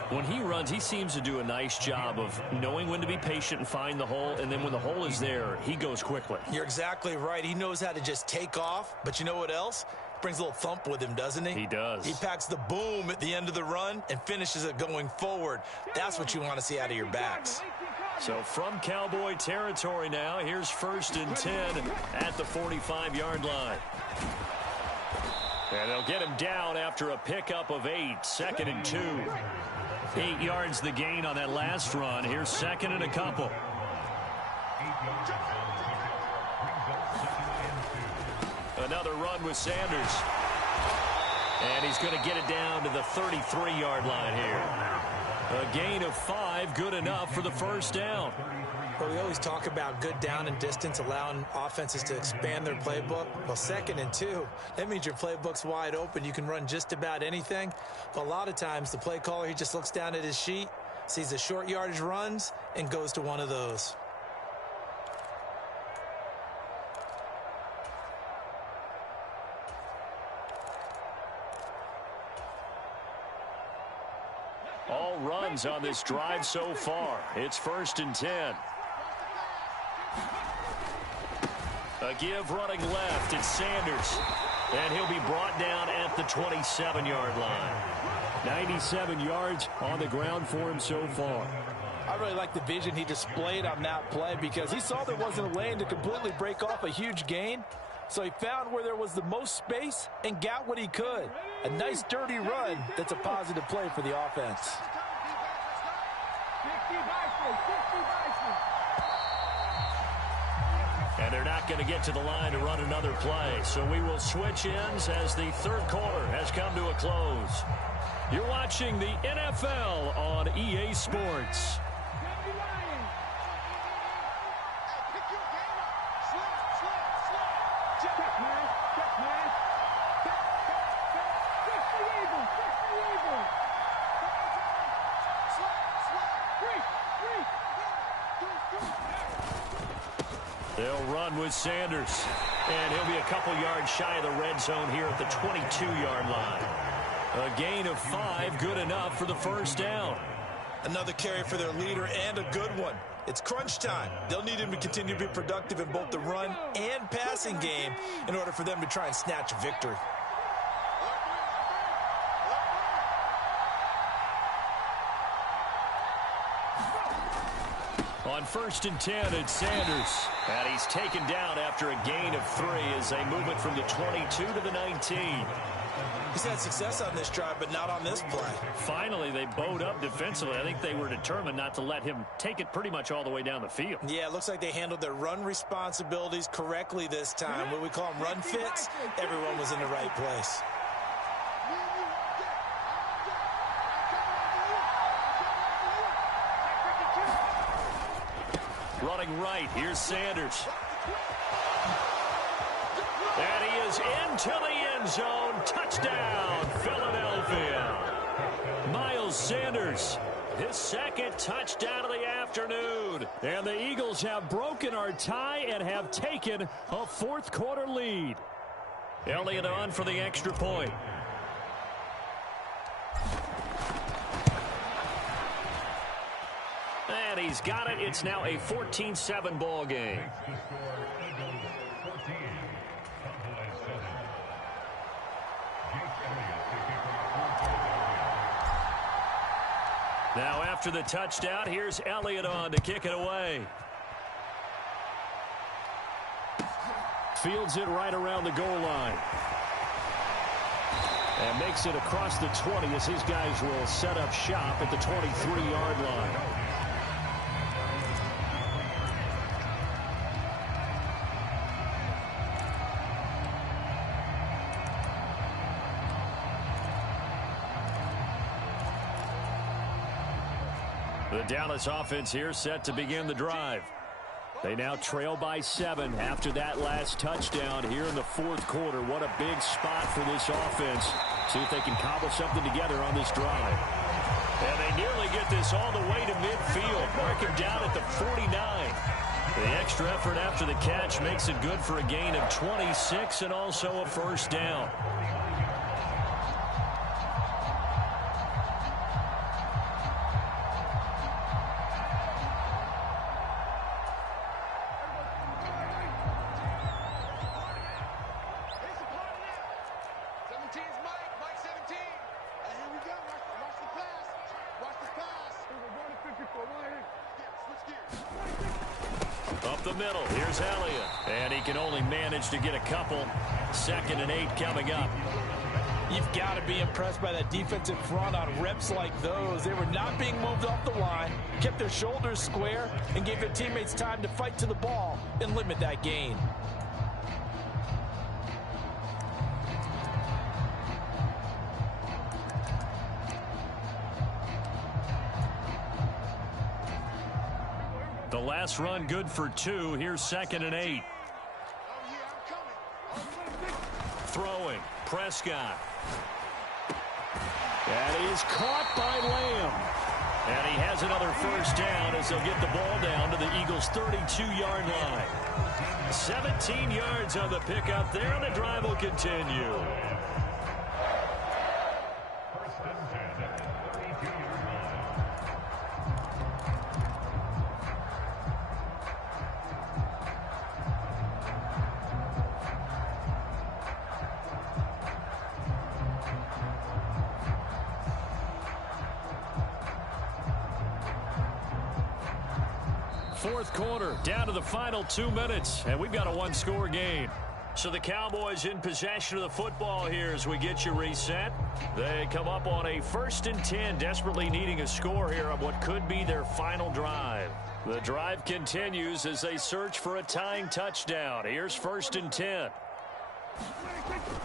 When he runs, he seems to do a nice job of knowing when to be patient and find the hole, and then when the hole is there, he goes quickly. You're exactly right. He knows how to just take off, but you know what else? Brings a little thump with him, doesn't he? He does. He packs the boom at the end of the run and finishes it going forward. That's what you want to see out of your backs. So from Cowboy territory now, here's 1st and 10 at the 45-yard line. And they'll get him down after a pickup of 8, 2nd and 2. 8 yards the gain on that last run. Here's 2nd and a couple. Another run with Sanders. And he's going to get it down to the 33-yard line here. A gain of 5, good enough for the 1st down. Well, we always talk about good down and distance, allowing offenses to expand their playbook. Well, 2nd and 2, that means your playbook's wide open. You can run just about anything. But a lot of times, the play caller, he just looks down at his sheet, sees the short yardage runs, and goes to one of those. All runs on this drive so far. It's 1st and 10. A give running left. It's Sanders. And he'll be brought down at the 27-yard line. 97 yards on the ground for him so far. I really like the vision he displayed on that play because he saw there wasn't a lane to completely break off a huge gain. So he found where there was the most space and got what he could. A nice dirty run that's a positive play for the offense. And they're not going to get to the line to run another play. So we will switch ends as the third quarter has come to a close. You're watching the NFL on EA Sports. They'll run with Sanders. And he'll be a couple yards shy of the red zone here at the 22-yard line. A gain of 5, good enough for the first down. Another carry for their leader and a good one. It's crunch time. They'll need him to continue to be productive in both the run and passing game in order for them to try and snatch a victory. On 1st and 10, it's Sanders. And he's taken down after a gain of 3 as they move it from the 22 to the 19. He's had success on this drive, but not on this play. Finally, they bowed up defensively. I think they were determined not to let him take it pretty much all the way down the field. Yeah, it looks like they handled their run responsibilities correctly this time. What we call them run fits, everyone was in the right place. Running right, here's Sanders. And he is into the end zone. Touchdown, Philadelphia. Miles Sanders, his second touchdown of the afternoon. And the Eagles have broken our tie and have taken a fourth quarter lead. Elliott on for the extra point. And he's got it. It's now a 14-7 ball game. Now after the touchdown, here's Elliott on to kick it away. Fields it right around the goal line. And makes it across the 20 as his guys will set up shop at the 23-yard line. The Dallas offense here set to begin the drive. They now trail by 7 after that last touchdown here in the fourth quarter. What a big spot for this offense. See if they can cobble something together on this drive. And they nearly get this all the way to midfield. Mark him down at the 49. The extra effort after the catch makes it good for a gain of 26 and also a first down. Up the middle, here's Elliott. And he can only manage to get a couple. 2nd and 8 coming up. You've got to be impressed by that defensive front on reps like those. They were not being moved off the line, kept their shoulders square, and gave their teammates time to fight to the ball and limit that gain. The last run good for 2. Here's 2nd and 8. Throwing. Prescott. And he is caught by Lamb. And he has another first down as they'll get the ball down to the Eagles' 32-yard line. 17 yards on the pickup there, and the drive will continue. fourth quarter, down to the final 2 minutes, and we've got a one-score game. So the Cowboys in possession of the football here as we get you reset. They come up on a 1st and 10, desperately needing a score here on what could be their final drive. The drive continues as they search for a tying touchdown. Here's 1st and 10.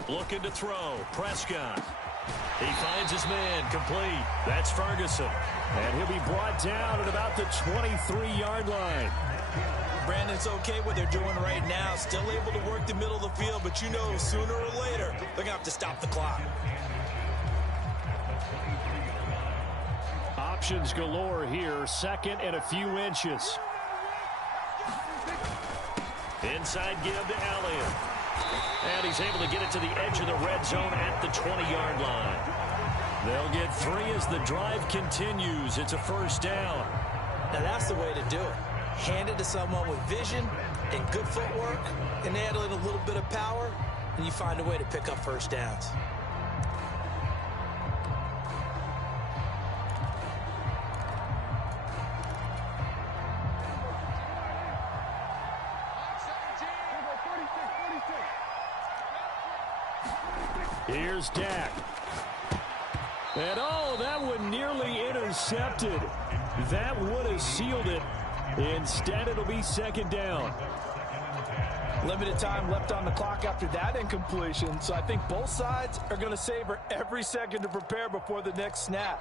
Looking to throw. Prescott. He finds his man complete. That's Ferguson. And he'll be brought down at about the 23-yard line. Brandon, it's okay what they're doing right now. Still able to work the middle of the field, but you know sooner or later they're going to have to stop the clock. Options galore here. 2nd and a few inches. Inside give to Elliott. And he's able to get it to the edge of the red zone at the 20-yard line. They'll get 3 as the drive continues. It's a 1st down. Now that's the way to do it. Hand it to someone with vision and good footwork and add in a little bit of power, and you find a way to pick up 1st downs. Here's Dak. And oh, that one nearly intercepted. That would have sealed it. Instead, it'll be 2nd down. Limited time left on the clock after that incompletion, so I think both sides are going to savor every second to prepare before the next snap.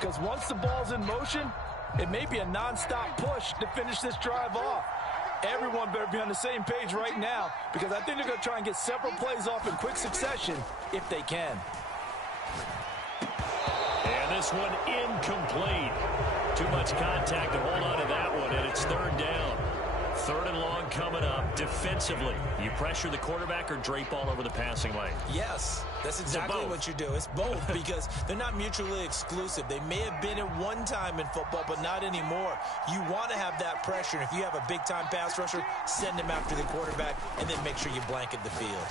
Because once the ball's in motion, it may be a nonstop push to finish this drive off. Everyone better be on the same page right now, because I think they're going to try and get several plays off in quick succession if they can. And this one incomplete. Too much contact to hold on to that one, and it's 3rd down. 3rd and long coming up. Defensively, you pressure the quarterback or drape all over the passing lane? Yes, that's exactly what you do. It's both because they're not mutually exclusive. They may have been at one time in football, but not anymore. You want to have that pressure. And if you have a big-time pass rusher, send him after the quarterback, and then make sure you blanket the field.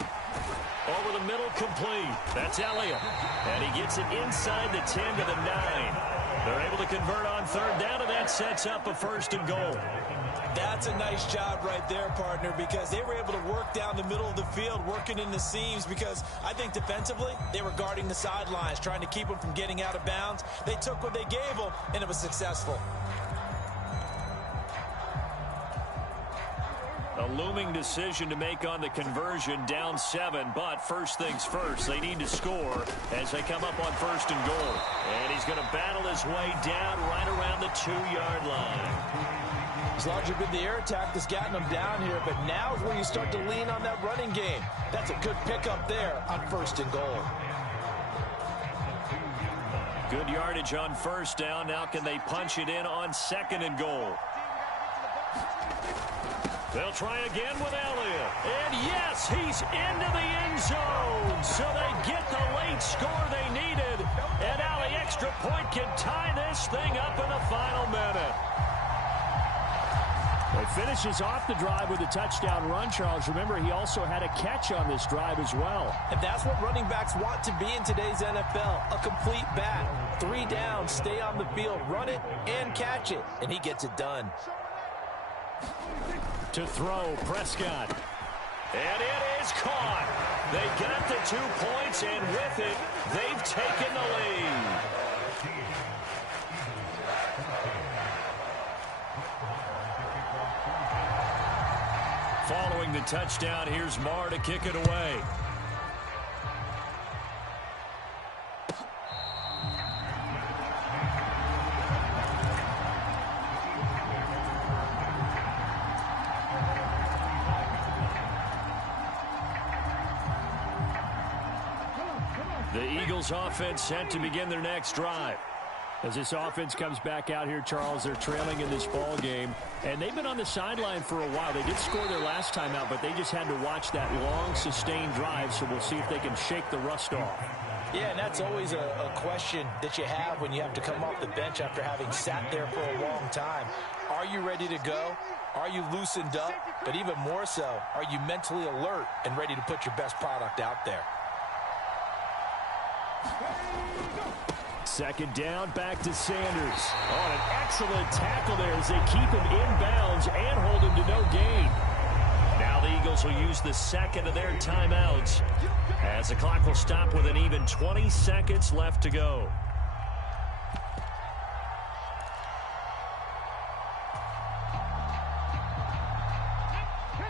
Over the middle, complete. That's Elliott. And he gets it inside the 10 to the 9. They're able to convert on 3rd down, and that sets up a 1st and goal. That's a nice job right there, partner, because they were able to work down the middle of the field, working in the seams, because I think defensively they were guarding the sidelines, trying to keep them from getting out of bounds. They took what they gave them, and it was successful. A looming decision to make on the conversion, down 7, but first things first, they need to score as they come up on 1st and goal. And he's going to battle his way down right around the 2-yard line. It's largely been the air attack that's gotten them down here, but now is where you start to lean on that running game. That's a good pickup there on 1st and goal. Good yardage on 1st down. Now can they punch it in on 2nd and goal? They'll try again with Elliott. And yes, he's into the end zone. So they get the late score they needed. And now the extra point can tie this thing up in the final minute. It finishes off the drive with a touchdown run, Charles. Remember, he also had a catch on this drive as well. And that's what running backs want to be in today's NFL, a complete back. 3 down, stay on the field, run it, and catch it. And he gets it done. To throw, Prescott. And it is caught. They got the 2 points, and with it, they've taken the lead. Following the touchdown, here's Marr to kick it away. The Eagles offense set to begin their next drive. As this offense comes back out here, Charles, they're trailing in this ball game, and they've been on the sideline for a while. They did score their last time out, but they just had to watch that long, sustained drive, so we'll see if they can shake the rust off. Yeah, and that's always a question that you have when you have to come off the bench after having sat there for a long time. Are you ready to go? Are you loosened up? But even more so, are you mentally alert and ready to put your best product out there? Second down, back to Sanders. Oh, an excellent tackle there as they keep him inbounds and hold him to no gain. Now the Eagles will use the second of their timeouts as the clock will stop with an even 20 seconds left to go.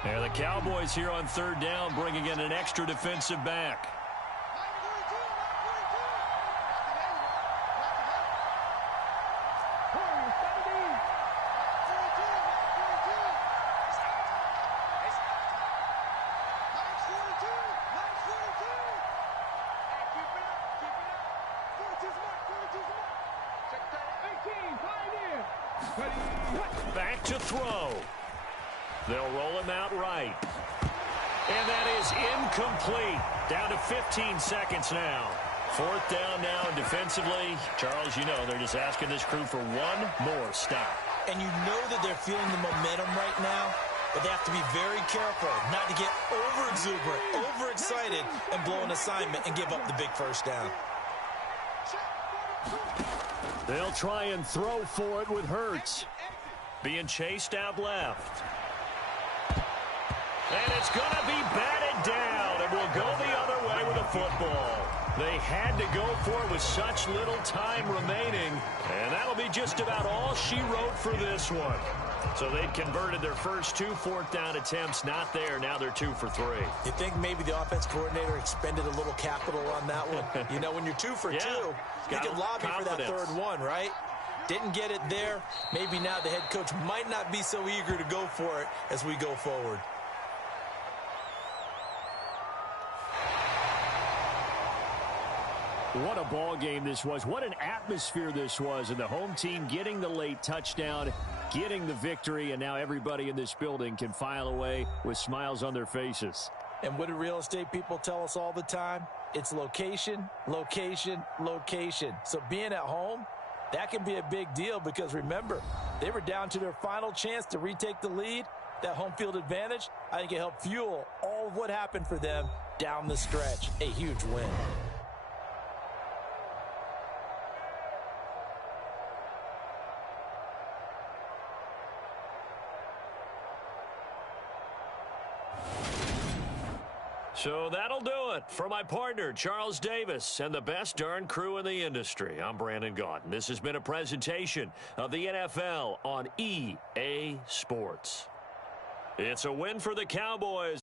And the Cowboys here on third down bringing in an extra defensive back. Back to throw. They'll roll him out right. And that is incomplete. Down to 15 seconds now. Fourth down now, and defensively, Charles, you know, they're just asking this crew for one more stop. And you know that they're feeling the momentum right now, but they have to be very careful not to get over-exuberant, overexcited, and blow an assignment and give up the big first down. They'll try and throw for it with Hurts. Being chased out left. And it's going to be batted down, and will go the other way with the football. They had to go for it with such little time remaining, and that'll be just about all she wrote for this one. So they'd converted their first two fourth-down attempts, not there. Now they're 2 for 3. You think maybe the offense coordinator expended a little capital on that one? You know, when you're 2 for 2, you can lobby for that third one, right? Didn't get it there. Maybe now the head coach might not be so eager to go for it as we go forward. What a ball game this was. What an atmosphere this was. And the home team getting the late touchdown, getting the victory, and now everybody in this building can file away with smiles on their faces. And what do real estate people tell us all the time? It's location, location, location. So being at home, that can be a big deal because, remember, they were down to their final chance to retake the lead. That home field advantage, I think it helped fuel all of what happened for them down the stretch. A huge win. So that'll do it for my partner, Charles Davis, and the best darn crew in the industry. I'm Brandon Gaudin. This has been a presentation of the NFL on EA Sports. It's a win for the Cowboys.